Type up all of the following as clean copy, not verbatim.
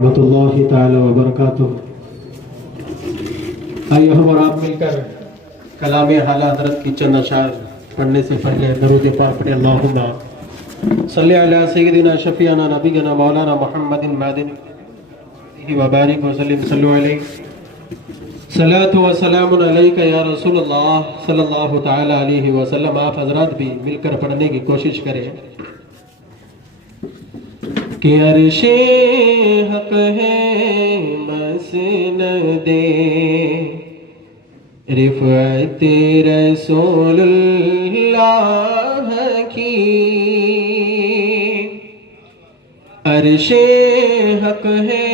رحمۃ اللہ تعالی وبرکاتہ۔ آئیے ہم اور آپ مل کر کلام اعلیٰ حضرت کی چند اشعار پڑھنے سے پہلے درود پاک پڑھیں۔ اللہم صلی علی سیدنا شفیعنا نبینا مولانا محمد معدن وبارک وسلم صلو علیہ صلاۃ و سلام علیک یا رسول اللہ صلی اللہ تعالی علیہ وسلم۔ آپ حضرات بھی مل کر پڑھنے کی کوشش کریں کہ عرش حق ہے مسند رفعت رسول اللہ کی، عرش حق ہے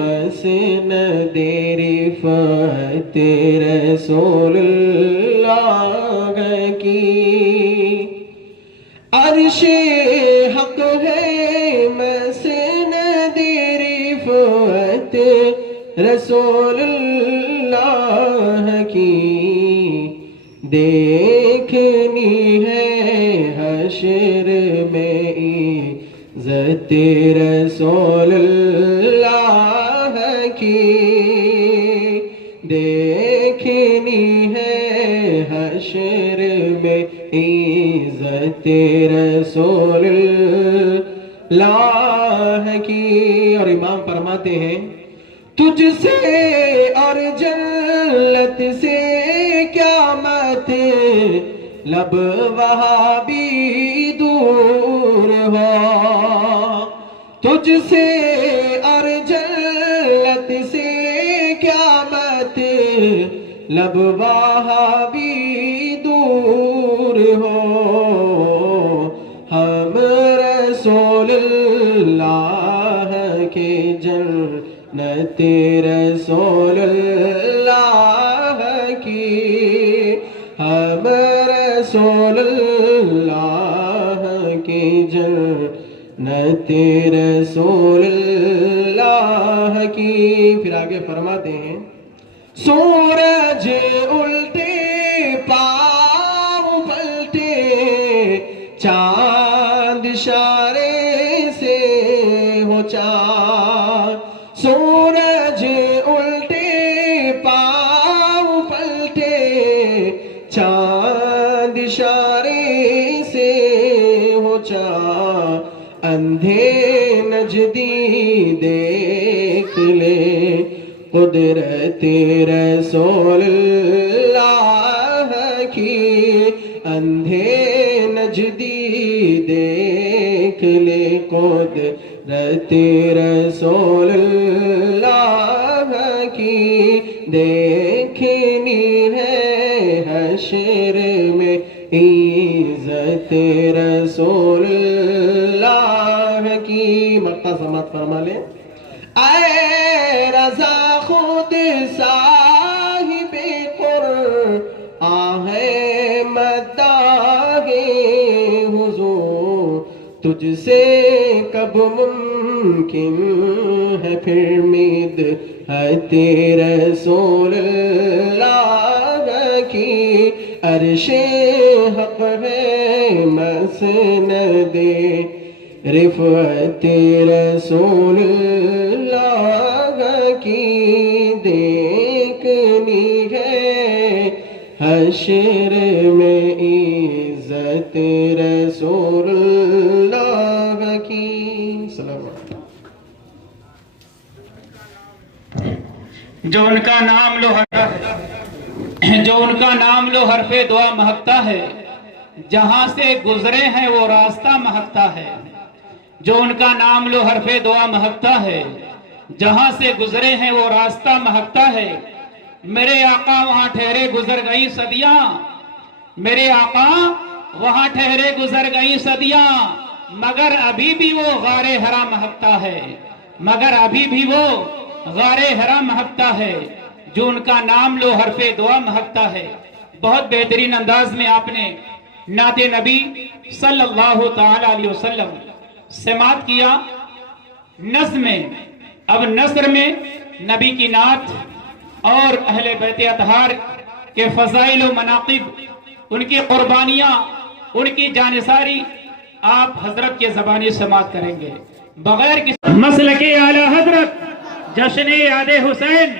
مسند رفعت رسول اللہ کی، عرش حق ہے مسند رفعت رسول اللہ کی، دیکھنی ہے حشر میں عزت رسول اللہ کی، دیکھنی ہے حشر میں عزت رسول اللہ کی۔ اور امام فرماتے ہیں تجھ سے اور جنت سے کیا مطلب وہاں بھی دور ہو، تجھ سے اور جنت سے کیا مطلب وہاں بھی دور ہو، ہم رسول اللہ کے جنت رسول اللہ کی، ہم رسول اللہ کی جنت رسول اللہ کی۔ پھر آگے فرماتے ہیں سورج الٹے پاؤں پلٹے چاند اشارے سے ہو چاند، سورج الٹے پاؤں پلٹے چاند اشارے سے ہو چاند، اندھے نجدی دیکھ لے قدرت رسول اللہ کی، اندھے نجدی دیکھ لے قدرت رسول اللہ کی، دیکھنی ہے حشر میں عزت رسول اللہ کی۔ مقطع سماعت فرما لیں۔ اے رضا خود صاحب قرآن ہے مداح حضور، تجھ سے کب ممکن ہے پھر مدحت رسول اللہ کی، عرش حق ہے مسند رفعت رسول اللہ کی، دیکھنی ہے حشر میں عزت رسول اللہ کی۔ سلام علیکم۔ جو ان کا نام لو حرف دعا مہکتا ہے، جہاں سے گزرے ہیں وہ راستہ مہکتا ہے، جو ان کا نام لو حرف دعا مہکتا ہے، جہاں سے گزرے ہیں وہ راستہ مہکتا ہے، میرے آقا وہاں ٹھہرے گزر گئی صدیاں، میرے آقا وہاں ٹھہرے گزر گئی صدیاں، مگر ابھی بھی وہ غار حرا مہکتا ہے، مگر ابھی بھی وہ غار حرا مہکتا ہے، جو ان کا نام لو حرف دعا مہکتا ہے۔ بہت بہترین انداز میں آپ نے نعت نبی صلی اللہ تعالی علیہ وسلم سماعت کیا نظم میں۔ اب نثر میں نبی کی نعت اور اہل بیت اطہار کے فضائل و مناقب، ان کی قربانیاں، ان کی جانثاری آپ حضرت کے زبانی سماعت کریں گے بغیر کسی مسلک اعلی حضرت جشن یاد حسین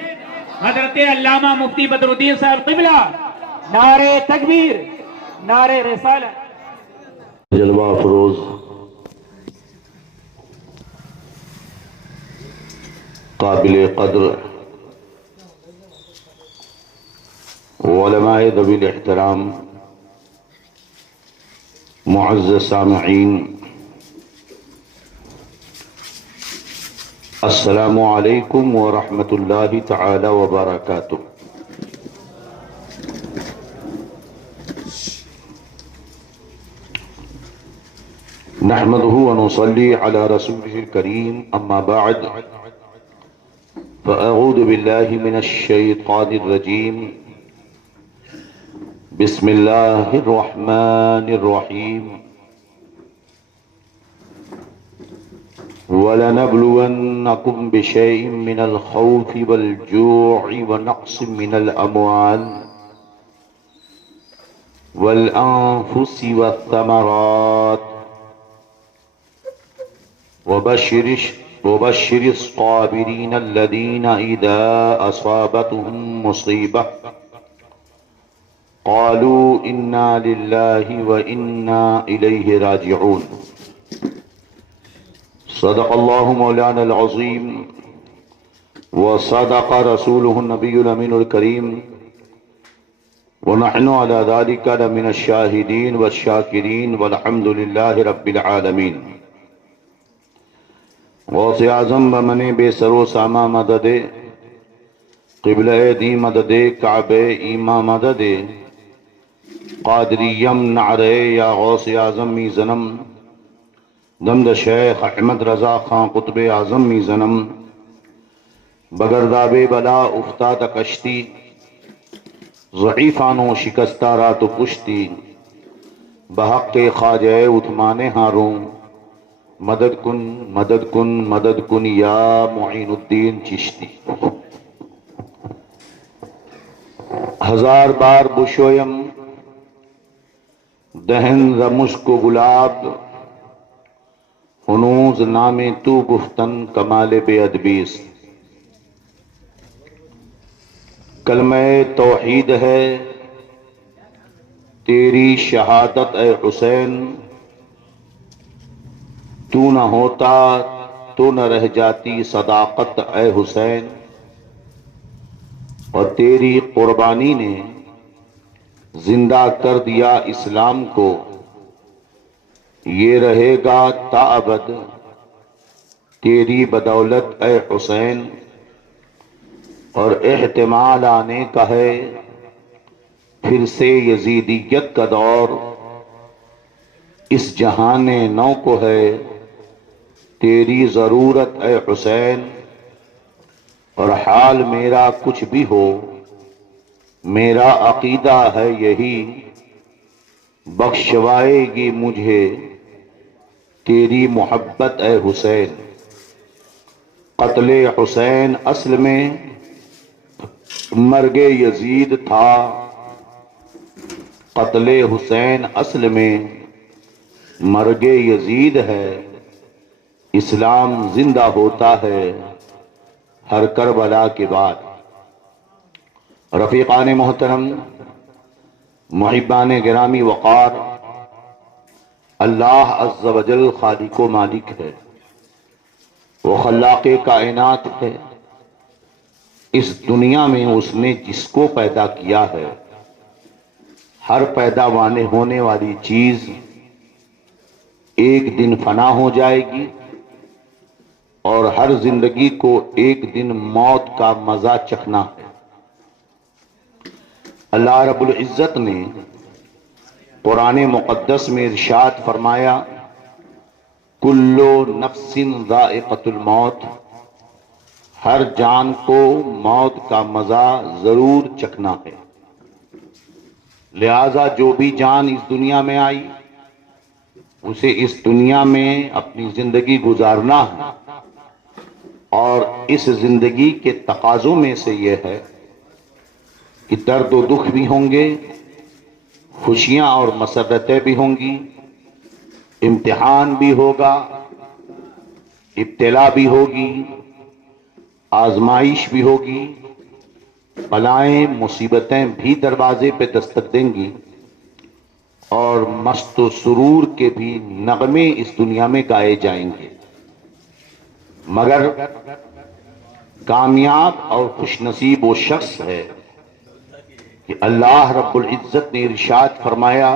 حضرت علامہ مفتی بدر الدین صاحب قبلہ، نعرہ تکبیر، نعرہ رسالت۔ جلوہ افروز قابل قدر علماء ذوی الاحترام، معزز سامعین، السلام علیکم ورحمۃ اللہ تعالی وبرکاتہ۔ نحمده ونصلي على رسوله الكريم، اما بعد فاعوذ بالله من الشيطان الرجيم، بسم الله الرحمن الرحيم، وَلَنَبْلُوَنَّكُمْ بِشَيْءٍ مِّنَ الْخَوْفِ وَالْجُوعِ وَنَقْصٍ مِّنَ الْأَمْوَالِ وَالْأَنفُسِ وَالثَّمَرَاتِ وَبَشِّرِ الصَّابِرِينَ الَّذِينَ إِذَا أَصَابَتْهُم مُّصِيبَةٌ قَالُوا إِنَّا لِلَّهِ وَإِنَّا إِلَيْهِ رَاجِعُونَ۔ صدق اللہ مولانا العظیم وصدق رسولہ النبی الامین الکریم، ونحن على ذلك لمن الشاہدین والشاکرین والحمد للہ رب العالمین۔ غوث اعظم بمن بے سر و ساما مدد، قبلہ دی مدد، کعبہ ایما مدد، قادریم نعرے یا غوث اعظم می زنم، دمد شیخ احمد رضا خان قطب اعظم می زنم، بگرداب بلا افتاد کشتی، ضعیفانو شکستہ رات و پشتی، بحق خواجہ عثمان ہاروں، مدد کن مدد کن مدد کن یا معین الدین چشتی۔ ہزار بار بشویم دہن رمشک و گلاب، ہنوز نام تو گفتن کمال بے ادبیس۔ کلمہ توحید ہے تیری شہادت اے حسین، تو نہ ہوتا تو نہ رہ جاتی صداقت اے حسین، اور تیری قربانی نے زندہ کر دیا اسلام کو، یہ رہے گا تا ابد تیری بدولت اے حسین، اور احتمال آنے کا ہے پھر سے یزیدیت کا دور، اس جہان نو کو ہے تیری ضرورت اے حسین، اور حال میرا کچھ بھی ہو میرا عقیدہ ہے یہی، بخشوائے گی مجھے تیری محبت اے حسین۔ قتل حسین اصل میں مرگ یزید تھا، قتل حسین اصل میں مرگ یزید ہے، اسلام زندہ ہوتا ہے ہر کربلا کے بعد۔ رفیقان محترم، محبان گرامی وقار، اللہ عز و جل خالق و مالک ہے، وہ خلاق کائنات ہے۔ اس دنیا میں اس نے جس کو پیدا کیا ہے، ہر پیدا ہونے والی چیز ایک دن فنا ہو جائے گی، اور ہر زندگی کو ایک دن موت کا مزہ چکھنا ہے۔ اللہ رب العزت نے قرآن مقدس میں ارشاد فرمایا، کل نفس ذائقۃ الموت، ہر جان کو موت کا مزہ ضرور چکھنا ہے، لہذا جو بھی جان اس دنیا میں آئی اسے اس دنیا میں اپنی زندگی گزارنا ہے، اور اس زندگی کے تقاضوں میں سے یہ ہے کہ درد و دکھ بھی ہوں گے، خوشیاں اور مسرتیں بھی ہوں گی، امتحان بھی ہوگا، ابتلا بھی ہوگی، آزمائش بھی ہوگی، بلائیں مصیبتیں بھی دروازے پہ دستک دیں گی، اور مست و سرور کے بھی نغمے اس دنیا میں گائے جائیں گے، مگر کامیاب اور خوش نصیب وہ شخص ہے کہ اللہ رب العزت نے ارشاد فرمایا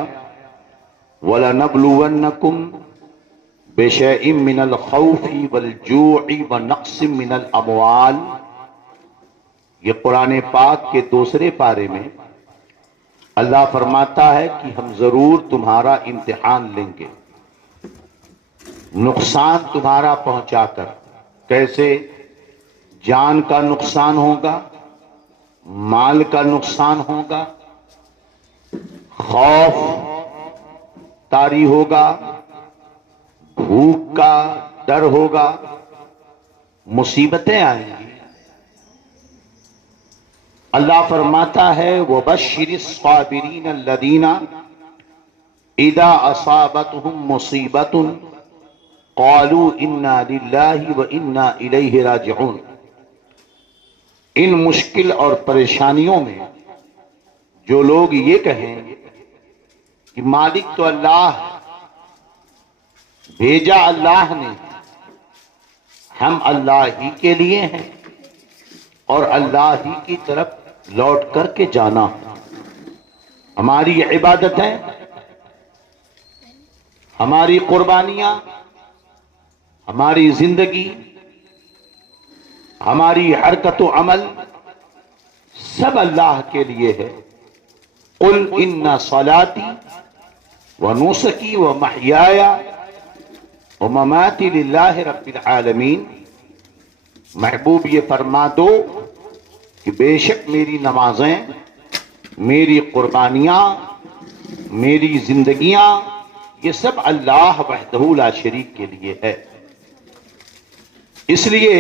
وَلَنَبْلُوَنَّكُمْ بِشَيْءٍ مِّنَ الْخَوْفِ وَالْجُوعِ وَنَقْصٍ مِّنَ الْأَمْوَالِ، یہ قرآن پاک کے دوسرے پارے میں اللہ فرماتا ہے کہ ہم ضرور تمہارا امتحان لیں گے، نقصان تمہارا پہنچا کر۔ کیسے؟ جان کا نقصان ہوگا، مال کا نقصان ہوگا، خوف طاری ہوگا، بھوک کا ڈر ہوگا، مصیبتیں آئیں گی۔ اللہ فرماتا ہے وَبَشِّرِ الصَّابِرِينَ الَّذِينَ إِذَا أَصَابَتْهُمْ مُصِيبَةٌ قَالُوا إِنَّا لِلَّهِ وَإِنَّا إِلَيْهِ رَاجِعُونَ۔ ان مشکل اور پریشانیوں میں جو لوگ یہ کہیں کہ مالک تو اللہ ہے، بھیجا اللہ نے، ہم اللہ ہی کے لیے ہیں اور اللہ ہی کی طرف لوٹ کر کے جانا، ہماری عبادتیں، ہماری قربانیاں، ہماری زندگی، ہماری حرکت و عمل سب اللہ کے لیے ہے۔ قل ان صلاتی ونسکی ومحیای ومماتی للہ رب العالمین، محبوب یہ فرما دو کہ بے شک میری نمازیں، میری قربانیاں، میری زندگیاں، یہ سب اللہ وحدہ لا شریک کے لیے ہے۔ اس لیے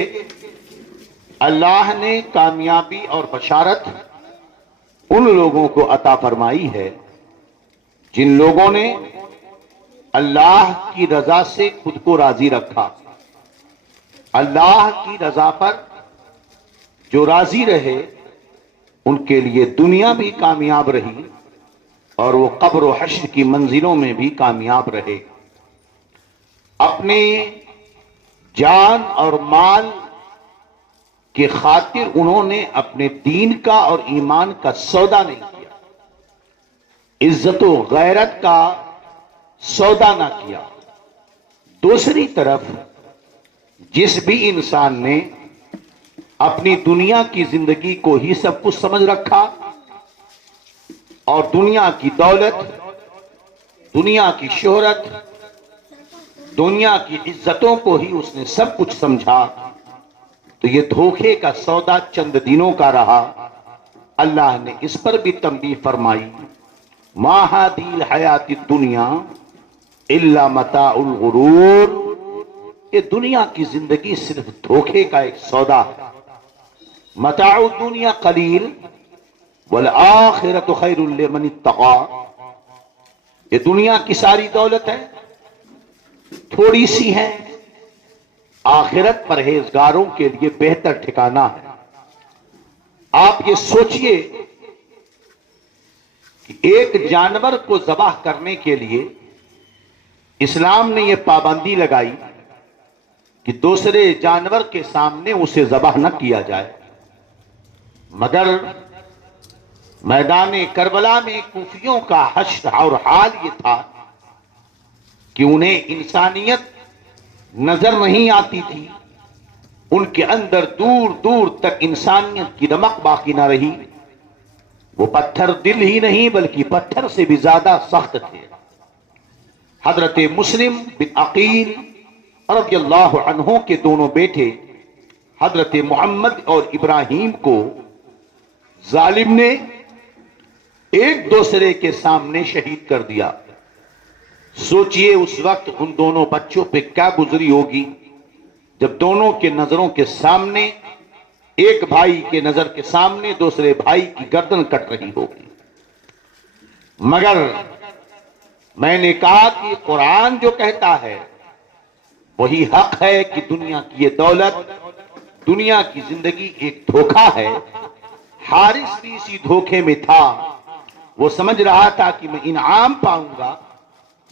اللہ نے کامیابی اور بشارت ان لوگوں کو عطا فرمائی ہے جن لوگوں نے اللہ کی رضا سے خود کو راضی رکھا، اللہ کی رضا پر جو راضی رہے ان کے لیے دنیا بھی کامیاب رہی اور وہ قبر و حشر کی منزلوں میں بھی کامیاب رہے۔ اپنے جان اور مال کی خاطر انہوں نے اپنے دین کا اور ایمان کا سودا نہیں کیا، عزت و غیرت کا سودا نہ کیا۔ دوسری طرف جس بھی انسان نے اپنی دنیا کی زندگی کو ہی سب کچھ سمجھ رکھا اور دنیا کی دولت، دنیا کی شہرت، دنیا کی عزتوں کو ہی اس نے سب کچھ سمجھا، تو یہ دھوکے کا سودا چند دنوں کا رہا۔ اللہ نے اس پر بھی تنبیہ فرمائی ما هذه الحیات الدنیا الا متاع الغرور، یہ دنیا کی زندگی صرف دھوکے کا ایک سودا ہے۔ متاع الدنیا قلیل والآخرۃ خیر لمن اتقى، یہ دنیا کی ساری دولت ہے، تھوڑی سی ہے، آخرت پرہیزگاروں کے لیے بہتر ٹھکانہ ہے۔ آپ یہ سوچئے کہ ایک جانور کو ذبح کرنے کے لیے اسلام نے یہ پابندی لگائی کہ دوسرے جانور کے سامنے اسے ذبح نہ کیا جائے، مگر میدان کربلا میں کوفیوں کا حشر اور حال یہ تھا کہ انہیں انسانیت نظر نہیں آتی تھی، ان کے اندر دور دور تک انسانیت کی رمق باقی نہ رہی، وہ پتھر دل ہی نہیں بلکہ پتھر سے بھی زیادہ سخت تھے۔ حضرت مسلم بن عقیل رضی اللہ عنہ کے دونوں بیٹے حضرت محمد اور ابراہیم کو ظالم نے ایک دوسرے کے سامنے شہید کر دیا۔ سوچئے اس وقت ان دونوں بچوں پہ کیا گزری ہوگی جب دونوں کے نظروں کے سامنے، ایک بھائی کے نظر کے سامنے دوسرے بھائی کی گردن کٹ رہی ہوگی۔ مگر میں نے کہا کہ قرآن جو کہتا ہے وہی حق ہے کہ دنیا کی یہ دولت، دنیا کی زندگی ایک دھوکہ ہے۔ حارث بھی اسی دھوکے میں تھا، وہ سمجھ رہا تھا کہ میں انعام پاؤں گا،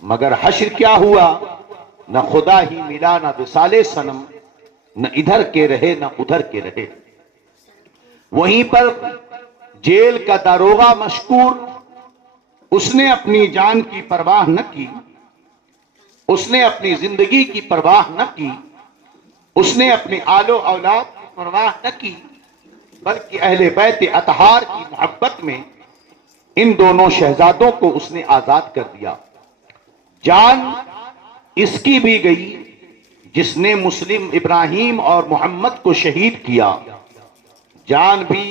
مگر حشر کیا ہوا؟ نہ خدا ہی ملا، نہ وصال صنم، نہ ادھر کے رہے نہ ادھر کے رہے۔ وہیں پر جیل کا داروغہ مشکور، اس نے اپنی جان کی پرواہ نہ کی، اس نے اپنی زندگی کی پرواہ نہ کی، اس نے اپنے آل و اولاد کی پرواہ نہ کی، بلکہ اہل بیت اطہار کی محبت میں ان دونوں شہزادوں کو اس نے آزاد کر دیا۔ جان اس کی بھی گئی جس نے مسلم ابراہیم اور محمد کو شہید کیا، جان بھی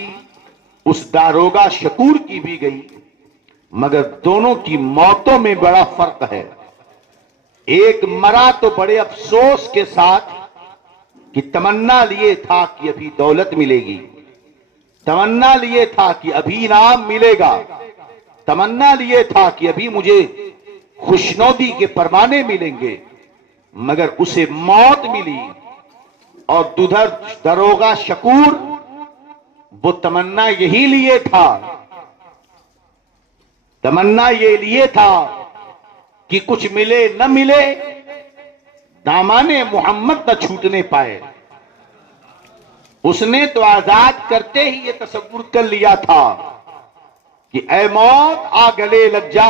اس داروغہ شکور کی بھی گئی، مگر دونوں کی موتوں میں بڑا فرق ہے۔ ایک مرا تو بڑے افسوس کے ساتھ کہ تمنا لیے تھا کہ ابھی دولت ملے گی، تمنا لیے تھا کہ ابھی انعام ملے گا، تمنا لیے تھا کہ ابھی مجھے خوشنودی کے پروانے ملیں گے، مگر اسے موت ملی۔ اور دودھر داروغہ شکور وہ تمنا یہی لیے تھا، تمنا یہ لیے تھا کہ کچھ ملے نہ ملے دامان محمد نہ چھوٹنے پائے۔ اس نے تو آزاد کرتے ہی یہ تصور کر لیا تھا کہ اے موت آ گلے لگ جا،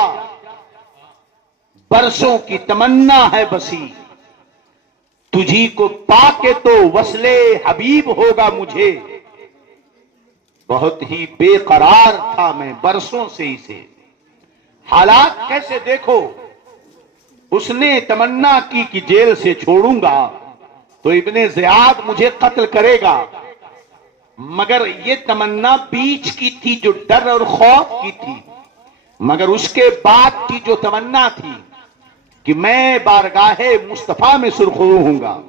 برسوں کی تمنا ہے بسی، تجھی کو پا کے تو وصل حبیب ہوگا مجھے۔ بہت ہی بے قرار تھا میں برسوں سے اسے، حالات کیسے دیکھو۔ اس نے تمنا کی کہ جیل سے چھوڑوں گا تو ابن زیاد مجھے قتل کرے گا، مگر یہ تمنا بیچ کی تھی جو ڈر اور خوف کی تھی، مگر اس کے بعد کی جو تمنا تھی کہ میں بارگاہ مصطفیٰ میں سرخرو ہوں گا،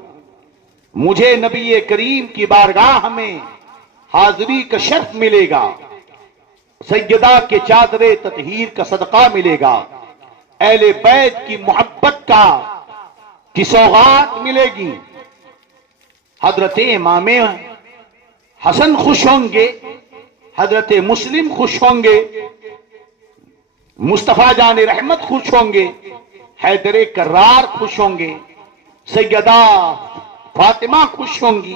مجھے نبی کریم کی بارگاہ میں حاضری کا شرف ملے گا، سیدہ کے چادر تطہیر کا صدقہ ملے گا، اہل بیت کی محبت کی سوغات ملے گی۔ حضرت امام حسن خوش ہوں گے، حضرت مسلم خوش ہوں گے، مصطفیٰ جان رحمت خوش ہوں گے، حیدر کرار خوش ہوں گے، سیدہ فاطمہ خوش ہوں گی۔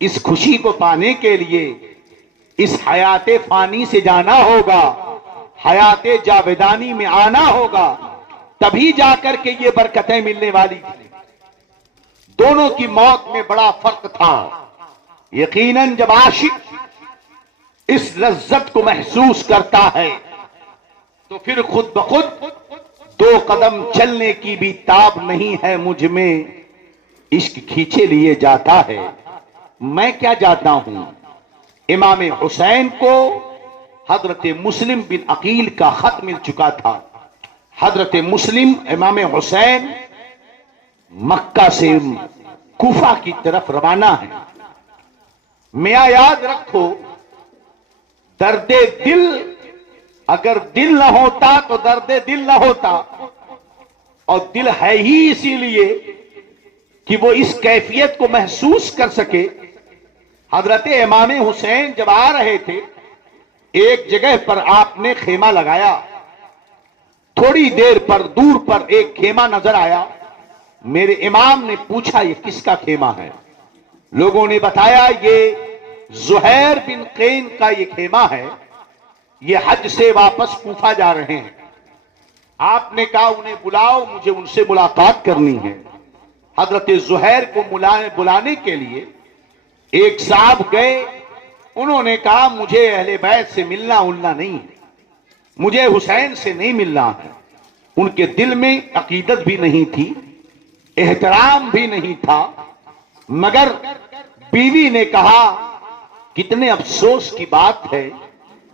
اس خوشی کو پانے کے لیے اس حیات فانی سے جانا ہوگا، حیات جاویدانی میں آنا ہوگا، تبھی جا کر کے یہ برکتیں ملنے والی تھی۔ دونوں کی موت میں بڑا فرق تھا۔ یقیناً جب عاشق اس لذت کو محسوس کرتا ہے تو پھر خود بخود دو قدم چلنے کی بھی تاب نہیں ہے مجھ میں، عشق کھینچے لیے جاتا ہے۔ میں کیا جاتا ہوں؟ امام حسین کو حضرت مسلم بن عقیل کا خط مل چکا تھا۔ حضرت مسلم امام حسین مکہ سے کوفہ کی طرف روانہ ہے۔ میاں یاد رکھو، درد دل، اگر دل نہ ہوتا تو درد دل نہ ہوتا، اور دل ہے ہی اسی لیے کہ وہ اس کیفیت کو محسوس کر سکے۔ حضرت امام حسین جب آ رہے تھے، ایک جگہ پر آپ نے خیمہ لگایا، تھوڑی دیر پر دور پر ایک خیمہ نظر آیا۔ میرے امام نے پوچھا یہ کس کا خیمہ ہے؟ لوگوں نے بتایا یہ زہیر بن قین کا یہ خیمہ ہے، یہ حج سے واپس کوفہ جا رہے ہیں۔ آپ نے کہا انہیں بلاؤ، مجھے ان سے ملاقات کرنی ہے۔ حضرت زہیر کو بلانے کے لیے ایک صاحب گئے، انہوں نے کہا مجھے اہل بیت سے ملنا نہیں ہے، مجھے حسین سے نہیں ملنا ہے۔ ان کے دل میں عقیدت بھی نہیں تھی، احترام بھی نہیں تھا، مگر بیوی نے کہا کتنے افسوس کی بات ہے،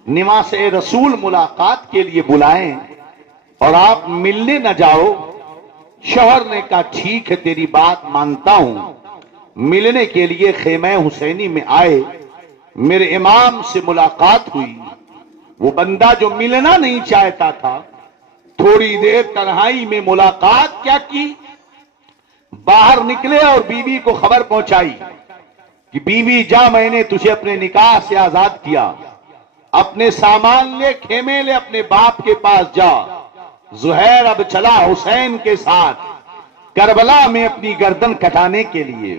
نواس رسول ملاقات کے لیے بلائیں اور آپ ملنے نہ جاؤ۔ شوہر نے کہا ٹھیک ہے تیری بات مانتا ہوں۔ ملنے کے لیے خیمہ حسینی میں آئے، میرے امام سے ملاقات ہوئی۔ وہ بندہ جو ملنا نہیں چاہتا تھا، تھوڑی دیر تنہائی میں ملاقات کیا کی، باہر نکلے اور بیوی کو خبر پہنچائی کہ بیوی جا، میں نے تجھے اپنے نکاح سے آزاد کیا، اپنے سامان لے، خیمے لے، اپنے باپ کے پاس جا۔ زہیر اب چلا حسین کے ساتھ کربلا میں اپنی گردن کٹانے کے لیے۔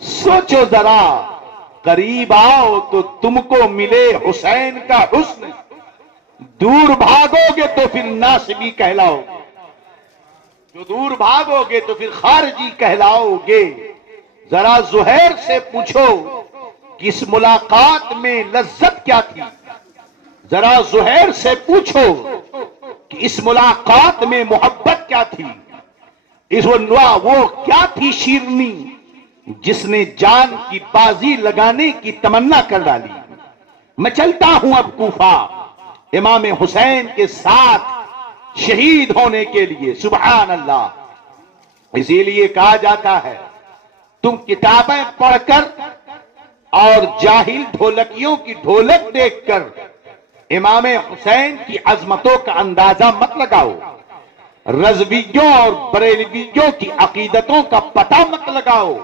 سوچو ذرا، قریب آؤ تو تم کو ملے حسین کا حسن، دور بھاگو گے تو پھر ناصبی کہلاؤ گے، جو دور بھاگو گے تو پھر خارجی کہلاؤ گے۔ ذرا زہیر سے پوچھو کہ اس ملاقات میں لذت کیا تھی، ذرا زہیر سے پوچھو کہ اس ملاقات میں محبت کیا تھی، وہ کیا تھی شیرنی جس نے جان کی بازی لگانے کی تمنا کر ڈالی۔ میں چلتا ہوں اب کوفہ امام حسین کے ساتھ شہید ہونے کے لیے۔ سبحان اللہ۔ اسی لیے کہا جاتا ہے تم کتابیں پڑھ کر اور جاہل ڈھولکیوں کی ڈھولک دیکھ کر امام حسین کی عظمتوں کا اندازہ مت لگاؤ، رضویوں اور بریلویوں کی عقیدتوں کا پتہ مت لگاؤ۔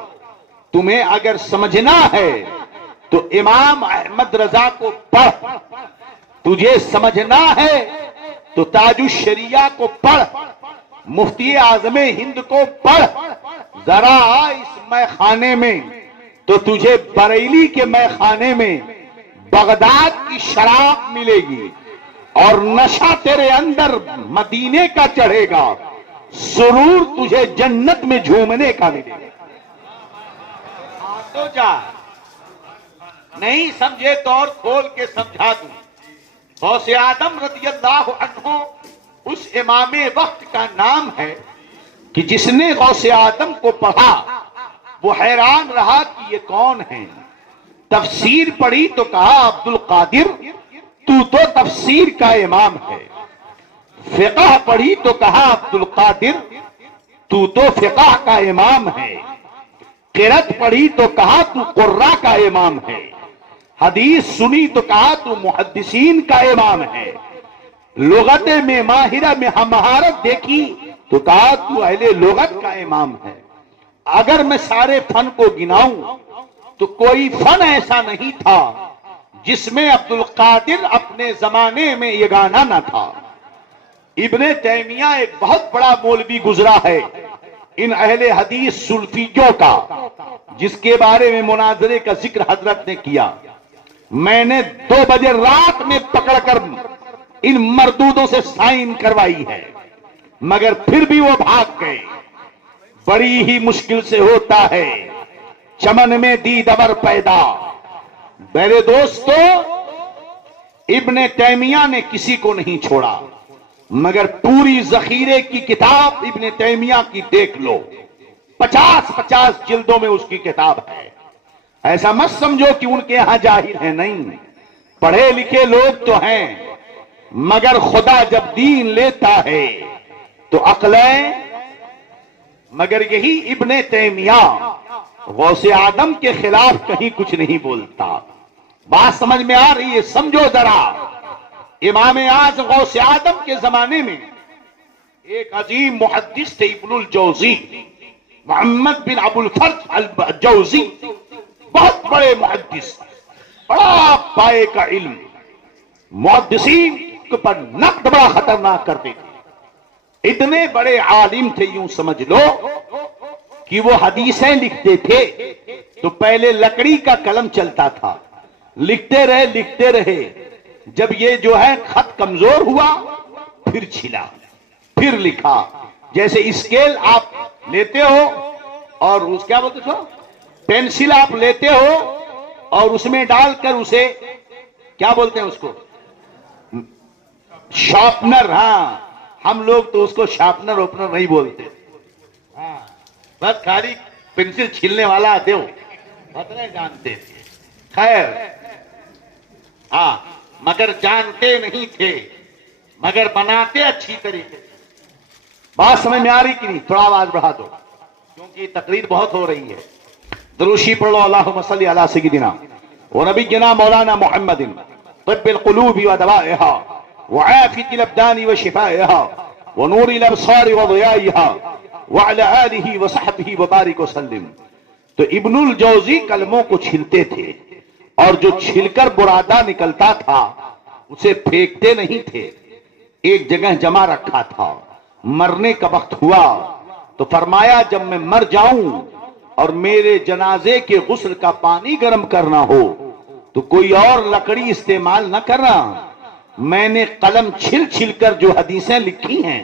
تمہیں اگر سمجھنا ہے تو امام احمد رضا کو پڑھ، تجھے سمجھنا ہے تو تاج الشریعہ کو پڑھ، مفتی اعظم ہند کو پڑھ۔ ذرا اس مے خانے میں تو تجھے بریلی کے مے خانے میں بغداد کی شراب ملے گی، اور نشہ تیرے اندر مدینے کا چڑھے گا، سرور تجھے جنت میں جھومنے کا ملے گا۔ تو جا، نہیں سمجھے تو اور کھول کے سمجھا دوں۔ غوث آدم رضی اللہ عنہ اس امام وقت کا نام ہے کہ جس نے غوث آدم کو پڑھا وہ حیران رہا کہ یہ کون ہیں۔ تفسیر پڑھی تو کہا عبد القادر تو تفسیر کا امام ہے، فقہ پڑھی تو کہا عبد القادر تو فقہ کا امام ہے، قرأت پڑھی تو کہا تو قراء کا امام ہے، حدیث سنی تو کہا تو محدثین کا امام ہے، لغت میں ماہرہ میں مہارت دیکھی تو کہا تو اہل لغت کا امام ہے۔ اگر میں سارے فن کو گناؤں تو کوئی فن ایسا نہیں تھا جس میں عبد القادر اپنے زمانے میں یگانہ نہ تھا۔ ابن تیمیہ ایک بہت بڑا مولوی گزرا ہے ان اہل حدیث سلفیوں کا، جس کے بارے میں مناظرے کا ذکر حضرت نے کیا۔ میں نے 2 بجے رات میں پکڑ کر ان مردودوں سے سائن کروائی ہے، مگر پھر بھی وہ بھاگ گئے۔ بڑی ہی مشکل سے ہوتا ہے چمن میں دید ابر پیدا۔ میرے دوستو، ابن تیمیہ نے کسی کو نہیں چھوڑا، مگر پوری ذخیرے کی کتاب ابن تیمیہ کی دیکھ لو، 50 جلدوں میں اس کی کتاب ہے۔ ایسا مت سمجھو کہ ان کے ہاں جاہل ہیں، نہیں، پڑھے لکھے لوگ تو ہیں، مگر خدا جب دین لیتا ہے تو عقلیں۔ مگر یہی ابن تیمیہ غوث آدم کے خلاف کہیں کچھ نہیں بولتا۔ بات سمجھ میں آ رہی ہے؟ سمجھو ذرا، امام اعظم غوث آدم کے زمانے میں ایک عظیم محدث تھے ابن الجوزی، محمد بن ابو الفرج الجوزی، بہت بڑے محدث، بڑا پائے کا علم، محدثین پر نقد بڑا خطرناک کرتے تھے۔ اتنے بڑے عالم تھے، یوں سمجھ لو کہ وہ حدیثیں لکھتے تھے تو پہلے لکڑی کا قلم چلتا تھا، لکھتے رہے، جب یہ جو ہے خط کمزور ہوا پھر چھلا، پھر لکھا۔ جیسے اسکیل آپ لیتے ہو اور اس کیا بولتے ہو، پینسل آپ لیتے ہو اور اس میں ڈال کر اسے کیا بولتے ہیں، اس کو شارپنر۔ ہاں، ہم لوگ تو اس کو شارپنر اوپنر نہیں بولتے، بس خالی پینسل چھیلنے والا دیو اتنے جانتے تھے۔ خیر، ہاں، مگر جانتے نہیں تھے، مگر بناتے اچھی طریقے سے۔ بات سمجھ میں آ رہی کہ نہیں؟ تھوڑا آواز بڑھا دو کیونکہ تقریر بہت ہو رہی ہے۔ دروشی پڑھ لو، اللہم صلی علی سیدنا و نبینا مولانا محمد طب القلوب و دوائها وعافیة الابدان و شفائها ونور الابصار و ضیائها وعلى آلہ وصحبہ وبارک وسلم. تو ابن الجوزی کلموں کو چھلتے تھے اور جو چھل کر برادہ نکلتا تھا اسے پھینکتے نہیں تھے، ایک جگہ جمع رکھا تھا. مرنے کا وقت ہوا تو فرمایا جب میں مر جاؤں اور میرے جنازے کے غسل کا پانی گرم کرنا ہو تو کوئی اور لکڑی استعمال نہ کرنا. میں نے قلم چھل چھل کر جو حدیثیں لکھی ہیں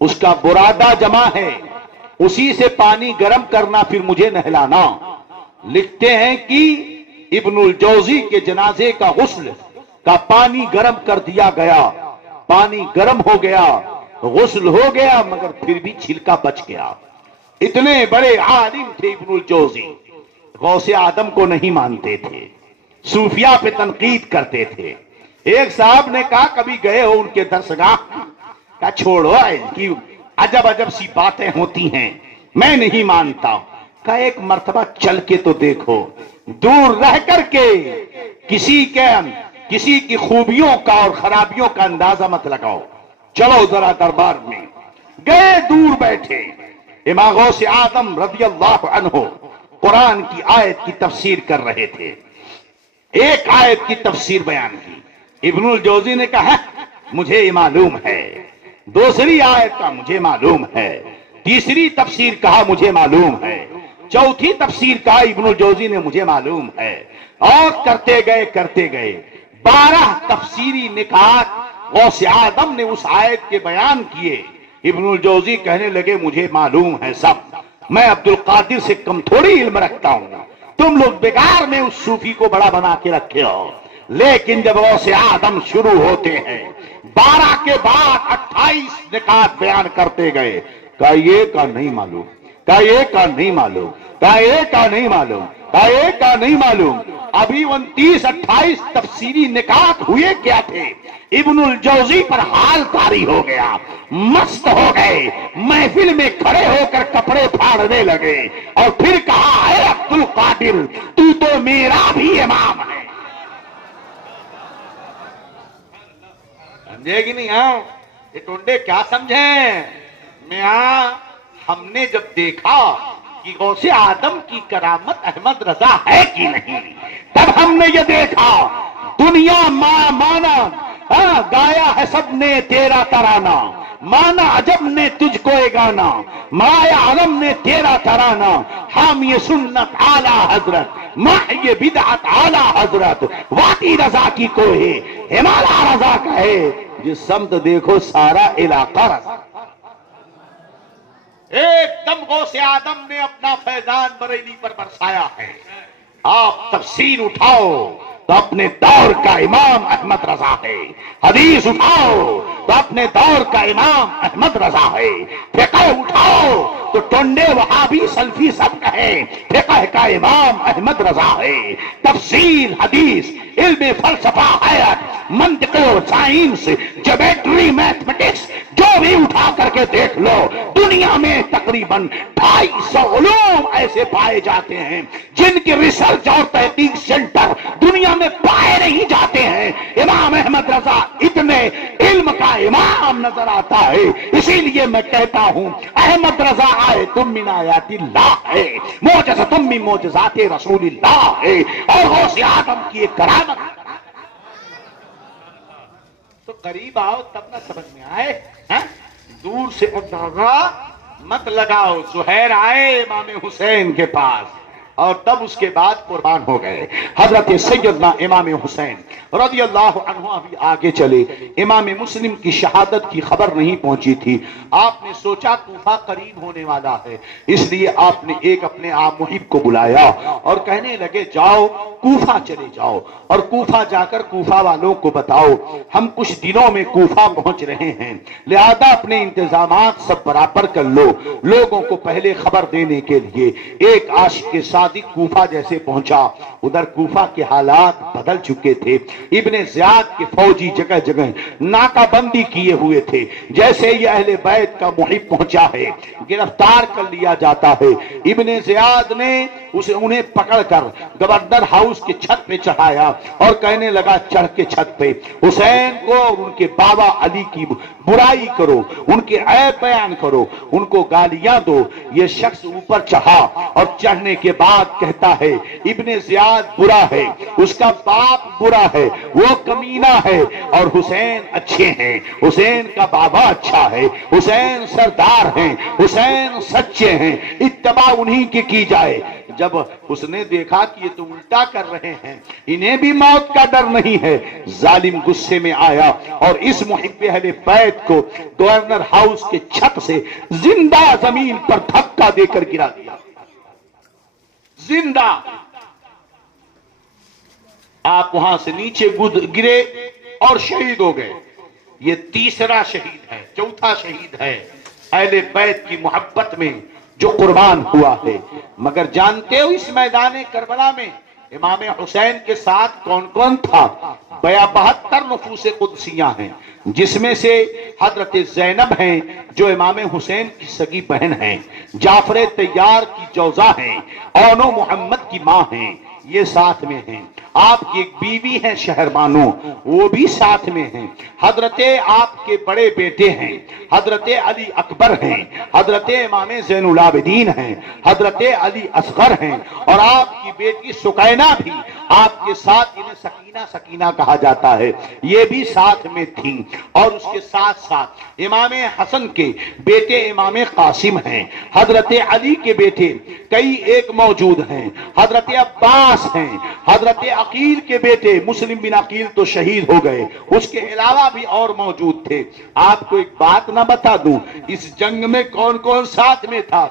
اس کا برادہ جمع ہے، اسی سے پانی گرم کرنا، پھر مجھے نہلانا. لکھتے ہیں کہ ابن الجوزی کے جنازے کا غسل کا پانی گرم کر دیا گیا، پانی گرم ہو گیا، غسل ہو گیا، مگر پھر بھی چھلکا بچ گیا. اتنے بڑے عالم تھے ابن الجوزی، غوث اعظم کو نہیں مانتے تھے، صوفیاء پہ تنقید کرتے تھے. ایک صاحب نے کہا کبھی گئے ہو ان کے درسگاہ؟ کہا چھوڑو ان کی عجب عجب سی باتیں ہوتی ہیں، میں نہیں مانتا. کہا ایک مرتبہ چل کے تو دیکھو، دور رہ کر کے کسی کی خوبیوں کا اور خرابیوں کا اندازہ مت لگاؤ، چلو ذرا دربار میں. گئے، دور بیٹھے. امام غوث اعظم رضی اللہ عنہ قرآن کی آیت کی تفسیر کر رہے تھے. ایک آیت کی تفسیر بیان کی. ابن الجوزی نے کہا مجھے یہ معلوم ہے، دوسری آیت کا مجھے معلوم ہے، تیسری تفسیر کہا مجھے معلوم ہے، چوتھی تفسیر کہا ابن الجوزی نے مجھے معلوم ہے. اور کرتے گئے 12 تفسیری نکات غوث اعظم نے اس آیت کے بیان کیے. ابن الجوزی کہنے لگے مجھے معلوم ہے سب، میں عبد القادر سے کم تھوڑی علم رکھتا ہوں، تم لوگ بیکار میں اس صوفی کو بڑا بنا کے رکھے ہو. لیکن جب غوث اعظم شروع ہوتے ہیں 12 کے بعد 28 نکات بیان کرتے گئے. کہا یہ کا نہیں معلوم، کہا یہ کا نہیں معلوم، کہا یہ کا نہیں معلوم، کہا یہ کا نہیں معلوم. ابھی 29-28 تفسیری نکات ہوئے کیا تھے؟ ابن الجوزی پر حال طاری ہو گیا، مست ہو گئے، محفل میں کھڑے ہو کر کپڑے پھاڑنے لگے اور پھر کہا اے عبد القادر تو میرا بھی امام ہے. سمجھے گی نہیں؟ ہاں یہ ٹونڈے کیا سمجھیں میاں؟ ہم نے جب دیکھا کہ غوث اعظم کی کرامت احمد رضا ہے کہ نہیں، تب ہم نے یہ دیکھا دنیا مانا گایا ہے سب نے تیرا ترانہ، مانا عجب نے تجھ کو اے گانا، مایا علم نے تیرا ترانہ، حامی سنت اعلی حضرت، محی بدعت اعلی حضرت، واٹی رضا کی کوہ ہمالا رضا کا ہے، جس سمت دیکھو سارا علاقہ رضا. ایک دم غوث اعظم نے اپنا فیضان بریلی پر برسایا ہے. آپ تفسیر اٹھاؤ تو اپنے دور کا امام احمد رضا ہے، حدیث اٹھاؤ تو اپنے دور کا امام احمد رضا ہے، فقہ اٹھاؤ تو ٹونڈے وہابی سلفی سب کہیں فقہ کا امام احمد رضا ہے. تفسیر، حدیث، علم فلسفہ، حیات، منطق اور سائنس، جیومیٹری، میتھمیٹکس، جو بھی اٹھا کر کے دیکھ لو، دنیا میں تقریباً 250 علوم ایسے پائے جاتے ہیں جن کی ریسرچ اور تحقیق سینٹر دنیا میں پائے نہیں جاتے ہیں. امام احمد رضا اتنے علم کا امام نظر آتا ہے. اسی لیے میں کہتا ہوں احمد رضا آئے تم من آیات اللہ ہے، معجزۃ من معجزات رسول اللہ ہے، اور غوث اعظم کی ایک کرامت. تو قریب آؤ تب نہ سمجھ میں آئے، دور سے اندازہ مت لگاؤ. زہیر آئے امام حسین کے پاس اور تب اس کے بعد قربان ہو گئے. حضرت سیدنا امام حسین رضی اللہ عنہ ابھی آگے چلے. امام مسلم کی شہادت کی خبر نہیں پہنچی تھی. آپ نے سوچا کوفہ قریب ہونے والا ہے، اس لیے آپ نے ایک اپنے آپ محب کو بلایا اور کہنے لگے جاؤ کوفہ چلے جاؤ اور کوفہ جا کر کوفہ والوں کو بتاؤ ہم کچھ دنوں میں کوفہ پہنچ رہے ہیں، لہذا اپنے انتظامات سب برابر کر لو. لوگوں کو پہلے خبر دینے کے لیے ایک عاشق کے ساتھ صادق کوفہ جیسے پہنچا، ادھر کوفہ کے حالات بدل چکے تھے۔ ابن زیاد کے فوجی جگہ جگہ ناکہ بندی کیے ہوئے تھے، جیسے یہ اہل بیت کا محب پہنچا ہے گرفتار کر لیا جاتا ہے۔ ابن زیاد نے انہیں پکڑ کر گورنر ہاؤس کے چھت پہ چڑھایا اور کہنے لگا چڑھ کے چھت پہ حسین کو اور ان کے بابا علی کی برائی کرو، ان کے عیب بیان کرو، ان کو گالیاں دو۔ یہ شخص اوپر چڑھا اور چڑھنے کے بعد کہتا ہے ابن زیاد برا ہے، اس کا باپ برا ہے، وہ کمینہ ہے، اور حسین اچھے ہیں، حسین کا بابا اچھا ہے، حسین سردار ہیں، حسین سچے ہیں، اتباع انہی کی جائے۔ جب اس نے دیکھا کہ یہ تو الٹا کر رہے ہیں، انہیں بھی موت کا ڈر نہیں ہے، ظالم غصے میں آیا اور اس محب اہل بیت کو گورنر ہاؤس کے چھت سے زندہ زمین پر دھکا دے کر گرا دیا، زندہ۔ آپ وہاں سے نیچے گرے اور شہید ہو گئے۔ یہ تیسرا شہید ہے، چوتھا شہید ہے اہل بیت کی محبت میں جو قربان ہوا ہے۔ مگر جانتے ہو اس میدان کربلا میں امام حسین کے ساتھ کون کون تھا؟ 72 نفوس قدسیاں ہیں، جس میں سے حضرت زینب ہیں جو امام حسین کی سگی بہن ہیں، جعفر طیار کی جوزہ ہیں، اونو محمد کی ماں ہیں، یہ ساتھ میں ہیں۔ آپ کی ایک بیوی ہیں شہربانو، وہ بھی ساتھ میں ہیں۔ حضرت آپ کے بڑے بیٹے ہیں، حضرت علی اکبر ہیں، حضرت امام زین العابدین ہیں، حضرت علی اصغر ہیں، اور آپ کی بیٹی سکینہ بھی آپ کے ساتھ، انہیں سکینہ سکینہ کہا جاتا ہے، یہ بھی ساتھ میں تھیں۔ اور اس کے ساتھ ساتھ امام حسن کے بیٹے امام قاسم ہیں، حضرت علی کے بیٹے کئی ایک موجود ہیں، حضرت عباس ہیں، حضرت عقیل کے بیٹے مسلم بن عقیل تو شہید ہو گئے، اس کے علاوہ بھی اور موجود تھے۔ آپ کو ایک بات نہ بتا دوں، اس جنگ میں کون کون ساتھ میں تھا؟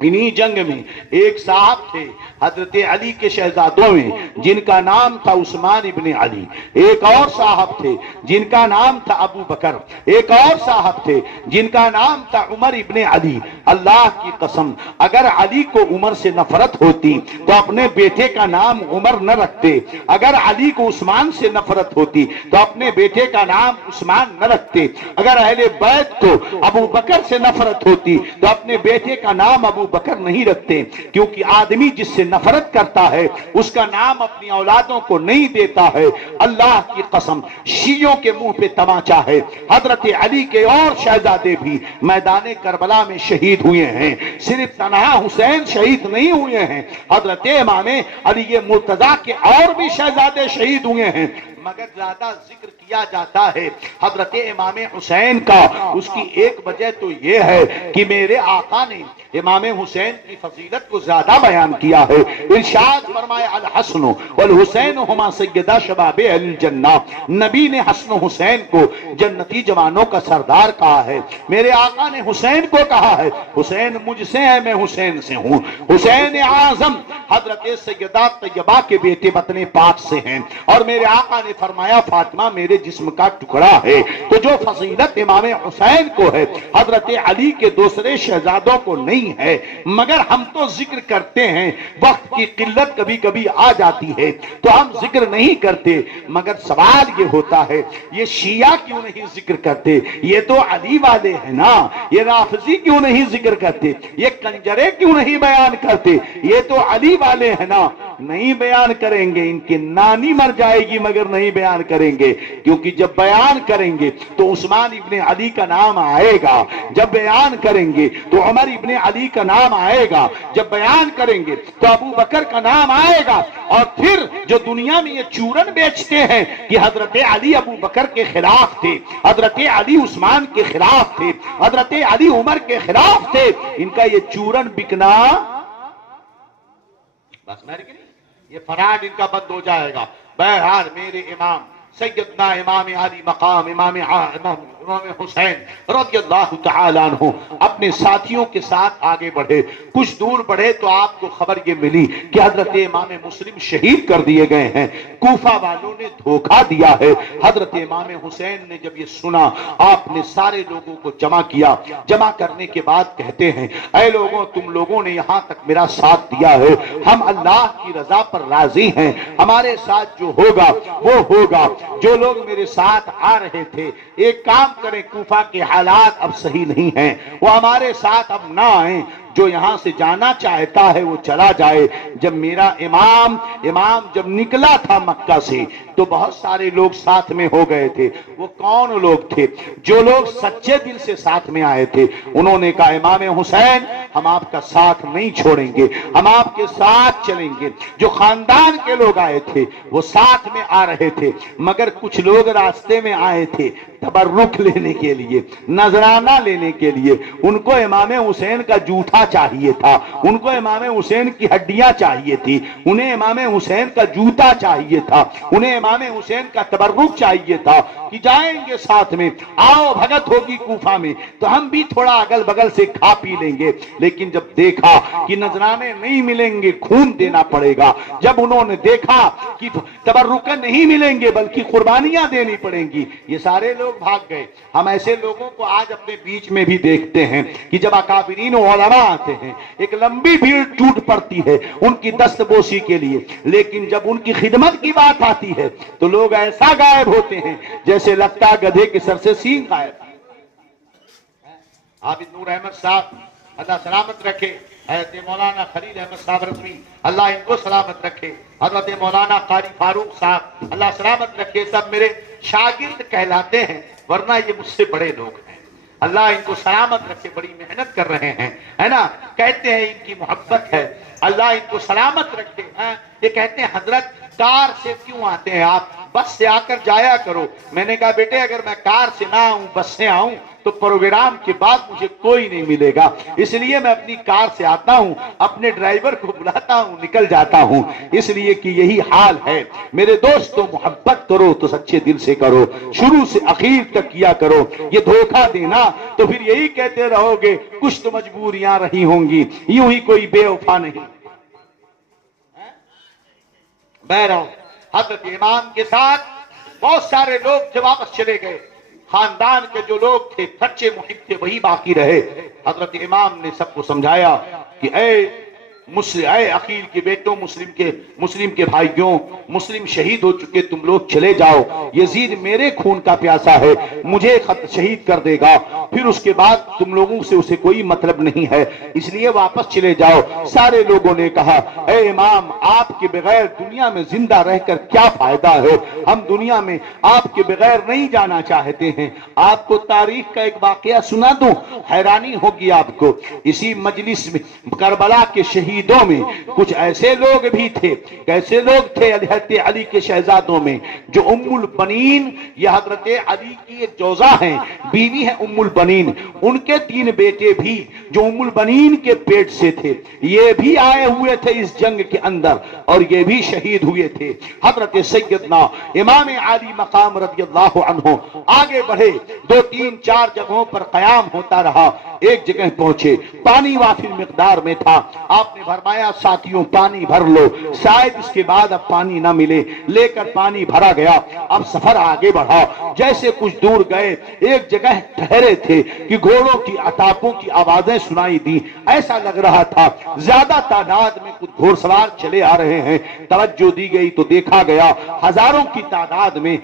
انہی جنگ میں ایک صاحب تھے حضرت علی کے شہزادوں میں جن کا نام تھا عثمان ابن علی، ایک اور صاحب تھے جن کا نام تھا ابو بکر، ایک اور صاحب تھے جن کا نام تھا عمر ابن علی۔ اللہ کی قسم اگر علی کو عمر سے نفرت ہوتی تو اپنے بیٹے کا نام عمر نہ رکھتے، اگر علی کو عثمان سے نفرت ہوتی تو اپنے بیٹے کا نام عثمان نہ رکھتے، اگر اہل بیت کو ابو بکر سے نفرت ہوتی تو اپنے بیٹے کا نام ابو بکر نہیں رکھتے، کیونکہ آدمی جس سے نفرت کرتا ہے اس کا نام اپنی اولادوں کو نہیں دیتا ہے۔ اللہ کی قسم شیعوں کے منہ پہ تماچا ہے، حضرت علی کے اور شہزادے بھی میدان کربلا میں شہید ہوئے ہیں، صرف تنہا حسین شہید نہیں ہوئے ہیں، حضرت امام علی مرتضیٰ کے اور بھی شہزادے شہید ہوئے ہیں۔ مگر زیادہ ذکر کیا جاتا ہے حضرت امام حسین کا، اس کی ایک وجہ تو یہ ہے کہ میرے آقا نے امام حسین کی فضیلت کو زیادہ بیان کیا ہے۔ ارشاد فرمایا الحسن والحسین ہما سیدہ شباب اہل الجنہ، نبی نے حسن و حسین کو جنتی جوانوں کا سردار کہا ہے۔ میرے آقا نے حسین کو کہا ہے حسین مجھ سے ہے، میں حسین سے ہوں۔ حسین اعظم حضرت سیدہ طیبہ کے بیٹے وطن پاک سے ہیں، اور میرے آقا نے فرمایا فاطمہ میرے جسم کا ٹکڑا ہے۔ تو جو فضیلت امام حسین کو ہے حضرت علی کے دوسرے شہزادوں کو نہیں ہے، مگر ہم تو ذکر کرتے ہیں، وقت کی قلت کبھی کبھی آ جاتی ہے تو ہم ذکر نہیں کرتے۔ مگر سوال یہ ہوتا ہے یہ شیعہ کیوں نہیں ذکر کرتے؟ یہ تو علی والے ہیں نا، یہ رافضی کیوں نہیں ذکر کرتے؟ یہ کنجرے کیوں نہیں بیان کرتے؟ یہ تو علی والے ہیں نا۔ نہیں بیان کریں گے، ان کی نانی مر جائے گی مگر نہیں بیان کریں گے، کیونکہ جب بیان کریں گے تو عثمان ابن علی کا نام آئے گا، جب بیان کریں گے تو عمر ابن علی کا نام آئے گا، جب بیان کریں گے تو ابو بکر کا نام آئے گا۔ اور پھر جو دنیا میں یہ چورن بیچتے ہیں کہ حضرت علی ابو بکر کے خلاف تھے، حضرت علی عثمان کے خلاف تھے، حضرت علی عمر کے خلاف تھے، ان کا یہ چورن بکنا بس یہ فراڈ ان کا بند ہو جائے گا۔ بہرحال میرے امام سیدنا امام علی مقام امام حسین رضی اللہ تعالیٰ عنہ اپنے ساتھیوں کے ساتھ آگے بڑھے. کچھ دور بڑھے تو آپ کو خبر یہ ملی کہ حضرت امام مسلم شہید کر دیے گئے ہیں. کوفہ والوں نے دھوکہ دیا ہے. حضرت امام حسین نے جب یہ سنا, آپ نے سارے لوگوں کو جمع کیا. جمع کرنے کے بعد کہتے ہیں, اے لوگوں, تم لوگوں نے یہاں تک میرا ساتھ دیا ہے, ہم اللہ کی رضا پر راضی ہیں. ہمارے ساتھ جو ہوگا وہ ہوگا. جو لوگ میرے ساتھ آ رہے تھے, ایک کام کریں, کوفہ کے حالات اب صحیح نہیں ہیں, وہ ہمارے ساتھ اب نہ آئیں. جو یہاں سے جانا چاہتا ہے وہ چلا جائے. جب میرا امام جب نکلا تھا مکہ سے تو بہت سارے لوگ ساتھ میں ہو گئے تھے. وہ کون لوگ تھے؟ جو لوگ سچے دل سے ساتھ میں آئے تھے. انہوں نے کہا, امام حسین ہم آپ کا ساتھ نہیں چھوڑیں گے, ہم آپ کے ساتھ چلیں گے. جو خاندان کے لوگ آئے تھے وہ ساتھ میں آ رہے تھے, مگر کچھ لوگ راستے میں آئے تھے تبرک لینے کے لیے, نذرانہ لینے کے لیے. ان کو امام حسین کا جوٹا چاہیے تھا, ان کو امام حسین کی ہڈیاں چاہیے تھی, انہیں امام حسین کا جوتا چاہیے تھا, انہیں امام حسین کا تبرک چاہیے تھا کہ جائیں گے ساتھ میں, آؤ بھگت ہوگی کوفہ میں تو ہم بھی تھوڑا اگل بگل سے کھا پی لیں گے. لیکن جب دیکھا کہ نذرانے نہیں ملیں گے, خون دینا پڑے گا, جب انہوں نے دیکھا کہ تبرک نہیں ملیں گے بلکہ قربانیاں دینی پڑیں گی, یہ سارے لوگ بھاگ گئے. ہم ایسے لوگوں کو آج اپنے بیچ میں بھی دیکھتے ہیں کہ جب اکابرین و علماء آتے ہیں, ایک لمبی بھیڑ ٹوٹ پڑتی ہے ان کی دست بوسی کے لیے, لیکن جب ان کی خدمت کی بات آتی ہے تو لوگ ایسا غائب ہوتے ہیں جیسے لگتا گدھے کے سر سے سینگ غائب. عابد نور احمد صاحب اللہ سلامت رکھے, حضرت مولانا خلیل احمد صاحب رضوی اللہ ان کو سلامت رکھے, حضرت مولانا قاری فاروق صاحب اللہ سلامت رکھے, سب میرے شاگرد کہلاتے ہیں, ورنہ یہ مجھ سے بڑے لوگ ہیں. اللہ ان کو سلامت رکھے, بڑی محنت کر رہے ہیں, ہے نا. کہتے ہیں ان کی محبت ہے, اللہ ان کو سلامت رکھے. یہ کہتے ہیں حضرت کار سے کیوں آتے ہیں آپ, بس سے آ کر جایا کرو. میں نے کہا بیٹے اگر میں کار سے نہ آؤں بس سے آؤں تو پروگرام کے بعد مجھے کوئی نہیں ملے گا, اس لیے میں اپنی کار سے آتا ہوں, اپنے ڈرائیور کو بلاتا ہوں, نکل جاتا ہوں. اس لیے کہ یہی حال ہے. میرے دوستوں, محبت کرو تو سچے دل سے کرو, شروع سے اخیر تک کیا کرو. یہ دھوکہ دینا تو پھر یہی کہتے رہو گے کچھ تو مجبوریاں رہی ہوں گی, یوں ہی کوئی بے وفا نہیں. بہرحال حضرت امام کے ساتھ بہت سارے لوگ جب واپس چلے گئے, خاندان کے جو لوگ تھے سچے محب تھے وہی باقی رہے. حضرت امام نے سب کو سمجھایا کہ اے عقیل کے بیٹوں, مسلم کے بھائیوں, مسلم شہید ہو چکے, تم لوگ چلے جاؤ. یزید میرے خون کا پیاسا ہے, مجھے شہید کر دے گا, پھر اس کے بعد تم لوگوں سے اسے کوئی مطلب نہیں ہے, اس لیے واپس چلے جاؤ. سارے لوگوں نے کہا, اے امام آپ کے بغیر دنیا میں زندہ رہ کر کیا فائدہ ہے, ہم دنیا میں آپ کے بغیر نہیں جانا چاہتے ہیں. آپ کو تاریخ کا ایک واقعہ سنا دوں, حیرانی ہوگی آپ کو. اسی مجلس میں کربلا کے شہیدوں میں کچھ ایسے لوگ بھی تھے. کیسے لوگ تھے؟ حضرت علی کے شہزادوں میں جو ام البنین, یہ حضرت علی کی ایک جوزہ ہیں, بیوی ہے ام البنین, ان کے 3 بیٹے بھی جو ام البنین کے پیٹ سے تھے, یہ بھی آئے ہوئے تھے اس جنگ کے اندر اور یہ بھی شہید ہوئے تھے. حضرت سیدنا امام علی مقام رضی اللہ عنہ آگے بڑھے, 2 3 4 جگہوں پر قیام ہوتا رہا. ایک جگہ پہنچے, پانی وافر مقدار میں تھا. آپ نے فرمایا ساتھیوں پانی بھر لو, شاید اس کے بعد اب پانی نہ ملے. لے کر پانی بھرا گیا. اب سفر آگے بڑھا. جیسے کچھ دور گئے ایک جگہ ٹھہرے تھے کہ گھوڑوں کی عتاپوں کی آوازیں سنائی دی. ایسا لگ رہا تھا زیادہ تعداد میں کچھ گھوڑ سوار چلے آ رہے ہیں. توجہ دی گئی تو دیکھا گیا ہزاروں کی تعداد میں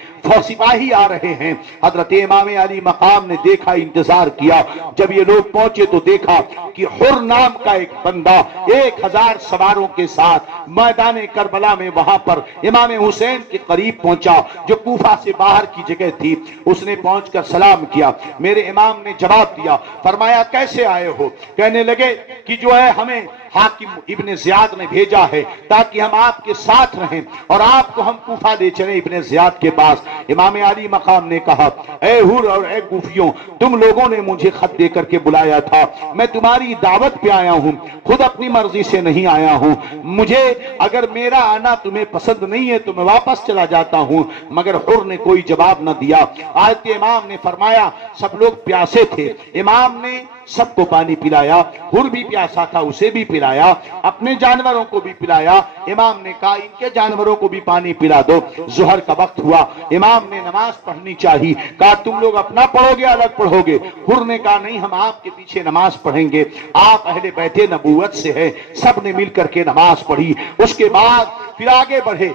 سپاہی آ رہے ہیں. حضرت امام علی مقام نے دیکھا, انتظار کیا. جب یہ لوگ پہنچے تو دیکھا کہ حر نام کا ایک بندہ 1000 سواروں کے ساتھ میدان کربلا میں وہاں پر امام حسین کے قریب پہنچا جو کوفہ سے باہر کی جگہ تھی. اس نے پہنچ کر سلام کیا. میرے امام امام نے جواب دیا، فرمایا کیسے آئے ہو؟ کہنے لگے کہ جو ہے ہمیں حاکم ابن زیاد نے بھیجا ہے تاکہ ہم آپ کے ساتھ رہیں اور آپ کو ہم کوفہ لے چلیں ابن زیاد کے پاس۔ امام علی مقام نے کہا اے حور اور اے کوفیوں، تم لوگوں نے مجھے خط دے کر کے بلایا تھا، میں تمہاری دعوت پہ آیا ہوں، خود اپنی مرضی سے نہیں آیا ہوں۔ مجھے اگر میرا آنا تمہیں پسند نہیں ہے تو میں واپس چلا جاتا ہوں، مگر حر نے کوئی جواب نہ دیا۔ آیت کے امام نے فرمایا سب لوگ پیاسے تھے، امام نے سب کو پانی پلایا، حر بھی پیاسا تھا اسے بھی پلایا، اپنے جانوروں کو بھی پلایا۔ امام نے کہا ان کے جانوروں کو بھی پانی پلا دو۔ ظہر کا وقت ہوا، امام نے نماز پڑھنی چاہی، کہا تم لوگ اپنا پڑھو گے الگ پڑھو گے؟ حر نے کہا نہیں، ہم آپ کے پیچھے نماز پڑھیں گے، آپ اہل بیت نبوت سے ہیں۔ سب نے مل کر کے نماز پڑھی، اس کے بعد پھر آگے بڑھے۔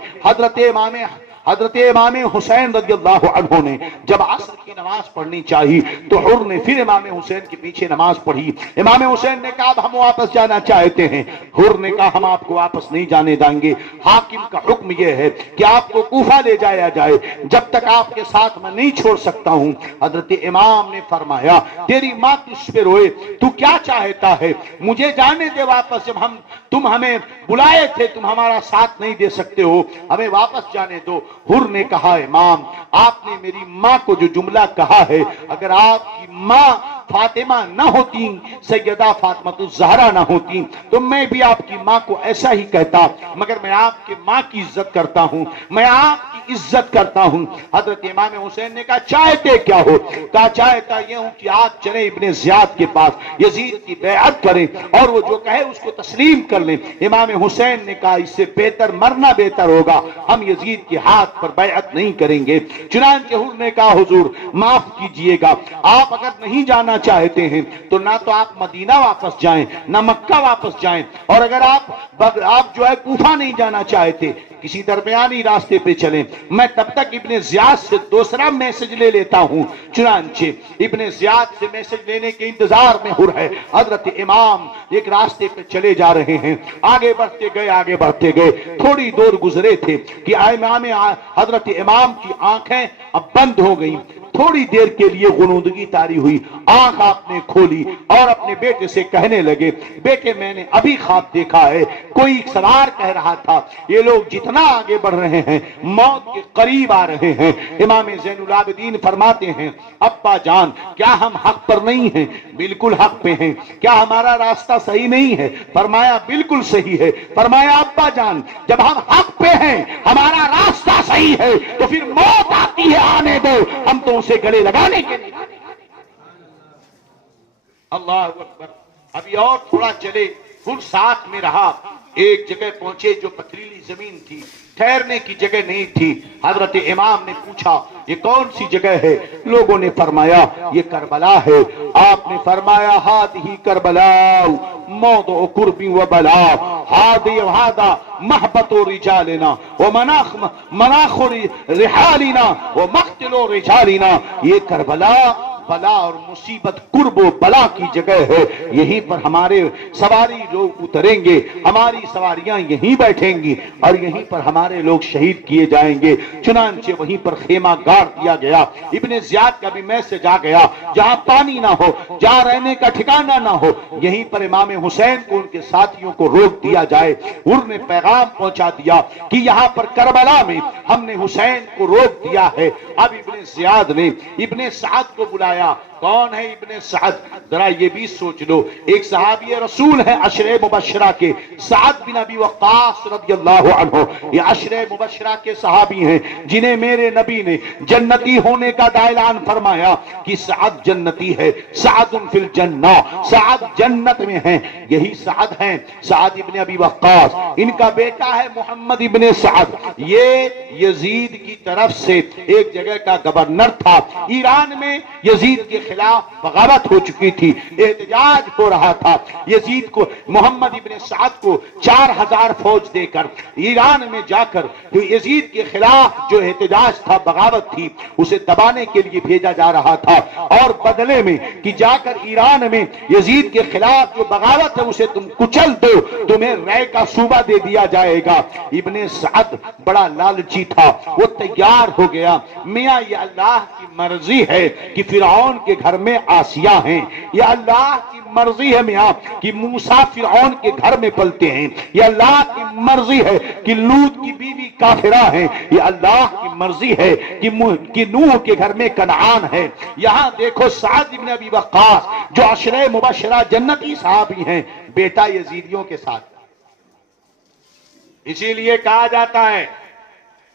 حضرت امام حسین رضی اللہ عنہ نے جب عصر کی نماز پڑھنی چاہی تو حر نے پھر امام حسین کے پیچھے نماز پڑھی۔ امام حسین نے کہا اب ہم واپس جانا چاہتے ہیں، حر نے کہا ہم آپ کو واپس نہیں جانے دیں گے، حاکم کا حکم یہ ہے کہ آپ کو کوفہ لے جایا جائے، جب تک آپ کے ساتھ میں نہیں چھوڑ سکتا ہوں۔ حضرت امام نے فرمایا تیری ماں تجھ پہ روئے، تو کیا چاہتا ہے؟ مجھے جانے دے واپس، جب تم ہمیں بلائے تھے تم ہمارا ساتھ نہیں دے سکتے ہو، ہمیں واپس جانے دو۔ حر نے کہا امام آپ نے میری ماں کو جو جملہ کہا ہے، اگر آپ کی ماں فاطمہ نہ ہوتی، سیدہ فاطمہ الزہرا نہ ہوتی تو میں بھی آپ کی ماں کو ایسا ہی کہتا، مگر میں آپ کی ماں کی عزت کرتا ہوں، میں آپ کی عزت کرتا ہوں۔ حضرت امام حسین نے کہا چاہتے کیا ہو؟ کہا چاہتا یہ ہوں کہ آپ چلیں ابن زیاد کے پاس، یزید کی بیعت کریں اور وہ جو کہے اس کو تسلیم کر لیں۔ امام حسین نے کہا اس سے بہتر مرنا بہتر ہوگا، ہم یزید کے ہاتھ پر بیعت نہیں کریں گے۔ چنانچہ حر نے کہا حضور معاف کیجئے گا، آپ اگر نہیں جانا چاہتے ہیں تو نہ تو آپ مدینہ واپس جائیں نہ مکہ واپس جائیں، اور اگر آپ جو ہے کوفہ نہیں جانا چاہتے کسی درمیانی راستے پہ چلیں، میں تب تک ابن زیاد سے دوسرا میسج لے لیتا ہوں۔ چنانچہ ابن زیاد سے میسج لینے کے انتظار میں حر ہے۔ حضرت امام ایک راستے پہ چلے جا رہے ہیں، آگے بڑھتے گئے، تھوڑی دور گزرے تھے کہ حضرت امام کی آنکھیں اب بند ہو گئیں، تھوڑی دیر کے لیے غنودگی طاری ہوئی، آنکھ آپ نے کھولی اور اپنے بیٹے سے کہنے لگے بیٹے میں نے ابھی خواب دیکھا ہے، کوئی سوار کہہ رہا تھا یہ لوگ جتنا آگے بڑھ رہے ہیں موت کے قریب آ رہے ہیں۔ امام زین العابدین فرماتے ہیں ابا جان کیا ہم حق پر نہیں ہیں؟ بالکل حق پہ ہیں۔ کیا ہمارا راستہ صحیح نہیں ہے؟ فرمایا بالکل صحیح ہے۔ فرمایا ابا جان جب ہم حق پہ ہیں ہمارا راستہ صحیح ہے تو پھر موت آتی ہے آنے دو، ہم تو اسے گلے لگانے کے لیے۔ اللہ اکبر۔ ابھی اور تھوڑا چلے، پھر ساتھ میں رہا، ایک جگہ پہنچے جو پتھریلی زمین تھی، ٹھہرنے کی جگہ نہیں تھی۔ حضرت امام نے پوچھا یہ کون سی جگہ ہے؟ لوگوں نے فرمایا یہ کربلا ہے۔ آپ نے فرمایا ہاتھی کربلا موضع قرب و بلا، ہادی وہادا محبت و رجالنا ومناخ رحالنا ومقتل و رجالنا، یہ کربلا بلا اور مصیبت قرب و بلا کی جگہ ہے، یہیں پر ہمارے سواری لوگ اتریں گے، ہماری سواریاں یہیں بیٹھیں گی اور یہیں پر ہمارے لوگ شہید کیے جائیں گے۔ چنانچہ وہیں پر خیمہ گاڑ دیا گیا۔ ابن زیاد کا بھی میسج آ گیا جہاں پانی نہ ہو، جہاں رہنے کا ٹھکانہ نہ ہو، یہیں پر امام حسین کو ان کے ساتھیوں کو روک دیا جائے۔ حر نے پیغام پہنچا دیا کہ یہاں پر کربلا میں ہم نے حسین کو روک دیا ہے۔ اب ابن زیاد نے ابن سعد کو بلایا۔ کون ہے ابن سعد؟ ذرا یہ بھی سوچ لو، ایک صحابی رسول ہے عشرہ مبشرہ کے، سعد بن ابی وقاص رضی اللہ عنہ۔ یہ عشرہ مبشرہ کے صحابی ہیں جنہیں میرے نبی نے جنتی ہونے کا اعلان فرمایا کہ سعد جنتی ہے، سعد فی الجنہ، سعد جنت میں ہیں۔ یہی سعد ہیں سعد ابن ابی وقاص، ان کا بیٹا ہے محمد ابن سعد۔ یہ یزید کی طرف سے ایک جگہ کا گورنر تھا، ایران میں یزید کے خلاف بغاوت ہو چکی تھی، احتجاج ہو رہا تھا۔ یزید کو محمد ابن سعد کو 4000 فوج دے کر ایران میں جا کر یزید کے خلاف جو احتجاج تھا، بغاوت تھی، اسے دبانے کے لیے بھیجا جا رہا تھا، اور بدلے میں کہ جا کر ایران میں یزید کے خلاف جو بغاوت ہے اسے تم کچل دو، تمہیں رے کا صوبہ دے دیا جائے گا۔ ابن سعد بڑا لالچی تھا، وہ تیار ہو گیا، میاں یہ اللہ کی مرضی ہے کہ فرعون کے گھر میں آسیہ ہیں. یہ اللہ کی مرضی ہے میاں کہ موسیٰ فرعون کے گھر میں پلتے ہیں. یہ اللہ کی مرضی ہے کہ لوط کی بیوی کافرہ ہیں. یہ اللہ کی مرضی ہے کہ نوح کے گھر میں کنعان ہے. یہاں دیکھو سعد بن ابی وقاص جو عشرہ مبشرہ جنتی صحابی ہیں، بیٹا یزیدیوں کے ساتھ. اسی لیے کہا جاتا ہے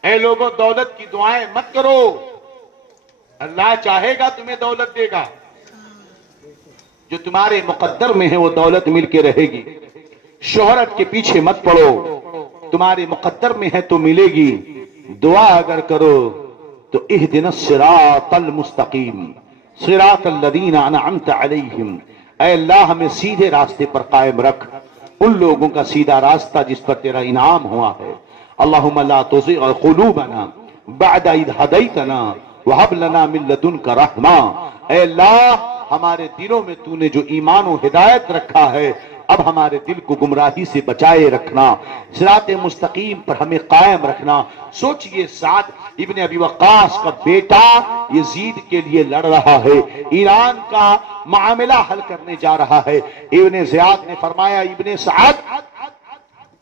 اے لوگوں دولت کی دعائیں مت کرو، اللہ چاہے گا تمہیں دولت دے گا. جو تمہارے مقدر میں ہے وہ دولت مل کے رہے گی. شہرت کے پیچھے مت پڑو، تمہارے مقدر میں ہے تو ملے گی. دعا اگر کرو تو اہدنا الصراط المستقیم صراط الذین انعمت علیہم، اے اللہ ہمیں سیدھے راستے پر قائم رکھ، ان لوگوں کا سیدھا راستہ جس پر تیرا انعام ہوا ہے. اللہم لا تزغ قلوبنا بعد اذ ہدیتنا وہب لنا من لدنک رحمہ. اے اللہ ہمارے دلوں میں تو نے جو ایمان و ہدایت رکھا ہے، اب ہمارے دل کو گمراہی سے بچائے رکھنا، صراط مستقیم پر ہمیں قائم رکھنا. سوچئے سعد ابن ابی وقاص کا بیٹا یزید کے لیے لڑ رہا ہے، ایران کا معاملہ حل کرنے جا رہا ہے. ابن زیاد نے فرمایا ابن سعد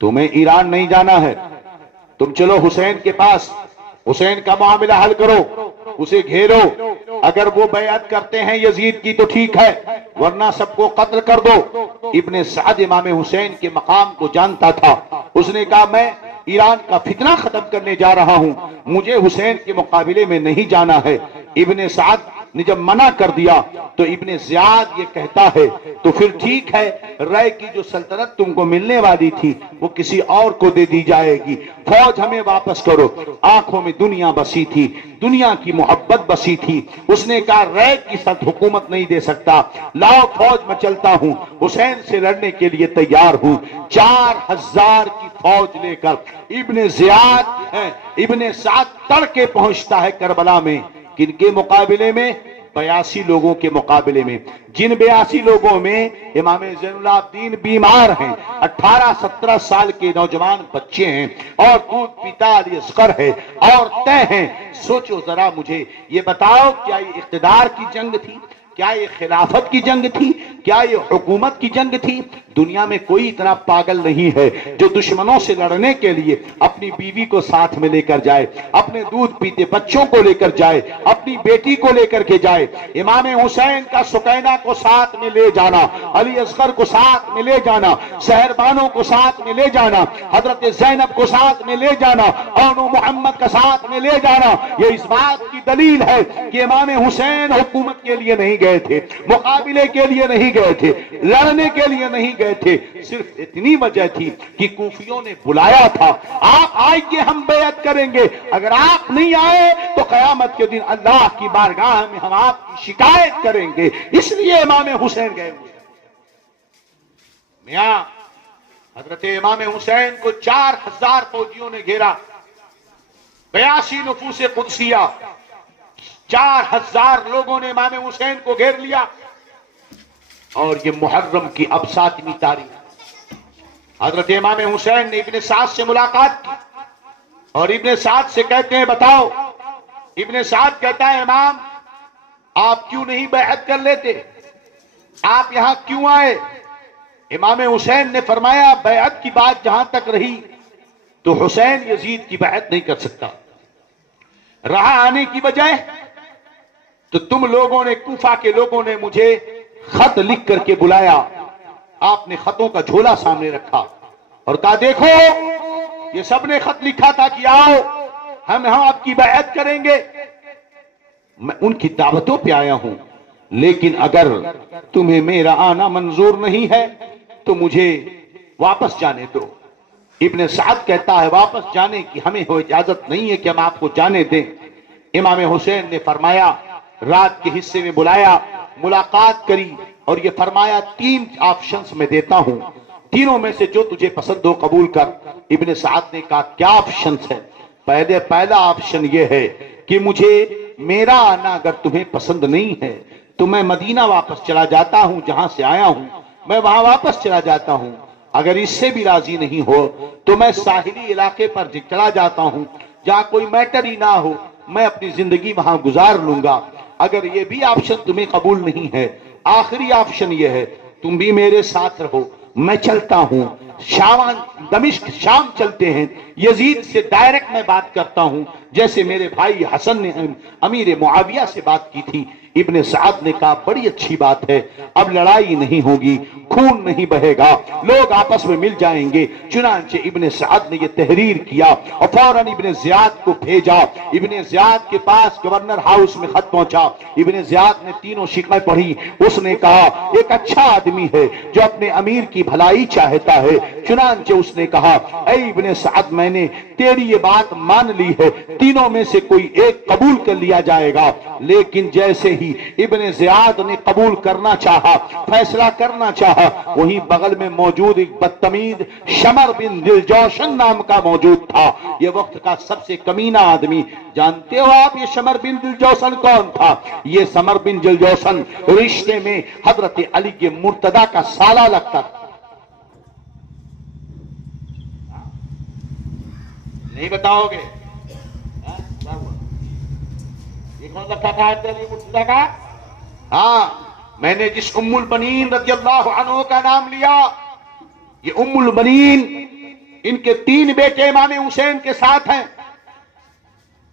تمہیں ایران نہیں جانا ہے، تم چلو حسین کے پاس، حسین کا معاملہ حل کرو، اسے گھیرو. اگر وہ بیعت کرتے ہیں یزید کی تو ٹھیک ہے، ورنہ سب کو قتل کر دو. ابن سعد امام حسین کے مقام کو جانتا تھا. اس نے کہا میں ایران کا فتنہ ختم کرنے جا رہا ہوں، مجھے حسین کے مقابلے میں نہیں جانا ہے. ابن سعد نے جب منع کر دیا تو ابن زیاد یہ کہتا ہے تو پھر ٹھیک ہے، رائے کی جو سلطنت تم کو ملنے والی تھی وہ کسی اور کو دے دی جائے گی، فوج ہمیں واپس کرو. آنکھوں میں دنیا بسی تھی، دنیا کی محبت بسی تھی. اس نے کہا رائے کی ساتھ حکومت نہیں دے سکتا، لاؤ فوج میں چلتا ہوں، حسین سے لڑنے کے لیے تیار ہوں. 4000 کی فوج لے کر ابن سعد تڑکے پہنچتا ہے کربلا میں. کن کے مقابلے میں؟ 82 لوگوں کے مقابلے میں. جن 82 لوگوں میں امام زین العابدین بیمار ہیں، 18-17 سال کے نوجوان بچے ہیں، اور دودھ پیتا علی اصغر ہے، عورتیں ہیں. سوچو ذرا، مجھے یہ بتاؤ کیا یہ اقتدار کی جنگ تھی؟ کیا یہ خلافت کی جنگ تھی؟ کیا یہ حکومت کی جنگ تھی؟ دنیا میں کوئی اتنا پاگل نہیں ہے جو دشمنوں سے لڑنے کے لیے اپنی بیوی کو ساتھ میں لے کر جائے، اپنے دودھ پیتے بچوں کو لے کر جائے، اپنی بیٹی کو لے کر کے جائے. امام حسین کا سکینہ کو ساتھ میں لے جانا، علی اصغر کو ساتھ میں لے جانا، شہربانوں کو ساتھ میں لے جانا، حضرت زینب کو ساتھ میں لے جانا، اور محمد کا ساتھ میں لے جانا، یہ اس بات کی دلیل ہے کہ امام حسین حکومت کے لیے نہیں گئے تھے، مقابلے کے لیے نہیں گئے تھے، لڑنے کے لیے نہیں گئے تھے. صرف اتنی وجہ تھی کہ کوفیوں نے بلایا تھا، آپ آئیے ہم بیعت کریں گے، اگر آپ نہیں آئے تو قیامت کے دن اللہ کی بارگاہ میں ہم آپ کی شکایت کریں گے. اس لیے امام حسین گئے. میاں حضرت امام حسین کو 4000 فوجیوں نے گھیرا، 82 نفوس قدسیہ، 4000 لوگوں نے امام حسین کو گھیر لیا. اور یہ محرم کی اب 7ویں تاریخ، حضرت امام حسین نے ابن سعد سے ملاقات کی، اور ابن سعد سے کہتے ہیں بتاؤ. ابن سعد کہتا ہے امام آپ کیوں نہیں بیعت کر لیتے، آپ یہاں کیوں آئے؟ امام حسین نے فرمایا بیعت کی بات جہاں تک رہی تو حسین یزید کی بیعت نہیں کر سکتا. رہا آنے کی وجہ تو تم لوگوں نے، کوفہ کے لوگوں نے مجھے خط لکھ کر کے بلایا. آپ نے خطوں کا جھولا سامنے رکھا اور کہا دیکھو یہ سب نے خط لکھا تھا کہ آؤ ہم آپ کی بیعت کریں گے. میں ان کی دعوتوں پہ آیا ہوں، لیکن اگر تمہیں میرا آنا منظور نہیں ہے تو مجھے واپس جانے دو. ابن سعد کہتا ہے واپس جانے کی ہمیں اجازت نہیں ہے کہ ہم آپ کو جانے دیں. امام حسین نے فرمایا، رات کے حصے میں بلایا، ملاقات کری اور یہ فرمایا 3 آپشنز میں دیتا ہوں، تینوں میں سے جو تجھے پسند ہو قبول کر. ابن سعد نے کہا کیا آپشنز ہے؟ پہلا آپشن یہ ہے کہ مجھے میرا آنا اگر تمہیں پسند نہیں ہے تو میں مدینہ واپس چلا جاتا ہوں، جہاں سے آیا ہوں میں وہاں واپس چلا جاتا ہوں. اگر اس سے بھی راضی نہیں ہو تو میں ساحلی علاقے پر چلا جاتا ہوں جہاں کوئی میٹر ہی نہ ہو، میں اپنی زندگی وہاں گزار لوں گا. اگر یہ بھی آپشن تمہیں قبول نہیں ہے، آخری آپشن یہ ہے تم بھی میرے ساتھ رہو، میں چلتا ہوں شام، دمشق شام چلتے ہیں، یزید سے ڈائریکٹ میں بات کرتا ہوں جیسے میرے بھائی حسن نے امیر معاویہ سے بات کی تھی۔ ابن سعد نے کہا بڑی اچھی بات ہے، اب لڑائی نہیں ہوگی، خون نہیں بہے گا، لوگ آپس میں مل جائیں گے۔ چنانچہ ابن سعد نے یہ تحریر کیا اور فوراً ابن زیاد کو بھیجا۔ ابن زیاد کے پاس گورنر ہاؤس میں خط پہنچا، ابن زیاد نے تینوں شقیں پڑھی، اس نے کہا ایک اچھا آدمی ہے جو اپنے امیر کی بھلائی چاہتا ہے۔ چنانچہ اس نے کہا اے ابن سعد، میں نے تیری یہ بات مان لی ہے، تینوں میں سے کوئی ایک قبول کر لیا جائے گا۔ لیکن جیسے ہی ابن زیاد نے قبول کرنا چاہا، فیصلہ کرنا چاہا، وہیں بغل میں موجود ایک بدتمیز شمر بن دلجوشن نام کا موجود تھا، یہ وقت کا سب سے کمینہ آدمی۔ جانتے ہو آپ یہ شمر بن دلجوشن کون تھا؟ یہ شمر بن دلجوشن رشتے میں حضرت علی کے مرتضی کا سالہ لگتا تھا۔ نہیں بتاؤ گے یہ کون لگتا تھا علی مرتضی کا؟ ہاں، میں نے جس ام البنین رضی اللہ عنہ کا نام لیا، یہ ام البنین، ان کے 3 بیٹے امام حسین کے ساتھ ہیں،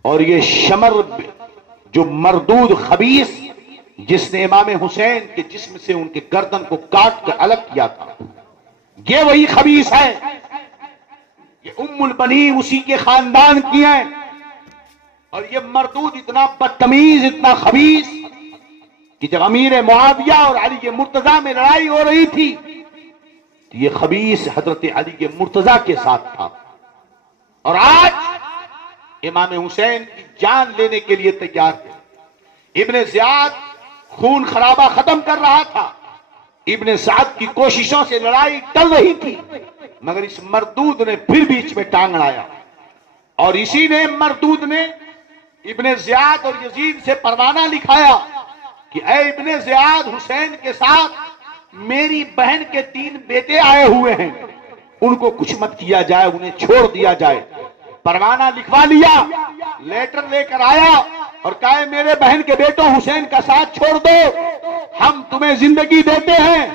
اور یہ شمر جو مردود خبیث جس نے امام حسین کے جسم سے ان کے گردن کو کاٹ کر الگ کیا تھا، یہ وہی خبیث ہے۔ یہ ام البنین اسی کے خاندان کی ہیں، اور یہ مردود اتنا بدتمیز، اتنا خبیث کہ جب امیر معاویہ اور علی کے مرتضی میں لڑائی ہو رہی تھی تو یہ خبیث حضرت علی کے مرتضی کے ساتھ تھا، اور آج امام حسین کی جان لینے کے لیے تیار ہے۔ ابن زیاد خون خرابہ ختم کر رہا تھا، ابن سعد کی کوششوں سے لڑائی ٹل رہی تھی، مگر اس مردود نے پھر بیچ میں ٹانگ اڑایا، اور اسی نے مردود نے ابن زیاد اور یزید سے پروانہ لکھایا کہ اے ابن زیاد، حسین کے ساتھ میری بہن کے 3 بیٹے آئے ہوئے ہیں، ان کو کچھ مت کیا جائے، انہیں چھوڑ دیا جائے۔ پروانہ لکھوا لیا، لیٹر لے کر آیا اور کہا میرے بہن کے بیٹوں حسین کا ساتھ چھوڑ دو، ہم تمہیں زندگی دیتے ہیں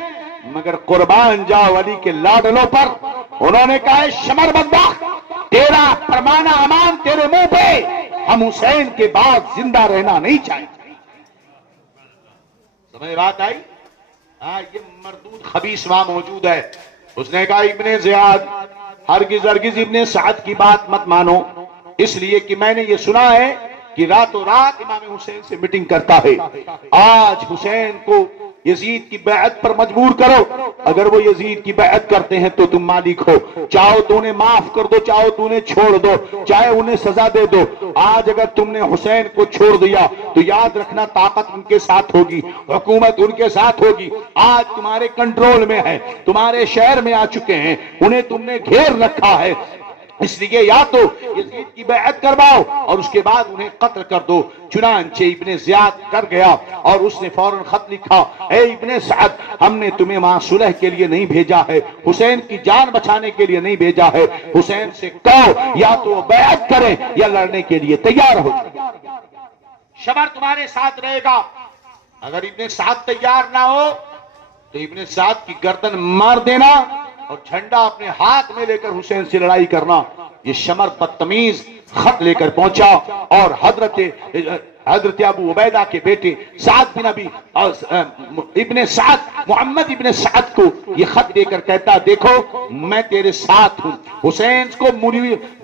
مگر قربان جاؤ علی کے لاڈلوں پر۔ انہوں نے کہا شمر بدبخت، تیرا فرمانہ امان تیرے منہ پہ، ہم حسین کے بعد زندہ رہنا نہیں چاہتے۔ سمجھ بات آئی؟ ہاں، یہ مردود خبیث وہاں موجود ہے۔ اس نے کہا ابن زیاد، ہرگز ابن سعد کی بات مت مانو، اس لیے کہ میں نے یہ سنا ہے کہ راتوں رات امام حسین سے میٹنگ کرتا ہے۔ آج حسین کو یزید کی بیعت پر مجبور کرو، اگر وہ یزید کی بیعت کرتے ہیں تو تم مالک ہو، چاہو تو انہیں معاف کر دو، چاہو تو انہیں چھوڑ دو، چاہے انہیں سزا دے دو۔ آج اگر تم نے حسین کو چھوڑ دیا تو یاد رکھنا طاقت ان کے ساتھ ہوگی، حکومت ان کے ساتھ ہوگی، آج تمہارے کنٹرول میں ہے، تمہارے شہر میں آ چکے ہیں، انہیں تم نے گھیر رکھا ہے، اس لیے یا تو یزید کی بیعت کرواؤ اور اس کے بعد انہیں قتل کر دو۔ چنانچہ ابن زیاد کر گیا اور اس نے فوراً خط لکھا، اے ابن سعد، ہم نے تمہیں وہاں صلح کے لیے نہیں بھیجا ہے، حسین کی جان بچانے کے لیے نہیں بھیجا ہے، حسین سے کہو یا تو وہ بیعت کریں یا لڑنے کے لیے تیار ہو۔ شمر تمہارے ساتھ رہے گا، اگر ابن سعد تیار نہ ہو تو ابن سعد کی گردن مار دینا اور جھنڈا اپنے ہاتھ میں لے کر حسین سے لڑائی کرنا۔ یہ شمر بدتمیز خط لے کر پہنچا اور حضرت ابو عبیدہ کے بیٹے سعد بن ابن سعد، محمد ابن سعد کو یہ خط دے کر کہتا، دیکھو میں تیرے ساتھ ہوں، حسین کو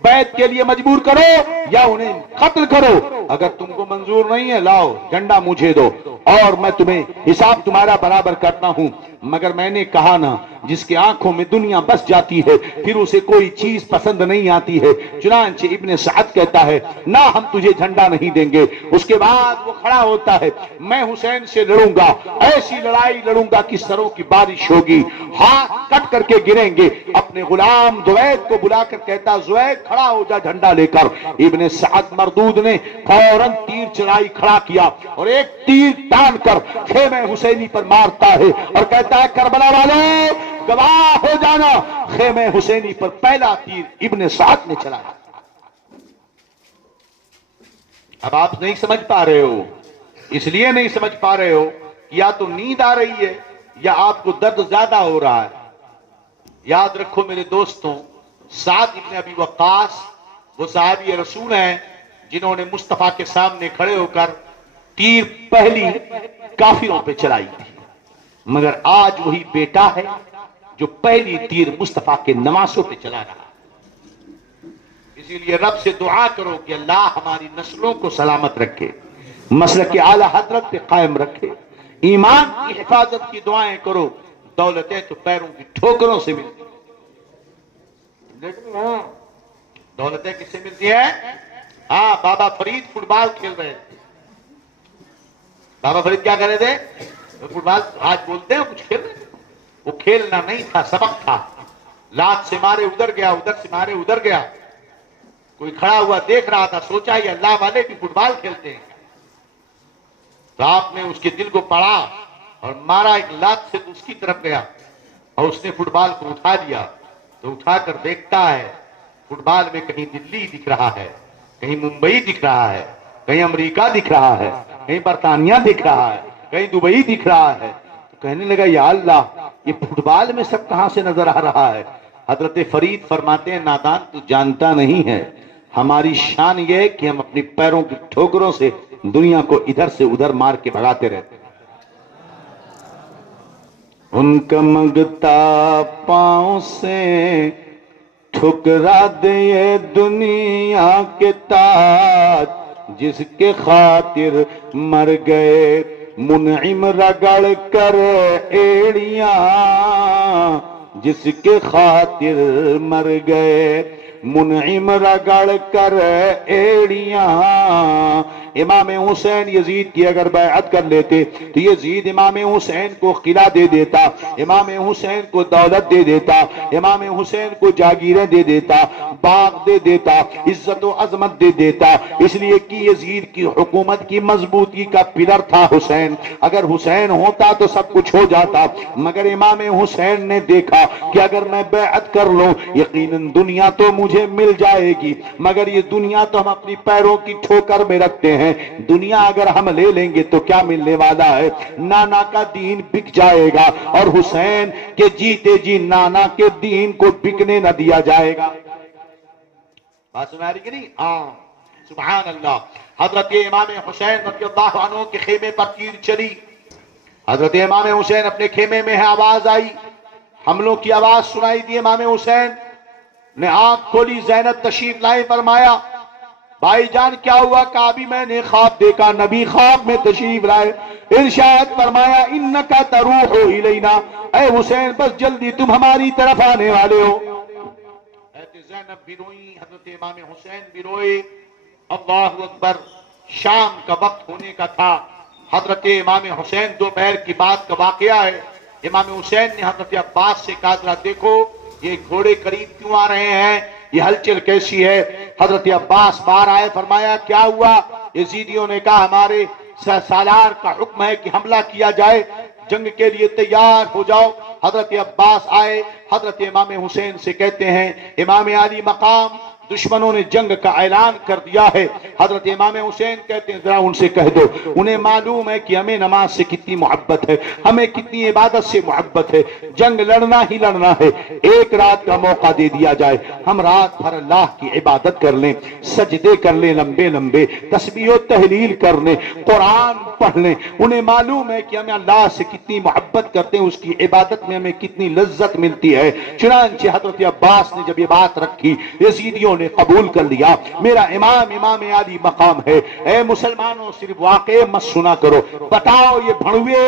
بیعت کے لیے مجبور کرو یا انہیں قتل کرو، اگر تم کو منظور نہیں ہے لاؤ جھنڈا مجھے دو اور میں تمہیں حساب تمہارا برابر کرتا ہوں۔ مگر میں نے کہا نا، جس کے آنکھوں میں دنیا بس جاتی ہے پھر اسے کوئی چیز پسند نہیں آتی ہے۔ چنانچہ ابن سعد کہتا ہے نہ ہم تجھے جھنڈا نہیں دیں گے۔ اس کے بعد وہ کھڑا ہوتا ہے، میں حسین سے لڑوں گا، ایسی لڑائی لڑوں گا کہ سروں کی بارش ہوگی، ہاتھ کٹ کر کے گریں گے۔ اپنے غلام زوید کو بلا کر کہتا، زوید کھڑا ہو جا جھنڈا لے کر۔ ابن سعد مردود نے فوراً تیر چلائی کھڑا کیا اور ایک تیر تان کر خیمہ حسینی پر مارتا ہے اور کہتا ہے کربلا والے گواہ ہو جانا، خیمہ حسینی پر پہلا تیر ابن سعد نے چلایا۔ اب آپ نہیں سمجھ پا رہے ہو، اس لیے نہیں سمجھ پا رہے ہو کہ یا تو نیند آ رہی ہے یا آپ کو درد زیادہ ہو رہا ہے۔ یاد رکھو میرے دوستوں، سعد ابن ابی وقاص وہ صحابی رسول ہیں جنہوں نے مصطفیٰ کے سامنے کھڑے ہو کر تیر پہلی کافروں پہ چلائی تھی، مگر آج وہی بیٹا ہے جو پہلی تیر مصطفیٰ کے نواسوں پہ چلا رہا ہے۔ اسی لیے رب سے دعا کرو کہ اللہ ہماری نسلوں کو سلامت رکھے، مسلک اعلی حضرت پہ قائم رکھے، ایمان کی حفاظت کی دعائیں کرو۔ دولتیں تو پیروں کی ٹھوکروں سے ملتی، دولتیں کس سے ملتی ہیں؟ ہاں، بابا فرید فٹ بال کھیل رہے تھے۔ بابا فرید کیا کر رہے تھے؟ فٹ بال آج بولتے ہیں کچھ کھیل رہے تھے، وہ کھیلنا نہیں تھا، سبق تھا۔ لات سے مارے ادھر گیا، ادھر سے مارے ادھر گیا، کوئی کھڑا ہوا دیکھ رہا تھا، سوچا یہ اللہ والے بھی فٹ بال کھیلتے ہیں، تو آپ نے اس کے دل کو پڑا اور مارا ایک لات سے، تو اس کی طرف گیا اور اس نے فٹ بال کو اٹھا لیا، تو اٹھا کر دیکھتا ہے فٹ بال میں کہیں دلی دکھ رہا ہے، کہیں ممبئی دکھ رہا ہے، کہیں امریکہ دکھ رہا ہے، کہیں برطانیہ دکھ رہا ہے، کہیں دبئی دکھ رہا ہے، تو کہنے لگا یا اللہ یہ فٹ بال میں سب کہاں سے نظر آ رہا ہے؟ حضرت فرید فرماتے ہیں نادان تو جانتا نہیں ہے، ہماری شان یہ ہے کہ ہم اپنی پیروں کی ٹھوکروں سے دنیا کو ادھر سے ادھر مار کے بھگاتے رہتے ہیں۔ ان کا منگتا پاؤں سے ٹھکرا دے یہ دنیا کے تاج، جس کے خاطر مر گئے منعم رگڑ کر ایڑیاں، جس کے خاطر مر گئے منعم رگڑ کر ایڑیاں۔ امام حسین یزید کی اگر بیعت کر لیتے تو یزید امام حسین کو قلعہ دے دیتا، امام حسین کو دولت دے دیتا، امام حسین کو جاگیریں دے دیتا، باغ دے دیتا، عزت و عظمت دے دیتا، اس لیے کہ یزید کی حکومت کی مضبوطی کا پلر تھا حسین۔ اگر حسین ہوتا تو سب کچھ ہو جاتا، مگر امام حسین نے دیکھا کہ اگر میں بیعت کر لوں یقیناً دنیا تو مجھے مل جائے گی، مگر یہ دنیا تو ہم اپنی پیروں کی ٹھوکر میں رکھتے ہیں، دنیا اگر ہم لے لیں گے تو کیا ملنے والا ہے؟ نانا کا دین بک جائے گا، اور حسین کے جیتے جی نانا کے دین کو بکنے نہ دیا جائے گا۔ بات سنا رہی کہ نہیں؟ ہاں، سبحان اللہ۔ حضرت امام حسین رضی اللہ عنہ کے خیمے پر تیر چلی، حضرت امام حسین اپنے خیمے میں ہے، آواز آئی، حملوں کی آواز سنائی دی، امام حسین نے آنکھ کھولی، زینب تشریف لائے، فرمایا بھائی جان کیا ہوا؟ کہا بھی میں نے خواب دیکھا، نبی خواب میں تشریف لائے، ارشاد فرمایا انکا تروح الینا، اے حسین بس جلدی تم ہماری طرف آنے والے ہو۔ حضرت زینب بھی روئی، حضرت امام حسین بھی روئے۔ اللہ اکبر، شام کا وقت ہونے کا تھا، حضرت امام حسین دوپہر کی بات کا واقعہ ہے، امام حسین نے حضرت عباس سے کہا ذرا دیکھو یہ گھوڑے قریب کیوں آ رہے ہیں، یہ ہلچل کیسی ہے؟ حضرت عباس باہر آئے، فرمایا کیا ہوا؟ یزیدیوں نے کہا ہمارے سالار کا حکم ہے کہ حملہ کیا جائے، جنگ کے لیے تیار ہو جاؤ۔ حضرت عباس آئے، حضرت امام حسین سے کہتے ہیں امام علی مقام دشمنوں نے جنگ کا اعلان کر دیا ہے۔ حضرت امام حسین کہتے ہیں ذرا ان سے کہہ دو، انہیں معلوم ہے کہ ہمیں نماز سے کتنی محبت ہے، ہمیں کتنی عبادت سے محبت ہے، جنگ لڑنا ہی لڑنا ہے، ایک رات کا موقع دے دیا جائے، ہم رات بھر اللہ کی عبادت کر لیں، سجدے کر لیں لمبے لمبے، تسبیح و تحلیل کر لیں، قرآن پڑھ لیں۔ انہیں معلوم ہے کہ ہمیں اللہ سے کتنی محبت کرتے ہیں، اس کی عبادت میں ہمیں کتنی لذت ملتی ہے۔ چنانچہ حضرت عباس نے جب یہ بات رکھی، یزیدیوں نے قبول کر لیا، میرا امام امام علی مقام ہے۔ اے مسلمانوں صرف واقعے مت سنا کرو، بتاؤ یہ بھڑوے،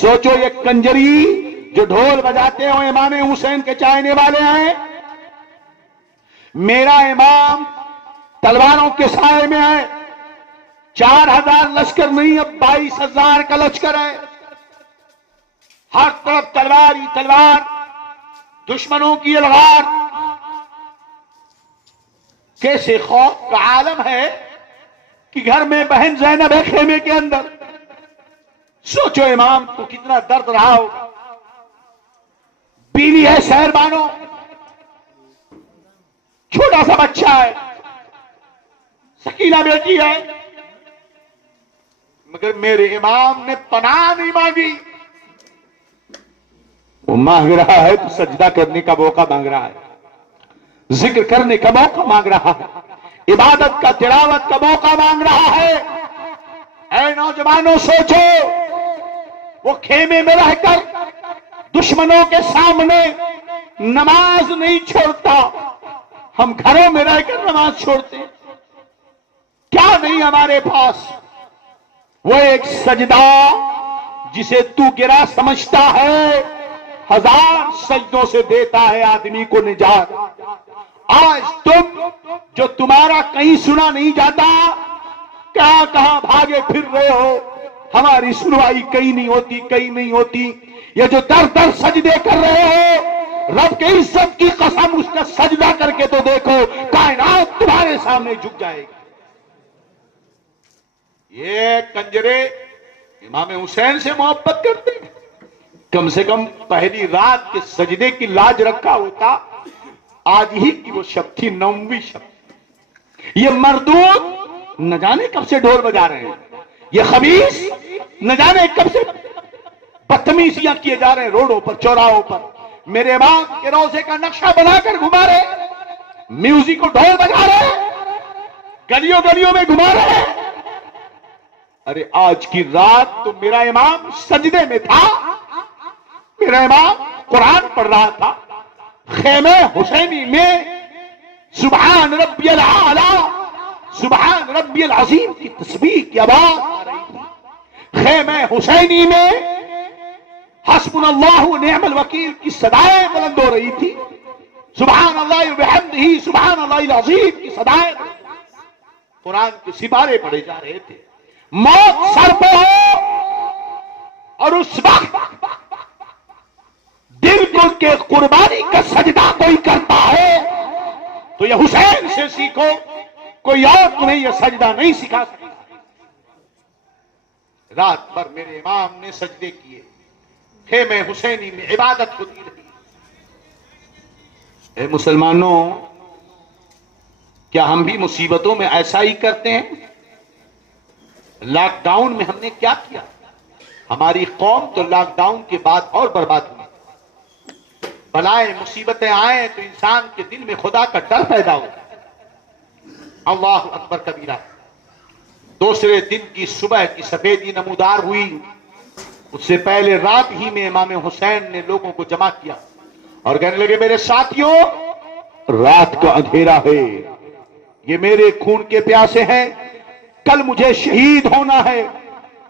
سوچو یہ کنجری جو ڈھول بجاتے ہو امام حسین کے چاہنے والے ہیں؟ میرا امام تلواروں کے سائے میں ہے، 4000 لشکر نہیں، اب 22,000 کا لشکر ہے، ہر طرف تلوار ہی تلوار، دشمنوں کی الغار۔ کیسے خوف کا عالم ہے کہ گھر میں بہن زینب ہے خیمے کے اندر، سوچو امام کو کتنا درد رہا ہوگا، بیوی ہے شہربانو، چھوٹا سا بچہ ہے، سکینہ بیٹی ہے، مگر میرے امام نے پناہ نہیں مانگی. وہ مانگ رہا ہے تو سجدہ کرنے کا موقع مانگ رہا ہے, ذکر کرنے کا موقع مانگ رہا ہے, عبادت کا تلاوت کا موقع مانگ رہا ہے. اے نوجوانوں سوچو, وہ خیمے میں رہ کر دشمنوں کے سامنے نماز نہیں چھوڑتا, ہم گھروں میں رہ کر نماز چھوڑتے. کیا نہیں ہمارے پاس, وہ ایک سجدہ جسے تو گرا سمجھتا ہے, 1000 سجدوں سے دیتا ہے آدمی کو نجات. آج تم جو تمہارا کہیں سنا نہیں جاتا, کہاں کہاں بھاگے پھر رہے ہو, ہماری سنوائی کہیں نہیں ہوتی, کہیں نہیں ہوتی. یہ جو در در سجدے کر رہے ہو, رب کے عزت کی قسم اس کا سجدہ کر کے تو دیکھو, کائنات تمہارے سامنے جھک جائے گی. یہ کنجرے امام حسین سے محبت کرتے ہیں, کم سے کم پہلی رات کے سجدے کی لاج رکھا ہوتا. آج ہی کی وہ شب تھی, 9ویں شب. یہ مردود نہ جانے کب سے ڈھول بجا رہے ہیں, یہ خبیث نہ جانے کب سے بدتمیزیاں کیے جا رہے ہیں روڈوں پر, چوراہوں پر. میرے امام کے روضے کا نقشہ بنا کر گھما رہے, میوزک کو ڈھول بجا رہے, گلیوں گلیوں میں گھما رہے. ارے آج کی رات تو میرا امام سجدے میں تھا, میرا امام قرآن پڑھ رہا تھا. خیمہ حسینی میں سبحان ربی الاعلی, سبحان ربی العظیم کی تسبیح کی آواز آ رہی تھی. خیمہ حسینی میں حسبنا اللہ و نعم الوکیل کی صدائیں بلند ہو رہی تھی. سبحان اللہ وبحمدہ, سبحان اللہ العظیم کی صدائیں, قرآن کے سپارے پڑھے جا رہے تھے. موت سر پہ ہو اور اس وقت دل کو کے قربانی کا سجدہ کوئی کرتا ہے تو یہ حسین سے سیکھو, کوئی اور تمہیں یہ سجدہ نہیں سکھا سکتا. رات بھر میرے امام نے سجدے کیے, خیمہ حسینی میں عبادت ہوتی رہی. اے مسلمانوں, کیا ہم بھی مصیبتوں میں ایسا ہی کرتے ہیں؟ لاک ڈاؤن میں ہم نے کیا کیا؟ ہماری قوم تو لاک ڈاؤن کے بعد اور برباد ہوئی. بلائیں مصیبتیں آئیں تو انسان کے دل میں خدا کا ڈر پیدا ہوتا ہے. اللہ اکبر کبیرہ. دوسرے دن کی صبح کی سفیدی نمودار ہوئی, اس سے پہلے رات ہی میں امام حسین نے لوگوں کو جمع کیا اور کہنے لگے, میرے ساتھیوں, رات کا اندھیرا ہے, یہ میرے خون کے پیاسے ہیں, کل مجھے شہید ہونا ہے,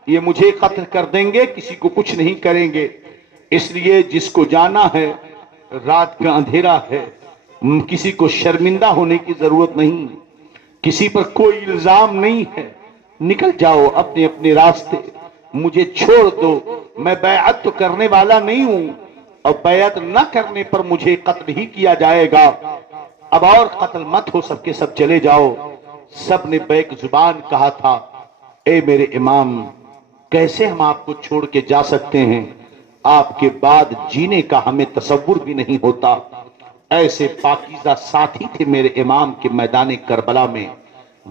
یہ مجھے قتل کر دیں گے, کسی کو کچھ نہیں کریں گے. اس لیے جس کو جانا ہے, رات کا اندھیرا ہے, کسی کو شرمندہ ہونے کی ضرورت نہیں, کسی پر کوئی الزام نہیں ہے, نکل جاؤ اپنے اپنے راستے, مجھے چھوڑ دو, میں بیعت تو کرنے والا نہیں ہوں, اور بیعت نہ کرنے پر مجھے قتل ہی کیا جائے گا. اب اور قتل مت ہو, سب کے سب چلے جاؤ. سب نے بیک زبان کہا تھا, اے میرے امام, کیسے ہم آپ کو چھوڑ کے جا سکتے ہیں, آپ کے بعد جینے کا ہمیں تصور بھی نہیں ہوتا. ایسے پاکیزہ ساتھی تھے میرے امام کے میدان کربلا میں.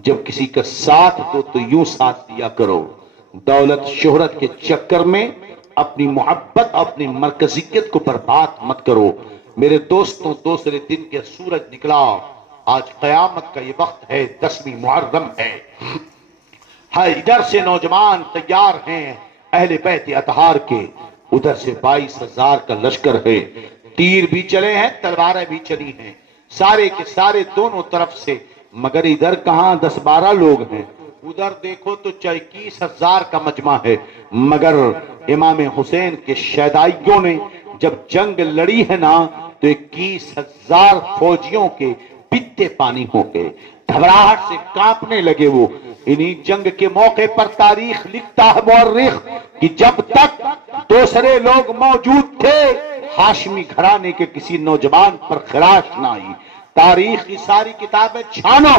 جب کسی کا ساتھ دو تو یوں ساتھ دیا کرو, دولت شہرت کے چکر میں اپنی محبت, اپنی مرکزیت کو برباد مت کرو. میرے دوستوں, دوسرے دن کے سورج نکلا. آج قیامت کا یہ وقت ہے, 10ویں محرم ہے. ادھر سے نوجوان تیار ہیں اہل بیت اطہار کے, ادھر سے 22,000 کا لشکر ہے. تیر بھی چلے ہیں, تلواریں بھی چلی ہیں, سارے کے سارے دونوں طرف سے. مگر ادھر کہاں 10-12 لوگ ہیں, ادھر دیکھو تو 21,000 کا مجمع ہے. مگر امام حسین کے شیدائیوں نے جب جنگ لڑی ہے نا, تو 21,000 فوجیوں کے پتے پانی ہو گئے, گھبراہٹ سے کانپنے لگے. وہ انہی جنگ کے موقع پر تاریخ لکھتا ہے مورخ کہ جب تک دوسرے لوگ موجود تھے, ہاشمی گھرانے کے کسی نوجوان پر خراش نہ آئی. تاریخ کی ساری کتابیں چھانو,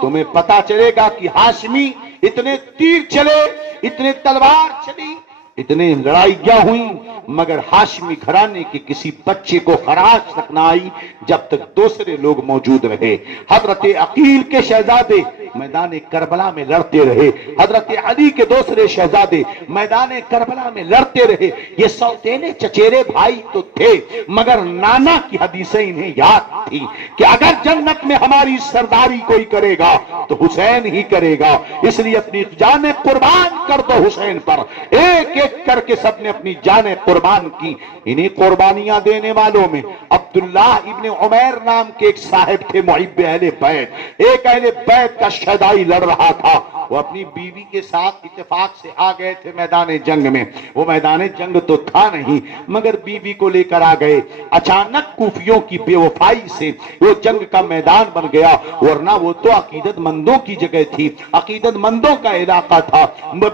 تمہیں پتا چلے گا کہ ہاشمی اتنے تیر چلے, اتنے تلوار چلی, اتنے لڑائیاں ہوئیں, مگر ہاشمی گھرانے کے کسی بچے کو خراش تک نہ آئی جب تک دوسرے لوگ موجود رہے۔ حضرت عقیل کے شہزادے میدان کربلا میں لڑتے رہے، حضرت علی کے دوسرے شہزادے میدان کربلا میں لڑتے رہے۔ یہ سوتیلے چچیرے بھائی تو تھے مگر نانا کی حدیثیں انہیں یاد تھی کہ اگر جنت میں ہماری سرداری کوئی کرے گا تو حسین ہی کرے گا، اس لیے اپنی جانیں قربان کر دو حسین پر۔ ایک ایک کر کے سب نے اپنی جانیں قربان کی۔ انہیں قربانیاں دینے والوں میں عبداللہ ابن عمیر نام کے ایک صاحب تھے، محب اہل بیت، ایک اہل بیت کا شہدائی لڑ رہا تھا۔ وہ اپنی بیوی کے ساتھ اتفاق سے آ گئے تھے میدان جنگ میں۔ وہ میدان جنگ تو تھا نہیں مگر بیوی کو لے کر آ گئے۔ اچانک کوفیوں کی بے وفائی سے وہ جنگ کا میدان بن گیا، ورنہ وہ تو عقیدت مندوں کی جگہ تھی، عقیدت مندوں کا علاقہ تھا،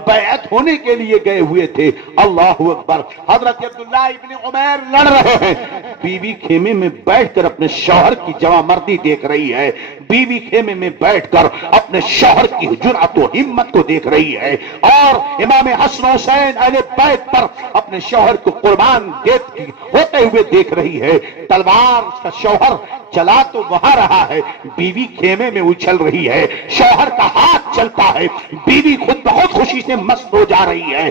بیعت ہونے کے لیے گئے ہوئے تھے۔ اللہ اکبر۔ حضرت عبداللہ ابن عمیر لڑ رہے ہیں، بیوی خیمے میں بیٹھ کر اپنے شوہر کی جواں مردی دیکھ رہی ہے، بیوی خیمے میں بیٹھ کر اپنے شوہر کی جرأت و ہمت کو دیکھ رہی ہے، اور امام حسن حسین اہل بیت پر اپنے شوہر کو قربان ہوتے ہوئے دیکھ رہی ہے۔ تلوار کا شوہر چلا تو وہاں رہا ہے، بیوی خیمے میں اچھل رہی ہے، شوہر کا ہاتھ چلتا ہے، بیوی خود بہت خوشی سے مست ہو جا رہی ہے۔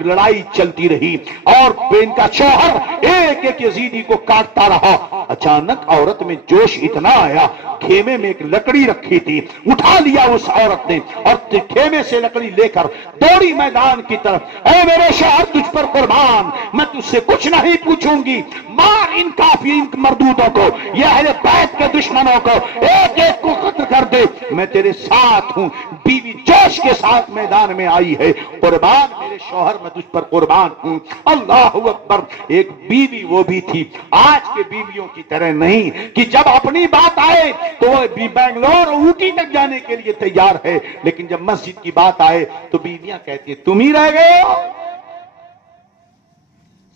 لڑائی چلتی رہی اور ان کا شوہر ایک ایک یزیدی کو کاٹتا رہا۔ اچانک عورت میں جوش اتنا آیا، خیمے میں ایک لکڑی رکھی تھی، اٹھا لیا اس عورت نے اور خیمے سے لکڑی لے کر دوڑی میدان کی طرف۔ اے میرے شوہر تجھ پر قربان، میں تجھ سے کچھ نہیں پوچھوں گی، مار ان کافی ان مردودوں کو، یہ اہل بیت کے دشمنوں کو، ایک ایک کو قتل کر دے، میں تیرے ساتھ ہوں۔ بیوی جوش کے ساتھ میدان میں آئی ہے، قربان میرے شوہر میں تجھ پر قربان ہوں۔ اللہ اکبر۔ ایک بیوی وہ بھی تھی آج کے بیویوں کی طرح نہیں کہ جب اپنی بات آئے تو وہ بنگلور اور اوٹی تک جانے کے لیے تیار ہے، لیکن جب مسجد کی بات آئے تو بیویاں کہتی ہیں تم ہی رہ گئے ہو،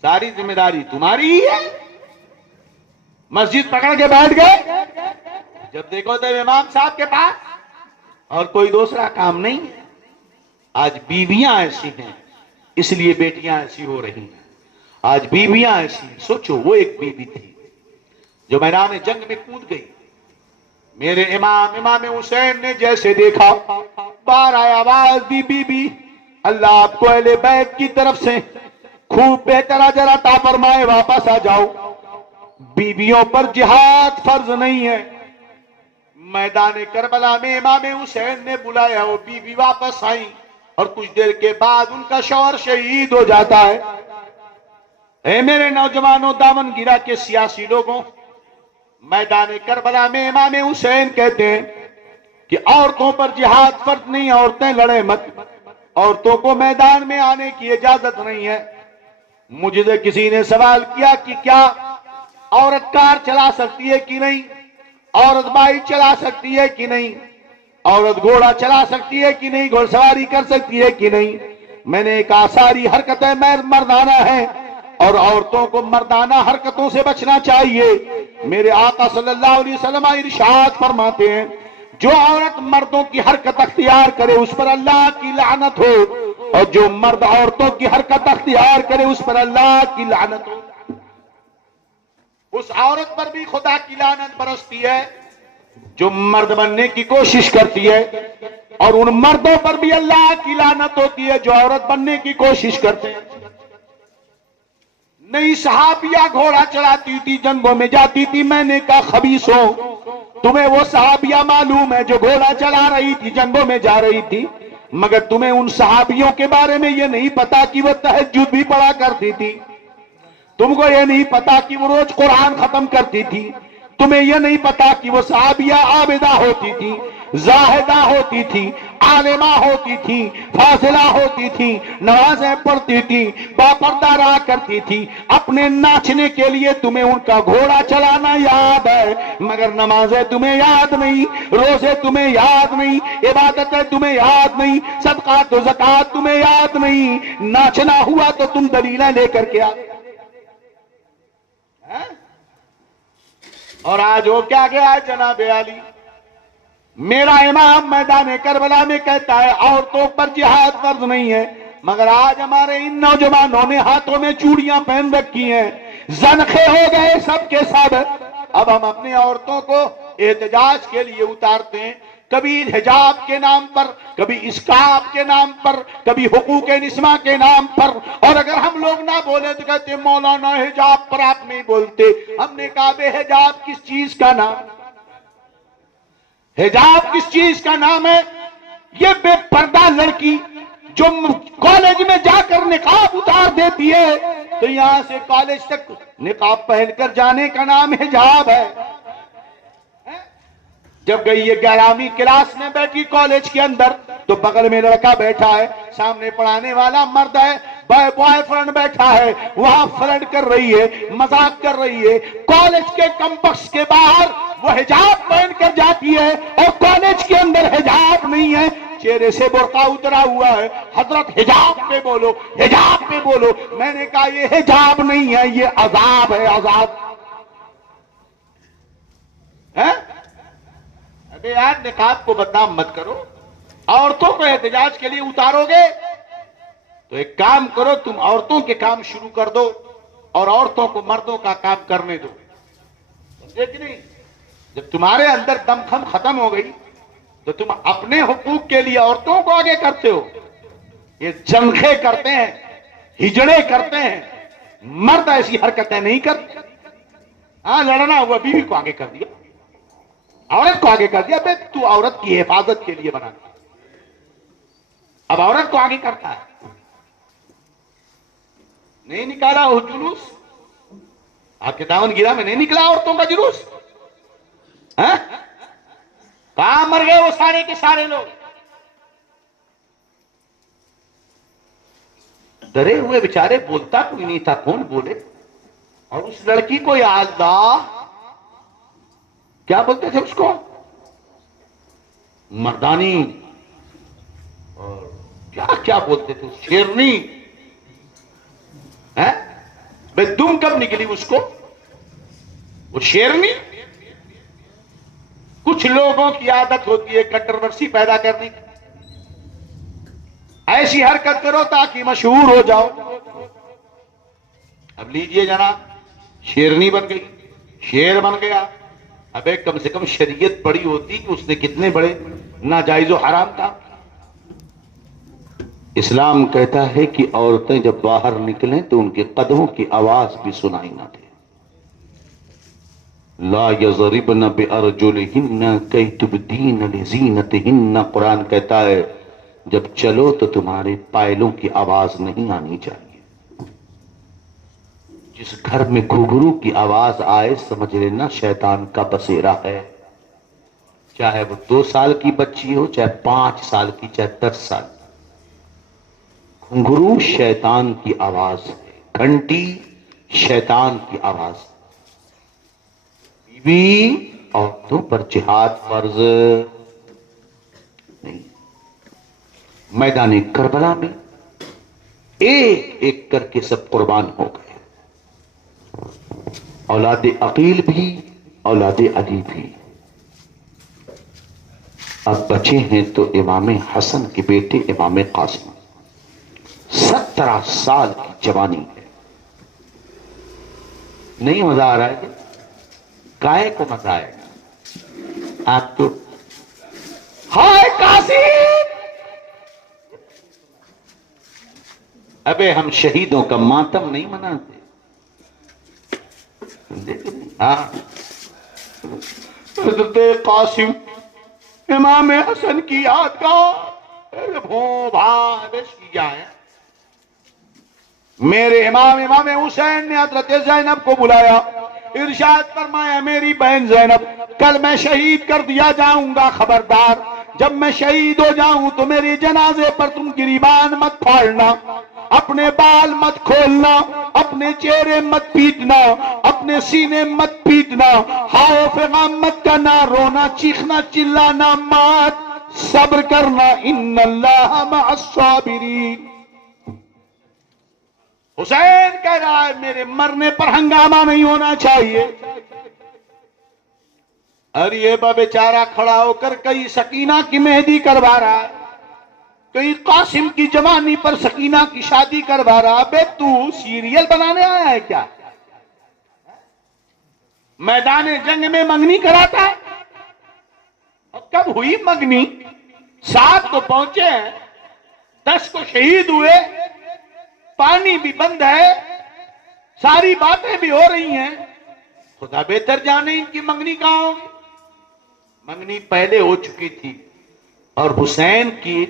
ساری ذمہ داری تمہاری ہی ہے، مسجد پکڑ کے بیٹھ گئے۔ جب دیکھو تو امام صاحب کے پاس اور کوئی دوسرا کام نہیں ہے۔ آج بیویاں ایسی ہیں اس لیے بیٹیاں ایسی ہو رہی ہیں، آج بیویاں ایسی ہیں۔ سوچو وہ ایک بیوی تھی جو میدان جنگ میں کود گئی، میرے امام حسین نے جیسے دیکھا بار آیا آواز دی، بی بی اللہ آپ کو اہل بیت کی طرف سے خوب بہتر اجر عطا فرمائے، واپس آ جاؤ، بیویوں پر جہاد فرض نہیں ہے۔ میدان کربلا میں امام حسین نے بلایا، وہ بیوی واپس آئی اور کچھ دیر کے بعد ان کا شوہر شہید ہو جاتا ہے۔ اے میرے نوجوانوں، دامن گیرا کے سیاسی لوگوں، میدان کربلا میں امام حسین کہتے ہیں کہ عورتوں پر جہاد فرض نہیں، عورتیں لڑے مت، عورتوں کو میدان میں آنے کی اجازت نہیں ہے۔ مجھ سے کسی نے سوال کیا کہ کیا عورت کار چلا سکتی ہے کہ نہیں، عورت بائک چلا سکتی ہے کہ نہیں، عورت گھوڑا چلا سکتی ہے کہ نہیں، گھوڑ سواری کر سکتی ہے کہ نہیں؟ میں نے کہا ساری حرکتیں مردانہ ہیں اور عورتوں کو مردانہ حرکتوں سے بچنا چاہیے۔ میرے آقا صلی اللہ علیہ وسلم ارشاد فرماتے ہیں جو عورت مردوں کی حرکت اختیار کرے اس پر اللہ کی لعنت ہو، اور جو مرد عورتوں کی حرکت اختیار کرے اس پر اللہ کی لعنت ہو۔ اس عورت پر بھی خدا کی لعنت برستی ہے جو مرد بننے کی کوشش کرتی ہے، اور ان مردوں پر بھی اللہ کی لعنت ہوتی ہے جو عورت بننے کی کوشش کرتے ہیں۔ نئی صحابیہ گھوڑا چلاتی تھی، جنگوں میں جاتی تھی، میں نے کہا خبیثوں، تمہیں وہ صحابیہ معلوم ہے جو گھوڑا چلا رہی تھی، جنگوں میں جا رہی تھی، مگر تمہیں ان صحابیوں کے بارے میں یہ نہیں پتا کہ وہ تہجد بھی پڑھا کرتی تھی، تم کو یہ نہیں پتا کہ وہ روز قرآن ختم کرتی تھی، تمہیں یہ نہیں پتا کہ وہ صحابیہ عابدہ ہوتی تھی، زاہدہ ہوتی تھی، عالمہ ہوتی تھی، فاضلہ ہوتی تھی، نمازیں پڑھتی تھی، باپردہ رہا کرتی تھی۔ اپنے ناچنے کے لیے تمہیں ان کا گھوڑا چلانا یاد ہے مگر نمازیں تمہیں یاد نہیں، روزے تمہیں یاد نہیں، عبادتیں تمہیں یاد نہیں، صدقات و زکات تمہیں یاد نہیں، ناچنا ہوا تو تم دلیلیں لے کر کے آتے۔ اور آج ہو کیا گیا ہے جناب علی؟ میرا امام میدان کربلا میں کہتا ہے عورتوں پر جہاد فرض نہیں ہے، مگر آج ہمارے ان نوجوانوں نے ہاتھوں میں چوڑیاں پہن رکھی ہیں، زنخے ہو گئے سب کے سب۔ اب ہم اپنی عورتوں کو احتجاج کے لیے اتارتے ہیں، کبھی حجاب کے نام پر، کبھی اسکاف کے نام پر، کبھی حقوق نسواں کے نام پر، اور اگر ہم لوگ نہ بولے تو کہتے ہیں مولانا حجاب پر آپ نہیں بولتے۔ ہم نے کہا بے حجاب کس چیز کا نام، حجاب کس چیز کا نام ہے؟ یہ بے پردہ لڑکی جو کالج میں جا کر نقاب اتار دیتی ہے، تو یہاں سے کالج تک نقاب پہن کر جانے کا نام حجاب ہے۔ جب گئی یہ 11ویں کلاس میں بیٹھی کالج کے اندر، تو بغل میں لڑکا بیٹھا ہے، سامنے پڑھانے والا مرد ہے، بوائے فرینڈ بیٹھا ہے، وہاں فرینڈ کر رہی ہے، مذاق کر رہی ہے۔ کالج کے کمپس کے باہر وہ حجاب پہن کر جاتی ہے، اور کالج کے اندر حجاب نہیں ہے، چہرے سے برقع اترا ہوا ہے۔ حضرت حجاب پہ بولو، حجاب پہ بولو۔ میں نے کہا یہ حجاب نہیں ہے، یہ عذاب ہے، عذاب ہے۔ ابے یار نقاب کو بدنام مت کرو، عورتوں کو احتجاج کے لیے اتارو گے تو ایک کام کرو، تم عورتوں کے کام شروع کر دو اور عورتوں کو مردوں کا کام کرنے دو، سمجھے کہ نہیں؟ جب تمہارے اندر دم خم ختم ہو گئی تو تم اپنے حقوق کے لیے عورتوں کو آگے کرتے ہو۔ یہ جنخے کرتے ہیں، ہجڑے کرتے ہیں، مرد ایسی حرکتیں نہیں کرتے۔ ہاں لڑنا ہوا بیوی کو آگے کر دیا، عورت کو آگے کر دیا۔ بے تو عورت کی حفاظت کے لیے بنا دیا، اب عورت کو آگے کرتا ہے۔ نہیں نکالا وہ جلوس آپ کے دامن گرا میں، نہیں نکلا عورتوں کا جلوس؟ کہاں مر گئے وہ سارے کے سارے لوگ؟ ڈرے ہوئے بیچارے، بولتا کوئی نہیں تھا، کون بولے؟ اور اس لڑکی کو یا اللہ کیا بولتے تھے اس کو؟ مردانی، اور کیا کیا بولتے تھے، شیرنی ہے؟ بے دم کب نکلی اس کو وہ شیرنی؟ کچھ لوگوں کی عادت ہوتی ہے کنٹروورسی پیدا کرنے کی، ایسی حرکت کرو تاکہ مشہور ہو جاؤ۔ اب لیجئے جناب، شیرنی بن گئی، شیر بن گیا۔ ابے کم سے کم شریعت پڑی ہوتی کہ اس نے کتنے بڑے ناجائز و حرام کام کیا۔ اسلام کہتا ہے کہ عورتیں جب باہر نکلیں تو ان کے قدموں کی آواز بھی سنائی نہ دے۔ لا یضربن بارجلہن کی تبدین لزینتہن، قرآن کہتا ہے جب چلو تو تمہارے پائلوں کی آواز نہیں آنی چاہیے۔ جس گھر میں گھگرو کی آواز آئے سمجھ لینا شیطان کا بسیرا ہے، چاہے وہ 2 سال کی بچی ہو، چاہے 5 سال کی، چاہے 10 سال کی۔ گھنگرو شیطان کی آواز ہے، گھنٹی شیطان کی آواز ہے۔ بیوی عورتوں پر جہاد فرض نہیں۔ میدان کربلا میں ایک ایک کر کے سب قربان ہو گئے، اولاد عقیل بھی، اولاد علی بھی۔ اب بچے ہیں تو امام حسن کے بیٹے امام قاسم، 17 سال کی جوانی ہے۔ نہیں مزہ آ رہا ہے؟ کائے کو مزہ آئے گا؟ آپ تو ہائے قاسم! ابے ہم شہیدوں کا ماتم نہیں مناتے، ہاں حضرت قاسم امام حسن کی یاد کا میرے امام حسین نے حضرت زینب کو بلایا، ارشاد فرمایا میری بہن زینب کل میں شہید کر دیا جاؤں گا، خبردار جب میں شہید ہو جاؤں تو میرے جنازے پر تم گریبان مت پھاڑنا، اپنے بال مت کھولنا، اپنے چہرے مت پیٹنا، اپنے سینے مت پیٹنا، ہائے فغام مت کرنا، رونا چیخنا چلانا مت، صبر کرنا، ان اللہ مع الصابرین۔ حسین کہہ رہا ہے میرے مرنے پر ہنگامہ نہیں ہونا چاہیے۔ اور یہ بیچارہ کھڑا ہو کر کئی سکینہ کی مہندی کروا رہا ہے، کہیں قاسم کی جوانی پر سکینہ کی شادی کروا رہا، بے تو سیریل بنانے آیا ہے کیا؟ میدان جنگ میں منگنی کراتا ہے؟ اور کب ہوئی منگنی؟ 7 کو پہنچے ہیں، 10 کو شہید ہوئے، پانی بھی بند ہے، ساری باتیں بھی ہو رہی ہیں، خدا بہتر جانے ان کی منگنی کہاں ہوگی۔ منگنی پہلے ہو چکی تھی، اور حسین کی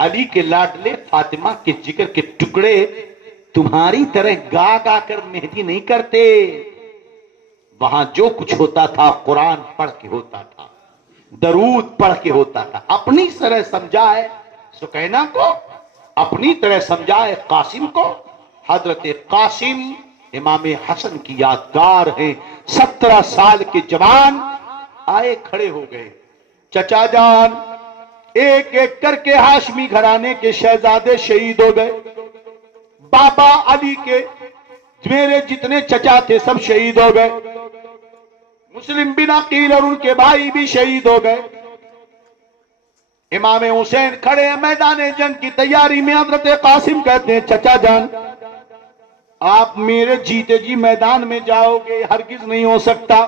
علی کے لاڈلے فاطمہ کے جگر کے ٹکڑے تمہاری طرح گا گا کر مہندی نہیں کرتے، وہاں جو کچھ ہوتا تھا قرآن پڑھ کے ہوتا تھا، درود پڑھ کے ہوتا تھا۔ اپنی طرح سمجھائے سکینہ کو، اپنی طرح سمجھائے قاسم کو۔ حضرت قاسم امام حسن کی یادگار ہیں، 17 سال کے جوان آئے کھڑے ہو گئے، چچا جان، ایک ایک کر کے ہاشمی گھرانے کے شہزادے شہید ہو گئے، بابا علی کے میرے جتنے چچا تھے سب شہید ہو گئے، مسلم بن عقیل اور ان کے بھائی بھی شہید ہو گئے۔ امام حسین کھڑے ہیں میدان جنگ کی تیاری میں، حضرت قاسم کہتے ہیں چچا جان آپ میرے جیتے جی میدان میں جاؤ گے؟ ہرگز نہیں ہو سکتا،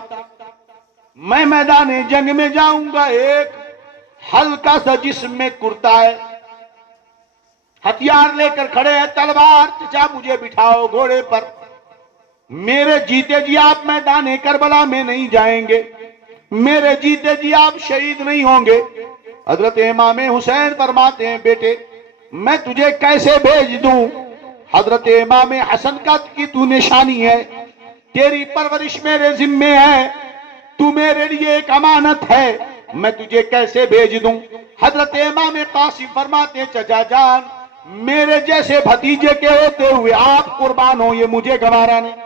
میں میدان جنگ میں جاؤں گا ایک ہلکا سا جسم میں کرتا ہے، ہتھیار لے کر کھڑے ہیں، تلوار، چچا مجھے بٹھاؤ گھوڑے پر، میرے جیتے جی آپ میدان کربلا میں نہیں جائیں گے، میرے جیتے جی آپ شہید نہیں ہوں گے۔ حضرت امام حسین فرماتے ہیں بیٹے میں تجھے کیسے بھیج دوں؟ حضرت امام حسن کا کی تو نشانی ہے، تیری پرورش میرے ذمے ہے، تو میرے لیے ایک امانت ہے، میں تجھے کیسے بھیج دوں؟ حضرت امام قاسم فرماتے ہیں چچا جان میرے جیسے بھتیجے کے ہوتے ہوئے آپ قربان ہو یہ مجھے گوارا نہیں۔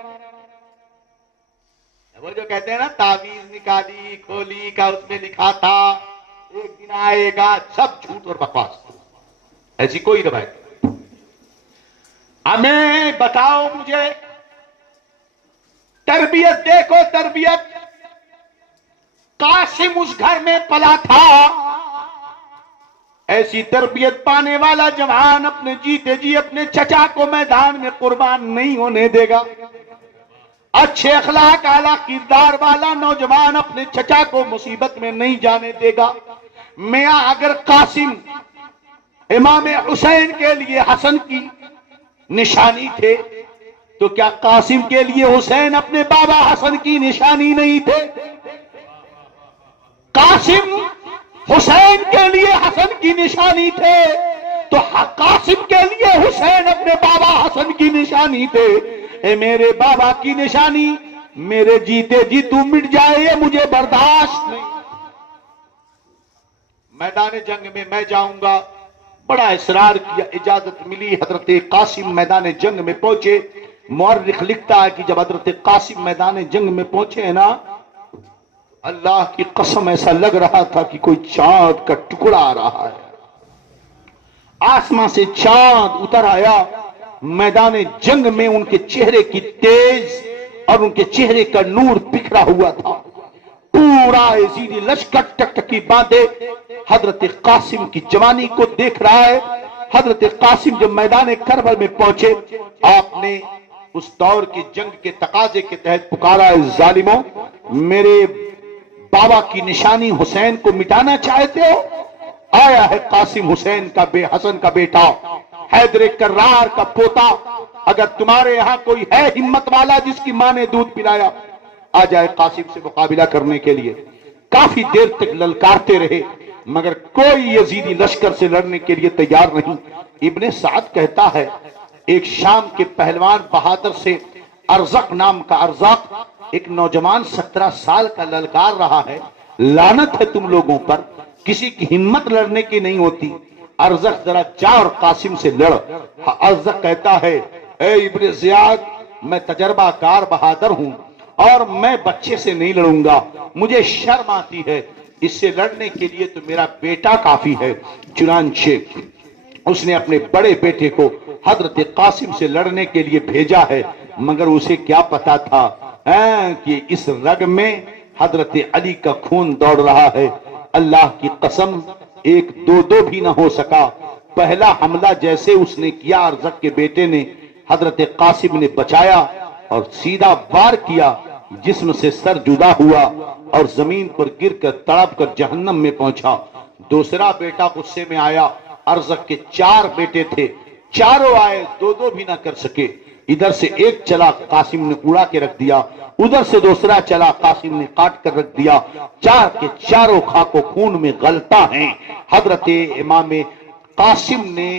وہ جو کہتے ہیں نا تعویذ نکالی کھولی کا اس میں لکھا تھا ایک دن آئے گا، سب جھوٹ اور بکواس، ایسی کوئی روایت۔ ہمیں بتاؤ مجھے تربیت دیکھو، تربیت قاسم اس گھر میں پلا تھا، ایسی تربیت پانے والا جوان اپنے جیتے جی اپنے چچا کو میدان میں قربان نہیں ہونے دے گا۔ اچھے اخلاق اعلیٰ کردار والا نوجوان اپنے چچا کو مصیبت میں نہیں جانے دے گا۔ میاں اگر قاسم امام حسین کے لیے حسن کی نشانی تھے تو کیا قاسم کے لیے حسین اپنے بابا حسن کی نشانی نہیں تھے؟ قاسم حسین کے لیے حسن کی نشانی تھے تو قاسم کے لیے حسین اپنے بابا حسن کی نشانی تھے۔ اے میرے بابا کی نشانی میرے جیتے جی تو مٹ جائے یہ مجھے برداشت نہیں۔ میدان جنگ میں میں جاؤں گا، بڑا اصرار کیا، اجازت ملی، حضرت قاسم میدان جنگ میں پہنچے۔ مورخ لکھتا ہے کہ جب حضرت قاسم میدان جنگ میں پہنچے ہیں نا، اللہ کی قسم ایسا لگ رہا تھا کہ کوئی چاند کا ٹکڑا آ رہا ہے، آسمان سے چاند اتر آیا۔ میدان جنگ میں ان کے چہرے کی تیز اور ان کے چہرے کا نور بکھرا ہوا تھا، پورا یزیدی لشکر ٹکٹکی باندھے حضرت قاسم کی جوانی کو دیکھ رہا ہے۔ حضرت قاسم جب میدان کربلا میں پہنچے، آپ نے اس دور کی جنگ کے تقاضے کے تحت پکارا ہے ظالموں، میرے بابا کی نشانی حسین کو مٹانا چاہتے ہو؟ آیا ہے قاسم حسین کا حسن کا بیٹا، حیدر کرار کا پوتا، اگر تمہارے یہاں کوئی ہے ہمت والا جس کی ماں نے دودھ پلایا آ جائے قاسم سے مقابلہ کرنے کے لیے۔ کافی دیر تک للکارتے رہے مگر کوئی یزیدی لشکر سے لڑنے کے لیے تیار نہیں۔ ابن سعد کہتا ہے ایک شام کے پہلوان بہادر سے ارزق نام کا ارزاق ایک نوجوان 17 سال کا للکار رہا ہے، لعنت ہے تم لوگوں پر، کسی کی ہمت لڑنے کی نہیں ہوتی، ارزق ذرا جا اور قاسم سے لڑ۔ ارزق کہتا ہے اے ابن زیاد میں تجربہ کار بہادر ہوں اور میں بچے سے نہیں لڑوں گا، مجھے شرم آتی ہے، اس سے لڑنے کے لیے تو میرا بیٹا کافی ہے۔ چنانچہ اس نے اپنے بڑے بیٹے کو حضرت قاسم سے لڑنے کے لیے بھیجا ہے، مگر اسے کیا پتا تھا کہ اس رگ میں حضرت علی کا خون دوڑ رہا ہے۔ اللہ کی قسم ایک دو بھی نہ ہو سکا، پہلا حملہ جیسے اس نے کیا، ارزق کے بیٹے نے، حضرت قاسم نے بچایا اور سیدھا وار کیا، جسم سے سر جدا ہوا اور زمین پر گر کر تڑپ کر جہنم میں پہنچا۔ دوسرا بیٹا غصے میں آیا، ارزق کے 4 بیٹے تھے، چاروں آئے، 2 بھی نہ کر سکے۔ ادھر سے ایک چلا، قاسم نے اڑا کے رکھ دیا، ادھر سے دوسرا چلا، قاسم نے کاٹ کر رکھ دیا۔ 4 کے چاروں خاک و خون میں غلطہ ہیں۔ حضرت امام قاسم نے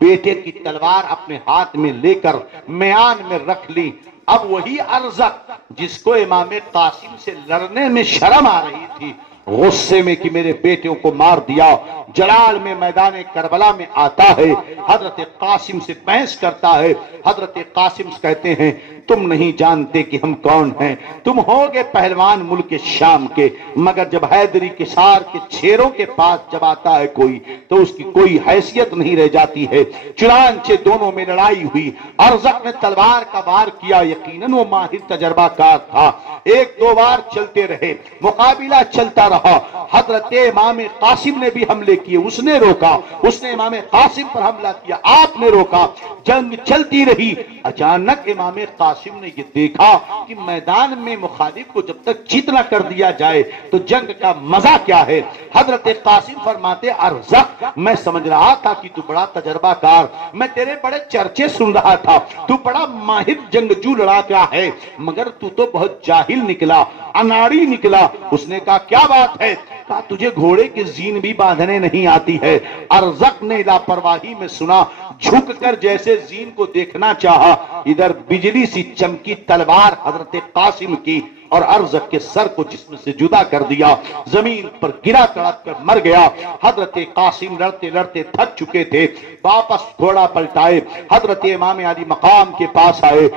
بیٹے کی تلوار اپنے ہاتھ میں لے کر میان میں رکھ لی۔ اب وہی ارزق جس کو امام قاسم سے لڑنے میں شرم آ رہی تھی، غصے میں کہ میرے بیٹوں کو مار دیا، جلال میں میدان کربلا میں آتا ہے، حضرت قاسم سے بحث کرتا ہے۔ حضرت قاسم کہتے ہیں تم نہیں جانتے کہ ہم کون ہیں، تم ہوگے پہلوان ملک شام کے، مگر جب حیدری کسار کے چھیروں کے پاس جب آتا ہے کوئی تو اس کی کوئی حیثیت نہیں رہ جاتی ہے۔ چنانچہ دونوں میں لڑائی ہوئی، ارزق نے تلوار کا وار کیا، یقیناً وہ ماہر تجربہ کار تھا، 1-2 بار چلتے رہے، مقابلہ چلتا رہا۔ حضرت امام قاسم نے بھی حملے کیے، اس نے روکا، اس نے امام قاسم پر حملہ کیا، آپ نے روکا، جنگ چلتی رہی۔ اچانک امام قاسم نے یہ دیکھا کہ میدان میں مخالف کو جب تک چیت نہ کر دیا جائے تو جنگ کا مزہ کیا ہے۔ حضرت قاسم فرماتے ارزق میں سمجھ رہا تھا کہ تو بڑا تجربہ کار، میں تیرے بڑے چرچے سن رہا تھا، تو بڑا ماہر جنگجو لڑاکا ہے، مگر تو بہت جاہل نکلا، اناڑی نکلا۔ اس نے کہا کیا بات ہے؟ کہا تجھے گھوڑے کی زین بھی باندھنے نہیں آتی ہے۔ ارزق نے لاپرواہی میں سنا، جھک کر جیسے زین کو دیکھنا چاہا، ادھر بجلی سی چمکی تلوار حضرت قاسم کی اور ارزق کے سر کو جسم سے جدا کر دیا، زمین پر گرا تڑپ کر مر گیا۔ حضرت قاسم لڑتے لڑتے تھک چکے تھے، واپس گھوڑا پلٹائے، حضرت امام علی مقام کے پاس آئے،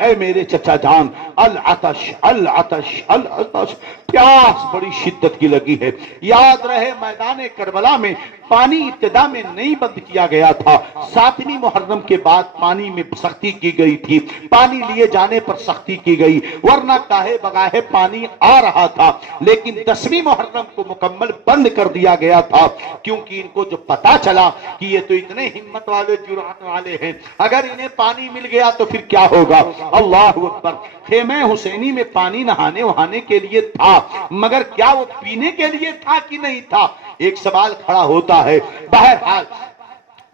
اے میرے چچا جان، العطش العطش العطش، پیاس بڑی شدت کی لگی ہے۔ یاد رہے میدان کربلا میں پانی ابتدا میں نہیں بند کیا گیا تھا، 7ویں محرم کے بعد پانی میں سختی کی گئی تھی، پانی لیے جانے پر سختی کی گئی، ورنہ کاہے بگاہے پانی آ رہا تھا، لیکن 10ویں محرم کو مکمل بند کر دیا گیا تھا، کیونکہ ان کو جو پتا چلا کہ یہ تو اتنے ہمت والے جرأت والے ہیں، اگر انہیں پانی مل گیا تو پھر کیا ہوگا۔ اللہ اکبر۔ خیمہ حسینی میں پانی نہانے وہانے کے لیے تھا، مگر کیا وہ پینے کے لیے تھا کہ نہیں تھا؟ ایک سوال کھڑا ہوتا ہے۔ بہرحال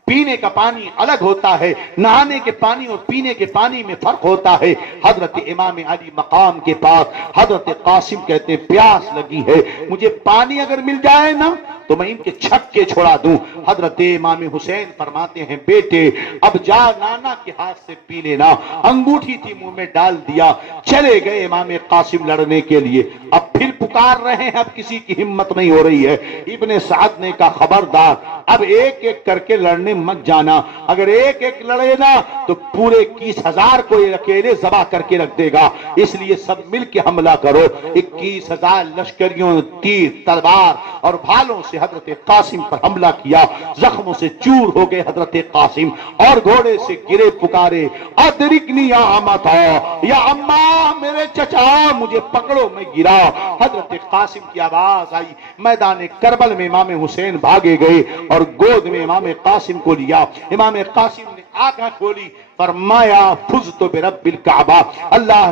پینے کا پانی الگ ہوتا ہے، نہانے کے پانی اور پینے کے پانی میں فرق ہوتا ہے۔ حضرت امام علی مقام کے پاس حضرت قاسم کہتے ہیں پیاس لگی ہے، مجھے پانی اگر مل جائے نا تو میں ان کے چھکے چھوڑا دوں۔ حضرت امام حسین فرماتے ہیں بیٹے اب جا نانا کے ہاتھ سے پی لینا، انگوٹھی تھی منہ میں ڈال دیا، چلے گئے امام قاسم لڑنے کے لیے۔ اب پھر پکار رہے ہیں، اب کسی کی ہمت نہیں ہو رہی ہے۔ ابن سعد نے کہا خبردار اب ایک ایک کر کے لڑنے مت جانا، اگر ایک ایک لڑے نا تو پورے 21,000 کو یہ اکیلے ذبح کر کے رکھ دے گا، اس لیے سب مل کے حملہ کرو۔ 21,000 لشکریوں نے تیر تلوار اور بھالوں سے حضرت قاسم پر حملہ کیا، زخموں سے چور ہو گئے حضرت قاسم اور گھوڑے سے گرے، پکارے ادرکنی یا امتا، یا اماں میرے چچا مجھے پکڑو میں گرا۔ حضرت قاسم کی آواز آئی، میدان کربل میں امام حسین بھاگے گئے اور گود میں امام قاسم کو لیا۔ امام قاسم نے آنکھیں کھولی، فرمایا فزت برب الکعبہ، اللہ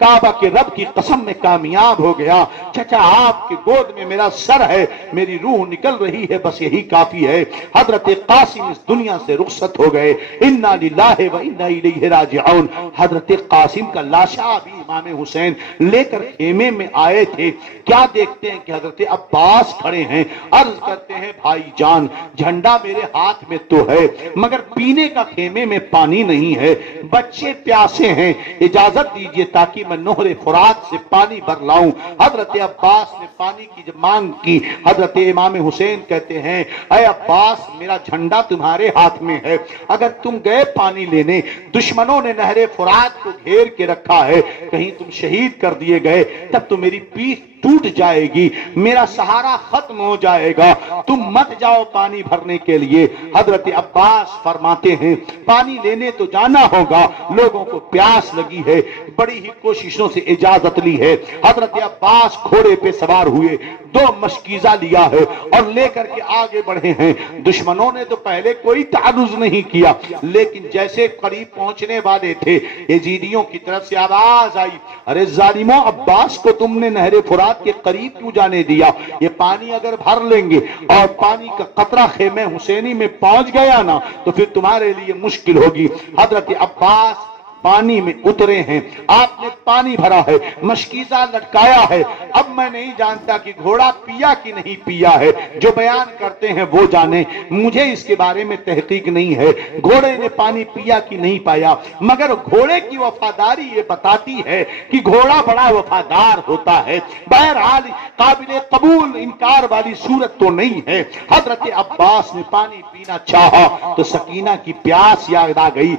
کعبہ کے رب کی قسم میں کامیاب ہو گیا۔ چچا آپ کی گود میں میرا سر ہے، میری روح نکل رہی ہے، بس یہی کافی ہے۔ حضرت قاسم اس دنیا سے رخصت ہو گئے۔ انا للہ و انا الیہ راجعون۔ حضرت قاسم کا لاشا بھی امام حسین لے کر خیمے میں آئے تھے، کیا دیکھتے ہیں کہ حضرت عباس کھڑے ہیں، عرض کرتے ہیں بھائی جان جھنڈا میرے ہاتھ میں تو ہے مگر پینے کا خیمے میں پانی نہیں ہے، بچے پیاسے ہیں، اجازت دیجئے تاکہ میں نہر فرات سے پانی بھر لاؤں۔ حضرت عباس نے پانی کی جب مانگ کی، حضرت امام حسین کہتے ہیں اے عباس میرا جھنڈا تمہارے ہاتھ میں ہے، اگر تم گئے پانی لینے، دشمنوں نے نہر فرات کو گھیر کے رکھا ہے، کہیں تم شہید کر دیے گئے تب تو میری پیٹھ ٹوٹ جائے گی، میرا سہارا ختم ہو جائے گا، تم مت جاؤ پانی بھرنے کے لیے۔ حضرت عباس فرماتے ہیں پانی لینے تو جانا ہوگا، لوگوں کو پیاس لگی ہے، بڑی ہی کوششوں سے اجازت لی ہے۔ حضرت عباس گھوڑے پہ سوار ہوئے، 2 مشکیزہ لیا ہے اور لے کر کے آگے بڑھے ہیں۔ دشمنوں نے تو پہلے کوئی تعرض نہیں کیا، لیکن جیسے قریب پہنچنے والے تھے، یزیدیوں کی طرف سے آواز آئی، ارے ظالموں، عباس کو تم نے نہر فرات کے قریب کیوں جانے دیا؟ یہ پانی اگر بھر لیں گے اور پانی کا قطرہ خیمہ حسینی میں پہنچ گیا نا تو پھر تمہارے لیے مشکل ہوگی۔ حضرت عباس پانی میں اترے ہیں، آپ نے پانی بھرا ہے، مشکیزہ لٹکایا ہے۔ اب میں نہیں جانتا کہ گھوڑا پیا کہ نہیں پیا ہے، جو بیان کرتے ہیں وہ جانے، مجھے اس کے بارے میں تحقیق نہیں ہے گھوڑے نے پانی پیا کہ نہیں پایا، مگر گھوڑے کی وفاداری یہ بتاتی ہے کہ گھوڑا بڑا وفادار ہوتا ہے۔ بہرحال قابل قبول انکار والی صورت تو نہیں ہے۔ حضرت عباس نے پانی پینا چاہا تو سکینہ کی پیاس یاد آ گئی،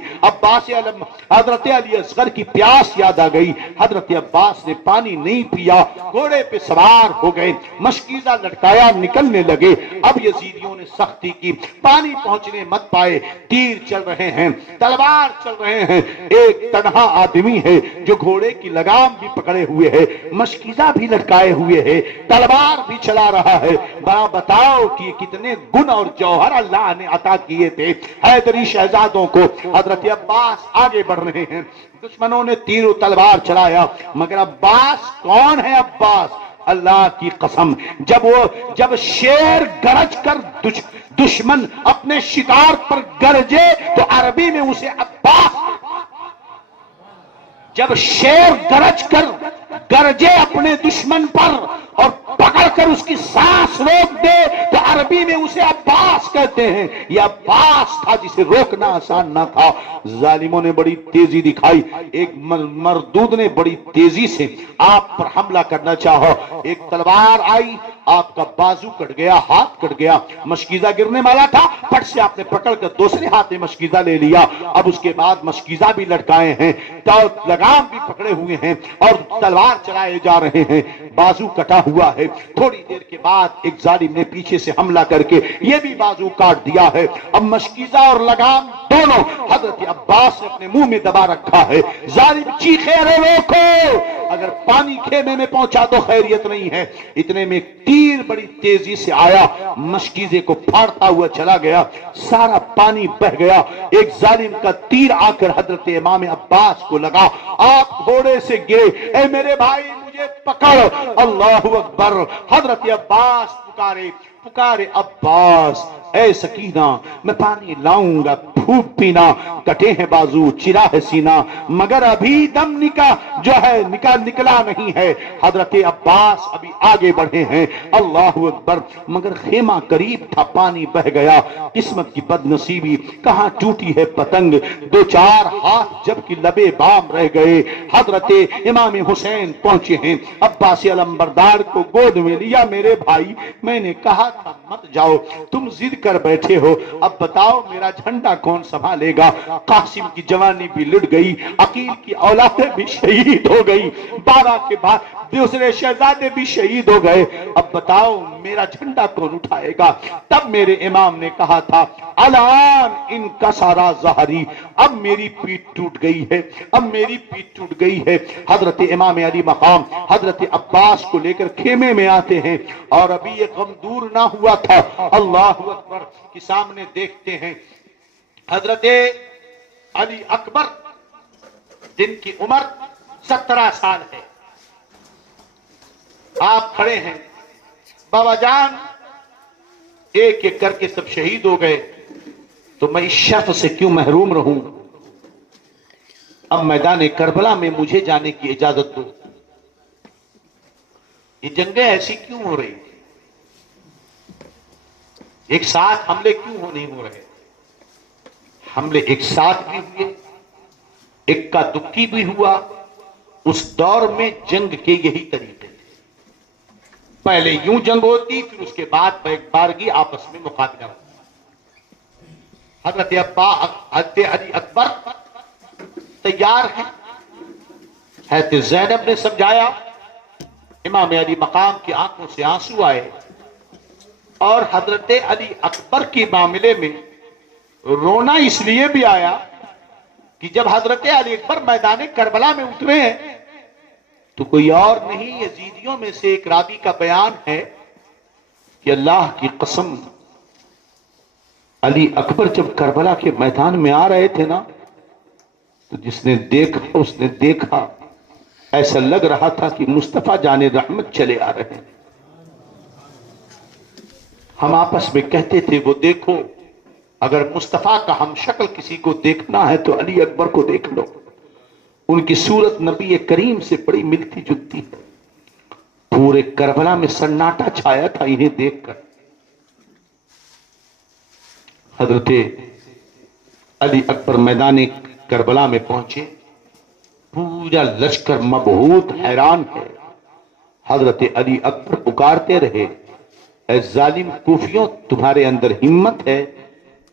حضرت علی اصغر کی پیاس یاد آ گئی۔ حضرت عباس نے پانی نہیں پیا، گھوڑے پہ سوار ہو گئے، مشکیزہ لٹکایا، نکلنے لگے۔ اب یزیدیوں نے سختی کی، پانی پہنچنے مت پائے، تیر چل رہے ہیں، تلوار چل رہے ہیں۔ ایک تنہا آدمی ہے جو گھوڑے کی لگام بھی پکڑے ہوئے ہے، مشکیزہ بھی لٹکائے ہوئے ہے، تلوار بھی چلا رہا ہے۔ بڑا بتاؤ کہ یہ کتنے گن اور جوہر اللہ نے عطا کیے تھے حیدری شہزادوں کو۔ حضرت عباس آگے بڑھ رہے ہیں، دشمنوں نے تیر و تلوار چلایا، مگر عباس کون ہے؟ عباس اللہ کی قسم، جب شیر گرج کر دشمن اپنے شکار پر گرجے تو عربی میں اسے عباس، جب شیر گرج کر گرجے اپنے دشمن پر اور پکڑ کر اس کی سانس روک دے تو عربی میں اسے عباس کہتے ہیں۔ یہ عباس تھا جسے روکنا آسان نہ تھا۔ ظالموں نے بڑی تیزی دکھائی، ایک مردود نے بڑی تیزی سے آپ پر حملہ کرنا چاہا، ایک تلوار آئی، آپ کا بازو کٹ گیا، ہاتھ کٹ گیا، مشکیزہ گرنے والا تھا، پٹ سے آپ نے پکڑ کر دوسرے ہاتھ میں مشکیزہ لے لیا۔ اب اس کے بعد مشکیزہ بھی لٹکائے ہیں، لگام بھی پکڑے ہوئے ہیں اور تلوار چلائے جا رہے ہیں، بازو کٹا ہوا ہے۔ تھوڑی دیر کے بعد ایک ظالم نے پیچھے سے حملہ کر کے یہ بھی بازو کاٹ دیا ہے۔ اب مشکیزہ اور لگام دونوں حضرت عباس نے اپنے منہ میں دبا رکھا ہے۔ ظالم چیخے، ارے روکو، اگر پانی خیمے میں پہنچا تو خیریت نہیں ہے۔ اتنے میں ایک تیر بڑی تیزی سے آیا، مشکیزے کو پھاڑتا ہوا چلا گیا، سارا پانی بہ گیا۔ ایک ظالم کا تیر آ کر حضرت امام عباس کو لگا، آپ گھوڑے سے گرے، اے میرے بھائی مجھے پکڑ، اللہ اکبر۔ حضرت عباس پکارے عباس، اے سکینہ میں پانی لاؤں گا، پھوٹ پینا، کٹے ہیں بازو، چرا ہے سینہ، مگر ابھی دم نکلا نہیں ہے۔ حضرت عباس ابھی آگے بڑھے ہیں، اللہ اکبر، مگر خیمہ قریب تھا، پانی بہ گیا۔ قسمت کی بد نصیبی، کہاں ٹوٹی ہے پتنگ، 2-4 ہاتھ جب کی لبے بام رہ گئے۔ حضرت امام حسین پہنچے ہیں، عباس علمبردار کو گود میں لیا، میرے بھائی میں نے کہا تھا مت جاؤ، تم ضد کر بیٹھے ہو، اب بتاؤ میرا جھنڈا کون سنبھالے گا؟ قاسم کی جوانی بھی لٹ گئی، عقیل کی اولادیں بھی شہید ہو گئی، بابا کے بعد دوسرے شہزادے بھی شہید ہو گئے، اب بتاؤ میرا جھنڈا کون اٹھائے گا؟ تب میرے امام نے کہا تھا الان ان کا سارا ظہری، اب میری پیٹ ٹوٹ گئی ہے، اب میری پیٹ ٹوٹ گئی ہے۔ حضرت امام علی مقام حضرت عباس کو لے کر خیمے میں آتے ہیں، اور ابھی یہ غم دور نہ ہوا تھا، اللہ اکبر، کے سامنے دیکھتے ہیں حضرت علی اکبر جن کی عمر 17 سال ہے، آپ کھڑے ہیں، بابا جان ایک ایک کر کے سب شہید ہو گئے تو میں اس شرف سے کیوں محروم رہوں؟ اب میدان کربلا میں مجھے جانے کی اجازت دو۔ یہ جنگیں ایسی کیوں ہو رہی؟ ایک ساتھ حملے کیوں نہیں ہو رہے؟ حملے ایک ساتھ بھی ہوئے، ایک کا دکی بھی ہوا۔ اس دور میں جنگ کے یہی طریقے تھے، پہلے یوں جنگ ہوتی، پھر اس کے بعد بیک بارگی آپس میں مقابلہ ہوتا۔ حضرت علی اکبر تیار ہیں، حضرت زینب نے سمجھایا امام علی مقام کی آنکھوں سے آنسو آئے اور حضرت علی اکبر کے معاملے میں رونا اس لیے بھی آیا کہ جب حضرت علی اکبر میدان کربلا میں اترے ہیں تو کوئی اور نہیں، یزیدیوں میں سے ایک راوی کا بیان ہے کہ اللہ کی قسم علی اکبر جب کربلا کے میدان میں آ رہے تھے نا تو جس نے دیکھا اس نے دیکھا ایسا لگ رہا تھا کہ مصطفیٰ جان رحمت چلے آ رہے ہیں۔ ہم آپس میں کہتے تھے وہ دیکھو اگر مصطفیٰ کا ہم شکل کسی کو دیکھنا ہے تو علی اکبر کو دیکھ لو، ان کی صورت نبی کریم سے بڑی ملتی جلتی ہے۔ پورے کربلا میں سناٹا چھایا تھا انہیں دیکھ کر۔ حضرت علی اکبر میدان کربلا میں پہنچے، پورا لشکر مبہوت حیران ہے۔ حضرت علی اکبر پکارتے رہے، اے ظالم کوفیوں، تمہارے اندر ہمت ہے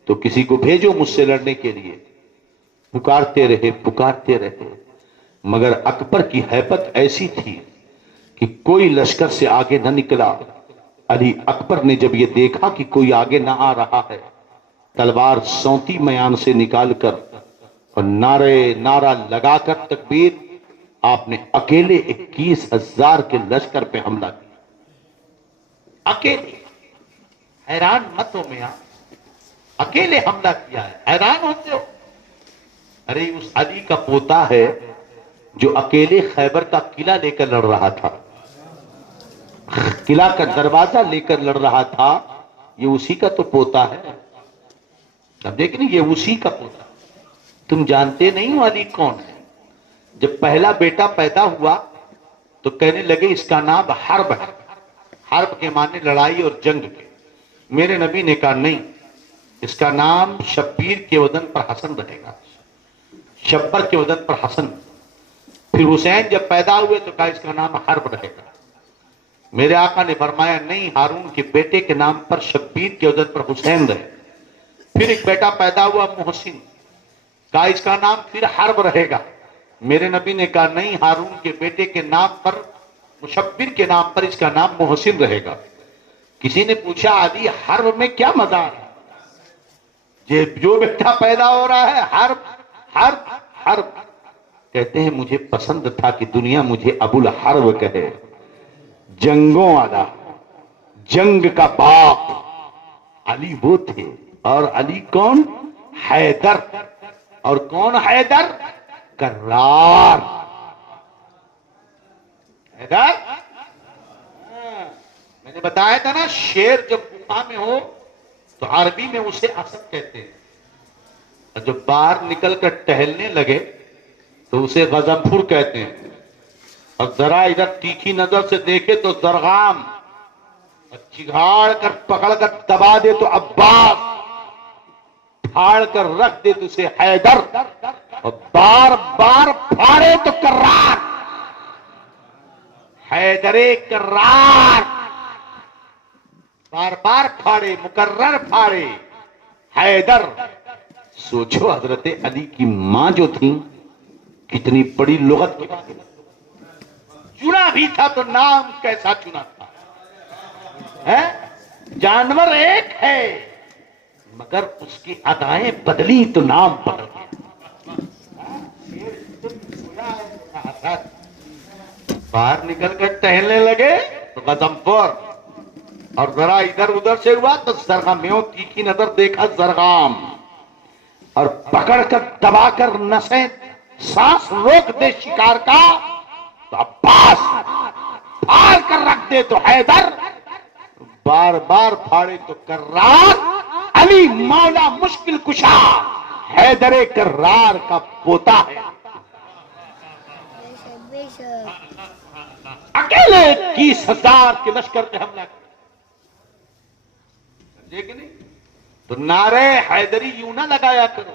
تو کسی کو بھیجو مجھ سے لڑنے کے لیے۔ پکارتے رہے مگر اکبر کی ہیبت ایسی تھی کہ کوئی لشکر سے آگے نہ نکلا۔ علی اکبر نے جب یہ دیکھا کہ کوئی آگے نہ آ رہا ہے، تلوار سونتی میان سے نکال کر اور نعرہ لگا کر تکبیر، آپ نے اکیلے 21,000 کے لشکر پہ حملہ کیا۔ اکیلے، حیران مت ہو میاں، اکیلے حملہ کیا ہے، حیران ہوتے ہو؟ ارے اس علی کا پوتا ہے جو اکیلے خیبر کا قلعہ لے کر لڑ رہا تھا، قلعہ کا دروازہ لے کر لڑ رہا تھا، یہ اسی کا تو پوتا ہے۔ اب دیکھ نہیں، یہ اسی کا پوتا۔ تم جانتے نہیں ہو علی کون ہے؟ جب پہلا بیٹا پیدا ہوا تو کہنے لگے اس کا نام حرب ہے، حرب کے معنی لڑائی اور جنگ کے۔ میرے نبی نے کہا نہیں، اس کا نام شبیر کے وزن پر حسن رہے گا، شبر کے وزن پر حسن۔ پھر حسین جب پیدا ہوئے تو کہا اس کا نام حرب رہے گا۔ میرے آقا نے فرمایا نہیں، ہارون کے بیٹے کے نام پر شبیر کے وزن پر حسین رہے۔ پھر ایک بیٹا پیدا ہوا محسن، کہا اس کا نام پھر حرب رہے گا۔ میرے نبی نے کہا نہیں، ہارون کے بیٹے کے نام پر، مشبر کے نام پر اس کا نام محسن رہے گا۔ کسی نے پوچھا علی حرب میں کیا مزہ ہے؟ جو بیٹا پیدا ہو رہا ہے حرب حرب حرب۔ کہتے ہیں مجھے پسند تھا کہ دنیا مجھے ابو الحرب کہے، جنگوں والا، جنگ کا باپ۔ علی وہ تھے، اور علی کون؟ حیدر۔ اور کون حیدر؟ کرار حیدر۔ میں نے بتایا تھا نا، شیر جب گفا میں ہو تو عربی میں اسے اسد کہتے ہیں، اور جب باہر نکل کر ٹہلنے لگے تو اسے غضنفر کہتے ہیں، اور ذرا ادھر تیکھی نظر سے دیکھے تو زرغام، اور چگھاڑ کر پکڑ کر دبا دے تو عباس، پھاڑ کر رکھ دے تو اسے حیدر، اور بار بار پھاڑے تو کرار، حیدر کرار۔ بار بار پھاڑے، مکرر پھاڑے، حیدر۔ سوچو حضرت علی کی ماں جو تھی کتنی بڑی لغت کی بات، چنا بھی تھا تو نام کیسا چنا تھا، جانور ایک ہے مگر اس کی ادائیں بدلی تو نام بدل گیا۔ باہر نکل کر ٹہلنے لگے تو غضنفر، اور ذرا ادھر ادھر سے ہوا تو زرغمیوں، تیکھی نظر دیکھا زرغام، اور پکڑ کر دبا کر نسیں سانس روک دے شکار کا تو عباس، پھاڑ کر رکھ دے تو حیدر، بار بار پھاڑے تو کرار۔ علی مولا مشکل کشا، حیدر کرار کا پوتا ہے۔ اکیلے 21,000 کے لشکر پہ حملہ کیا، سمجھے کہ نہیں؟ تو نعرے حیدری یوں نہ لگایا کرو،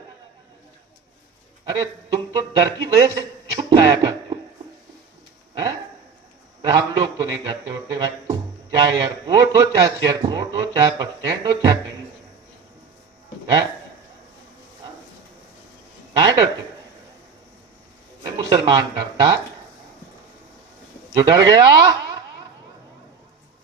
ارے تم تو ڈر کی وجہ سے چھپ جایا کرتے ہو، ہم لوگ تو نہیں کرتے ہوتے بھائی، چاہے ایئرپورٹ ہو، چاہے ایئرپورٹ ہو، چاہے بس اسٹینڈ ہو، چاہے کہیں ڈرتے نہیں۔ مسلمان ڈرتا، جو ڈر گیا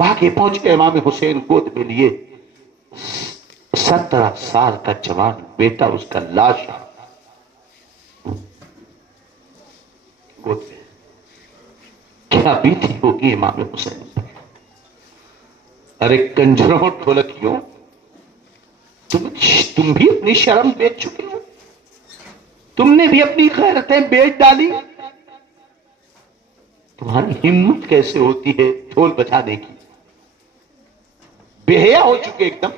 آگے پہنچ کے امام حسین گود میں لیے 17 سال کا جوان بیٹا اس کا لاش گود میں. کیا بیتی ہوگی امام حسین پر. ارے کنجروں ڈھولکیوں، تم بھی اپنی شرم بیچ چکے ہو، تم نے بھی اپنی غیرتیں بیچ ڈالی. تمہاری ہمت کیسے ہوتی ہے ڈھول بجانے کی؟ بے حیا ہو چکے ایک دم،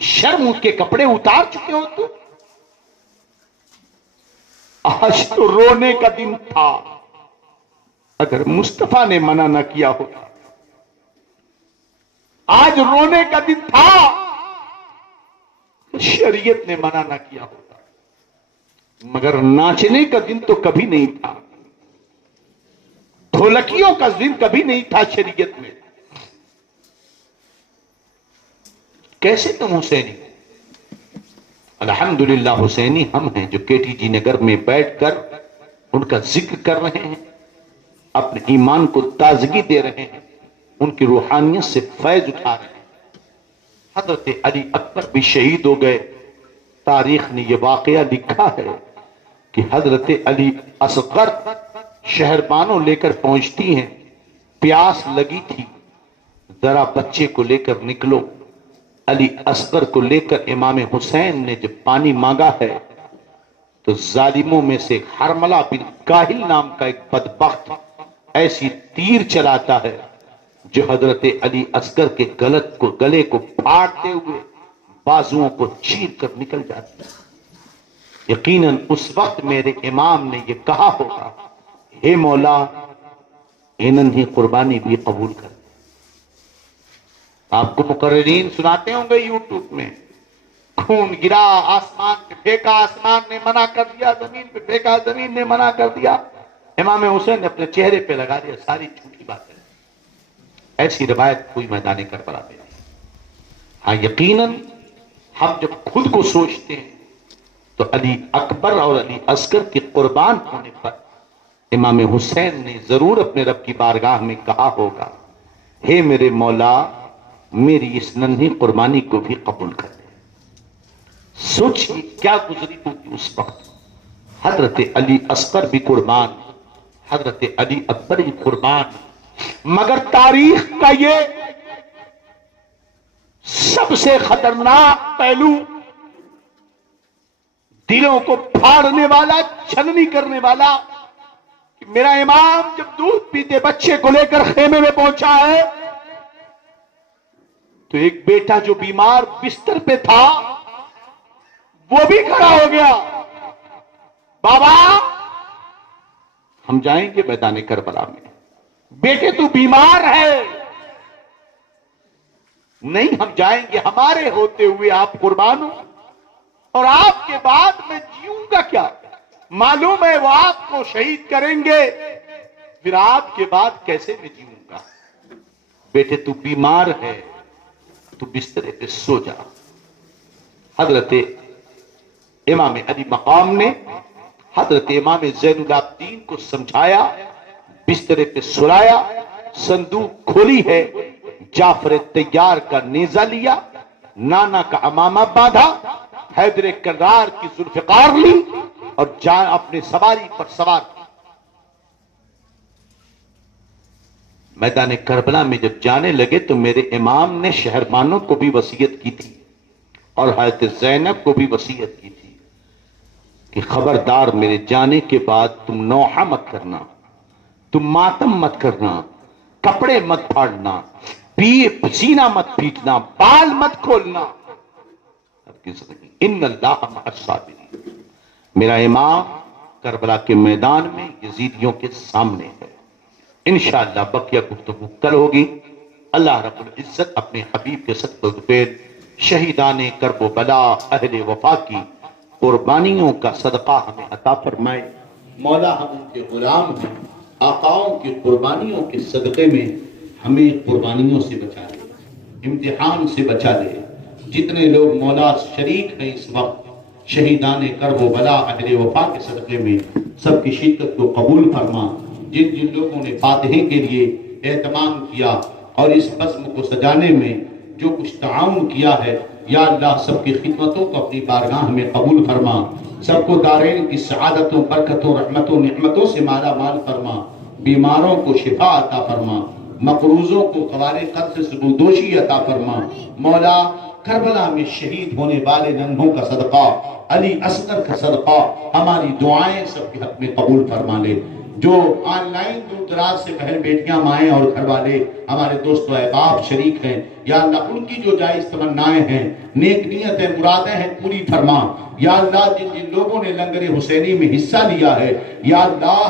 شرم کے کپڑے اتار چکے ہو تم. آج تو رونے کا دن تھا، اگر مصطفیٰ نے منع نہ کیا ہوتا. آج رونے کا دن تھا، شریعت نے منع نہ کیا ہوتا. مگر ناچنے کا دن تو کبھی نہیں تھا، ڈھولکیوں کا دن کبھی نہیں تھا شریعت میں. کیسے تم حسینی؟ الحمدللہ حسینی ہم ہیں جو کے ٹی جی نگر میں بیٹھ کر ان کا ذکر کر رہے ہیں، اپنے ایمان کو تازگی دے رہے ہیں، ان کی روحانیت سے فیض اٹھا رہے ہیں. حضرت علی اکبر بھی شہید ہو گئے. تاریخ نے یہ واقعہ لکھا ہے کہ حضرت علی اصغر شہربانوں لے کر پہنچتی ہیں، پیاس لگی تھی، ذرا بچے کو لے کر نکلو. علی اصغر کو لے کر امام حسین نے جب پانی مانگا ہے تو ظالموں میں سے حرملہ بن کاہل نام کا ایک بدبخت ایسی تیر چلاتا ہے جو حضرت علی اصغر کے گلے کو پھاڑتے ہوئے بازوؤں کو چیر کر نکل جاتی ہے. یقیناً اس وقت میرے امام نے یہ کہا ہوگا، اے مولا انہوں ہی قربانی بھی قبول کر. آپ کو مقررین سناتے ہوں گے یوٹیوب میں، خون گرا آسمان پہ پھینکا، آسمان نے منع کر دیا، زمین پہ پھینکا، زمین نے منع کر دیا، امام حسین نے اپنے چہرے پہ لگا دیا. ساری جھوٹی باتیں. ایسی روایت کوئی میدان کربلا میں نہیں. ہاں یقیناً ہم جب خود کو سوچتے ہیں تو علی اکبر اور علی اصغر کے قربان ہونے پر امام حسین نے ضرور اپنے رب کی بارگاہ میں کہا ہوگا، ہے میرے مولا میری اس ننھی قربانی کو بھی قبول کر لے. سوچیے کیا گزری ہوگی اس وقت. حضرت علی اصغر بھی قربان، حضرت علی اکبر بھی قربان. مگر تاریخ کا یہ سب سے خطرناک پہلو، دلوں کو پھاڑنے والا، چھلنی کرنے والا، کہ میرا امام جب دودھ پیتے بچے کو لے کر خیمے میں پہنچا ہے تو ایک بیٹا جو بیمار بستر پہ تھا وہ بھی کھڑا ہو گیا. بابا ہم جائیں گے میدان کربلا میں، بیٹے تو بیمار ہے. نہیں ہم جائیں گے، ہمارے ہوتے ہوئے آپ قربان ہو، اور آپ کے بعد میں جیوں گا کیا؟ معلوم ہے وہ آپ کو شہید کریں گے، پھر آپ کے بعد کیسے میں جیوں گا؟ بیٹے تو بیمار ہے، تو بسترے پہ سو جا. حضرت امام علی مقام نے حضرت امام زین العابدین کو سمجھایا، بسترے پہ سلایا، صندوق کھولی ہے، جعفر تیار کا نیزہ لیا، نانا کا عمامہ باندھا، حیدر کرار کی ذوالفقار لی اور اپنے سواری پر سوار کی. میدان کربلا میں جب جانے لگے تو میرے امام نے شہربانوں کو بھی وصیت کی تھی اور حضرت زینب کو بھی وصیت کی تھی کہ خبردار میرے جانے کے بعد تم نوحہ مت کرنا، تم ماتم مت کرنا، کپڑے مت پھاڑنا، سینہ مت پیٹنا، بال مت کھولنا. ان اللہ مع الصابرین. میرا امام کربلا کے میدان میں یزیدیوں کے سامنے ہے. انشاءاللہ بقیہ گفتگو کل ہوگی. اللہ رب العزت اپنے حبیب کے صدقے پہ شہیدان کرب و بلا اہل وفا کی قربانیوں کا صدقہ ہمیں عطا فرمائے. مولا ہم ان کے غلام ہیں، آقاؤں کی قربانیوں کے صدقے میں ہمیں قربانیوں سے بچا لے، امتحان سے بچا لے. جتنے لوگ مولا شریک ہیں اس وقت شہیدان کرب و بلا اہل وفا کے صدقے میں، سب کی شرکت کو قبول فرما. جن جن لوگوں نے فاتحے کے لیے اہتمام کیا اور اس بزم کو سجانے میں جو کچھ تعاون کیا ہے، یا اللہ سب کی خدمتوں کو اپنی بارگاہ میں قبول فرما، سب کو دارین کی سعادتوں، برکتوں، رحمتوں، نعمتوں سے مالا مال فرما، بیماروں کو شفا عطا فرما، مقروضوں کو قوار قرض سے بودوشی عطا فرما۔ مولا کربلا میں شہید ہونے والے ننھوں کا صدقہ، علی اصغر کا صدقہ ہماری دعائیں سب کے حق میں قبول فرما لے۔ جو آن لائن دور دراز سے بہن بیٹیاں، مائیں اور گھر والے ہمارے دوست و احباب شریک ہیں، یا اللہ ان کی جو جائز تمنائیں ہیں، نیک نیتیں، مرادیں ہیں، پوری فرما۔ یا اللہ جن جن لوگوں نے لنگر حسینی میں حصہ لیا ہے، یا اللہ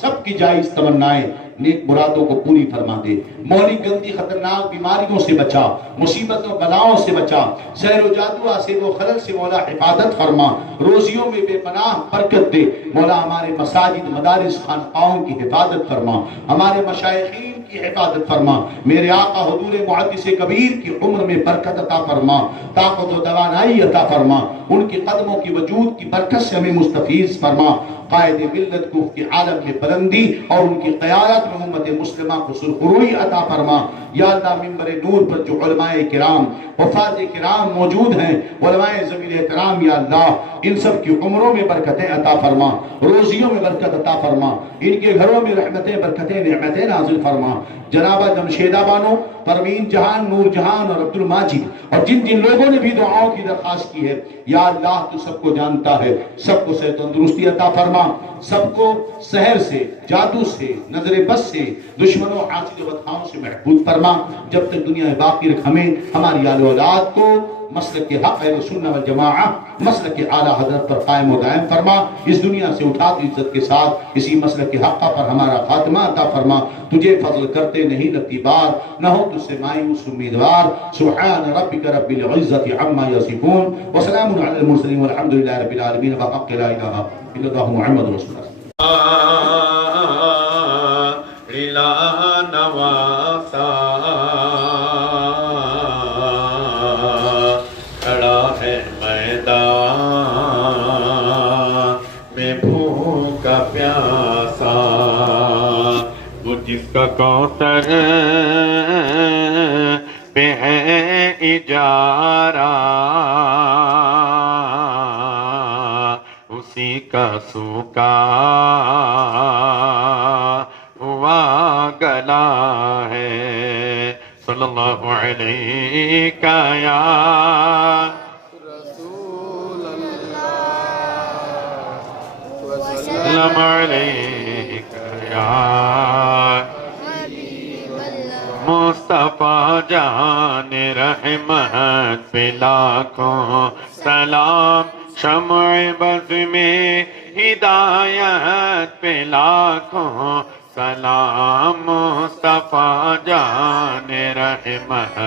سب کی جائز تمنائیں، نیک مرادوں کو پوری فرما دے۔ مولی گندی خطرناک بیماریوں سے بچا، مصیبتوں بلاؤں سے بچا، سحر و جادو آسیب و خلل سے مولا حفاظت فرما، روزیوں میں بے پناہ برکت دے۔ مولا ہمارے مساجد، مدارس، خانقاہوں کی حفاظت فرما، ہمارے مشائخین کی حفاظت فرما، میرے آقا حضور محدث کبیر کی عمر میں برکت عطا فرما، طاقت و توانائی عطا فرما، ان کی قدموں کی وجود کی برکت سے ہمیں مستفیض فرما۔ قائد ملت کو کی عالم میں بلندی اور ان کی قیادت میں امت مسلمہ کو سرخروئی عطا فرما۔ یا اللہ منبر نور پر جو علماء کرام، حفاظ کرام موجود ہیں، علماء ضمیر احترام، یا اللہ ان سب کی عمروں میں برکتیں عطا فرما، روزیوں میں برکت عطا فرما، ان کے گھروں میں رحمتیں، برکتیں، نعمتیں نازل فرما۔ جنابہ جمشیدہ بانو، پروین جہان، نور جہان اور عبد الماجد اور جن جن لوگوں نے بھی دعاؤں کی درخواست کی ہے، یا اللہ تو سب کو جانتا ہے، سب کو صحت و تندرستی عطا فرما، سب کو سحر سے، جادو سے، نظر بد سے، دشمنوں، حاسد و بدخواہوں سے محفوظ فرما۔ جب تک دنیا میں باقی رکھ ہمیں، ہماری آل و اولاد کو مسلک حق اہل سنت والجماعہ، مسلک اعلیٰ حضرت پر قائم و دائم فرما۔ اس دنیا سے اٹھا کے عزت کے ساتھ اسی مسلک حقہ پر ہمارا خاتمہ عطا فرما۔ تجھے فضل کرتے نہیں لگتی بار، نہ ہو تجھ سے مایوس امیدوار۔ سبحان ربک رب العزت عما یصفون وسلام علی المرسلین والحمد للہ رب العالمین بحق لا الہ الا اللہ محمد رسول اللہ۔ کھڑا ہے میدان میں بھوکا پیاسا، وہ جس کا کوثر پہ ہے اجارہ، اسی کا سوکا ہوا گلا ہے۔ صلی اللہ علیہ یا رسول اللہ، وسلم علیہ یا مصطفیٰ جان رحمت پہ لاکھوں سلام، شمع بز میں ہدایت پہ لاکھوں سلام، مصطفیٰ جان رحمت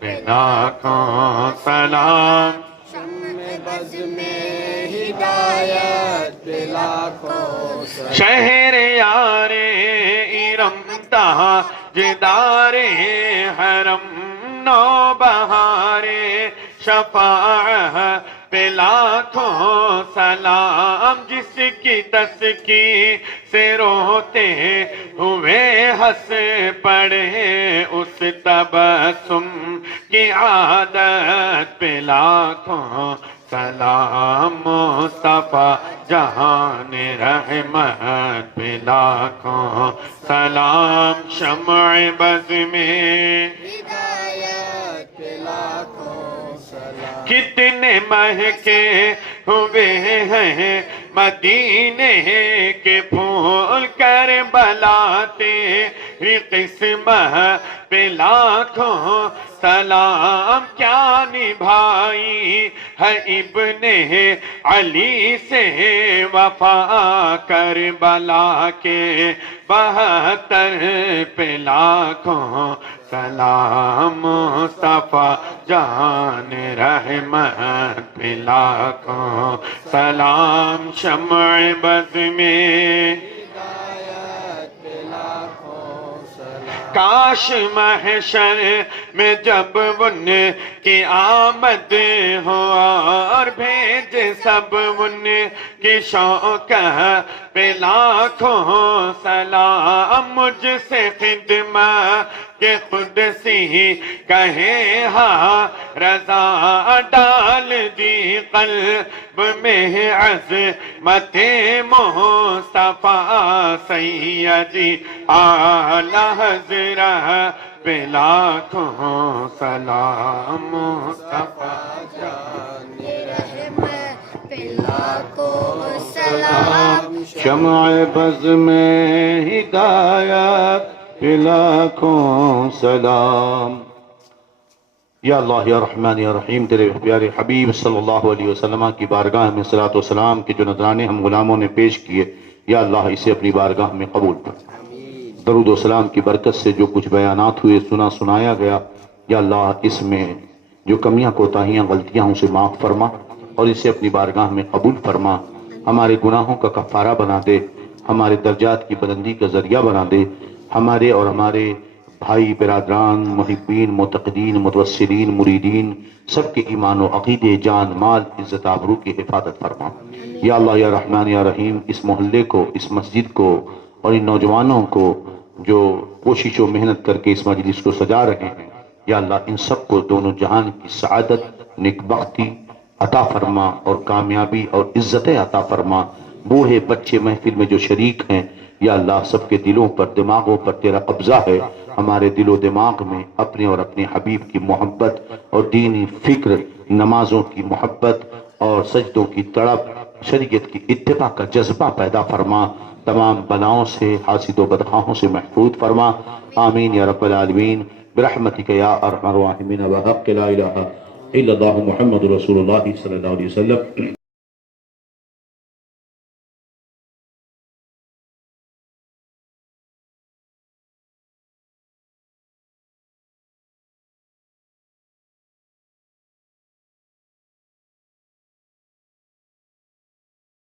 پہ لاکھوں سلام، شمع بز میں ہدایت پہ لاکھوں سلام، شہر یار ارم تاجدار حرم، نو بہار شفاعت پہ لاکھوں سلام، جس کی تسکی سے روتے ہوئے ہنس پڑے، اس تبسم کی عادت پہ لاکھوں سلام، مصطفیٰ جہان رحمت پہ لاکھوں سلام، شمع بز میں ہدایت پہ لاکھوں سلام، کتنے مہکے ہوئے ہیں مدینے کے پھول، کربلا تیری قسمت پہ لاکھوں سلام، کیا نبھائی ہے ابن علی سے وفا، کربلا کے 72 پہ لاکھوں سلام، مصطفیٰ جان رحمت پہ لاکھوں سلام، شمع بز میں ہدایت پہ لاکھوں سلام، کاش محشر میں جب ان کی آمد ہو اور بھیج سب ان کی شوکت پہ لاکھوں سلام، مجھ سے خدمت کہ خود سی کہے ہاں رضا ڈال دی قلب میں عظمت مصطفیٰ سیدی اعلی حضرت پہ لاکھوں سلام مصطفیٰ شمع بز میں ہدایت پہ لاکھوں سلام۔ یا اللہ یا رحمان یا رحیم، تیرے پیارے حبیب صلی اللہ علیہ وسلم کی بارگاہ میں صلاۃ و سلام کے جو نذرانے ہم غلاموں نے پیش کیے، یا اللہ اسے اپنی بارگاہ میں قبول کر۔ درود و سلام کی برکت سے جو کچھ بیانات ہوئے، سنایا گیا، یا اللہ اس میں جو کمیاں کوتاہیاں غلطیاں اسے معاف فرما اور اسے اپنی بارگاہ میں قبول فرما، ہمارے گناہوں کا کفارہ بنا دے، ہمارے درجات کی بلندی کا ذریعہ بنا دے، ہمارے اور ہمارے بھائی برادران، محبین، معتقدین، متوسلین، مریدین سب کے ایمان و عقیدے، جان، مال، عزت آبرو کی حفاظت فرما۔ یا اللہ یا رحمان یا رحیم، اس محلے کو، اس مسجد کو اور ان نوجوانوں کو جو کوشش و محنت کر کے اس مجلس کو سجا رہے ہیں، یا اللہ ان سب کو دونوں جہان کی سعادت، نیکبختی عطا فرما اور کامیابی اور عزتیں عطا فرما۔ بوڑھے بچے محفل میں جو شریک ہیں، یا اللہ سب کے دلوں پر، دماغوں پر تیرا قبضہ ہے، ہمارے دل و دماغ میں اپنے اور اپنے حبیب کی محبت اور دینی فکر، نمازوں کی محبت اور سجدوں کی تڑپ، شریعت کی اتباع کا جذبہ پیدا فرما، تمام بلاؤں سے، حاسد و بدخواہوں سے محفوظ فرما۔ آمین یا رب العالمین، برحمتک یا ارحم الراحمین، وحق لا الہ الا اللہ محمد رسول اللہ صلی اللہ علیہ وسلم۔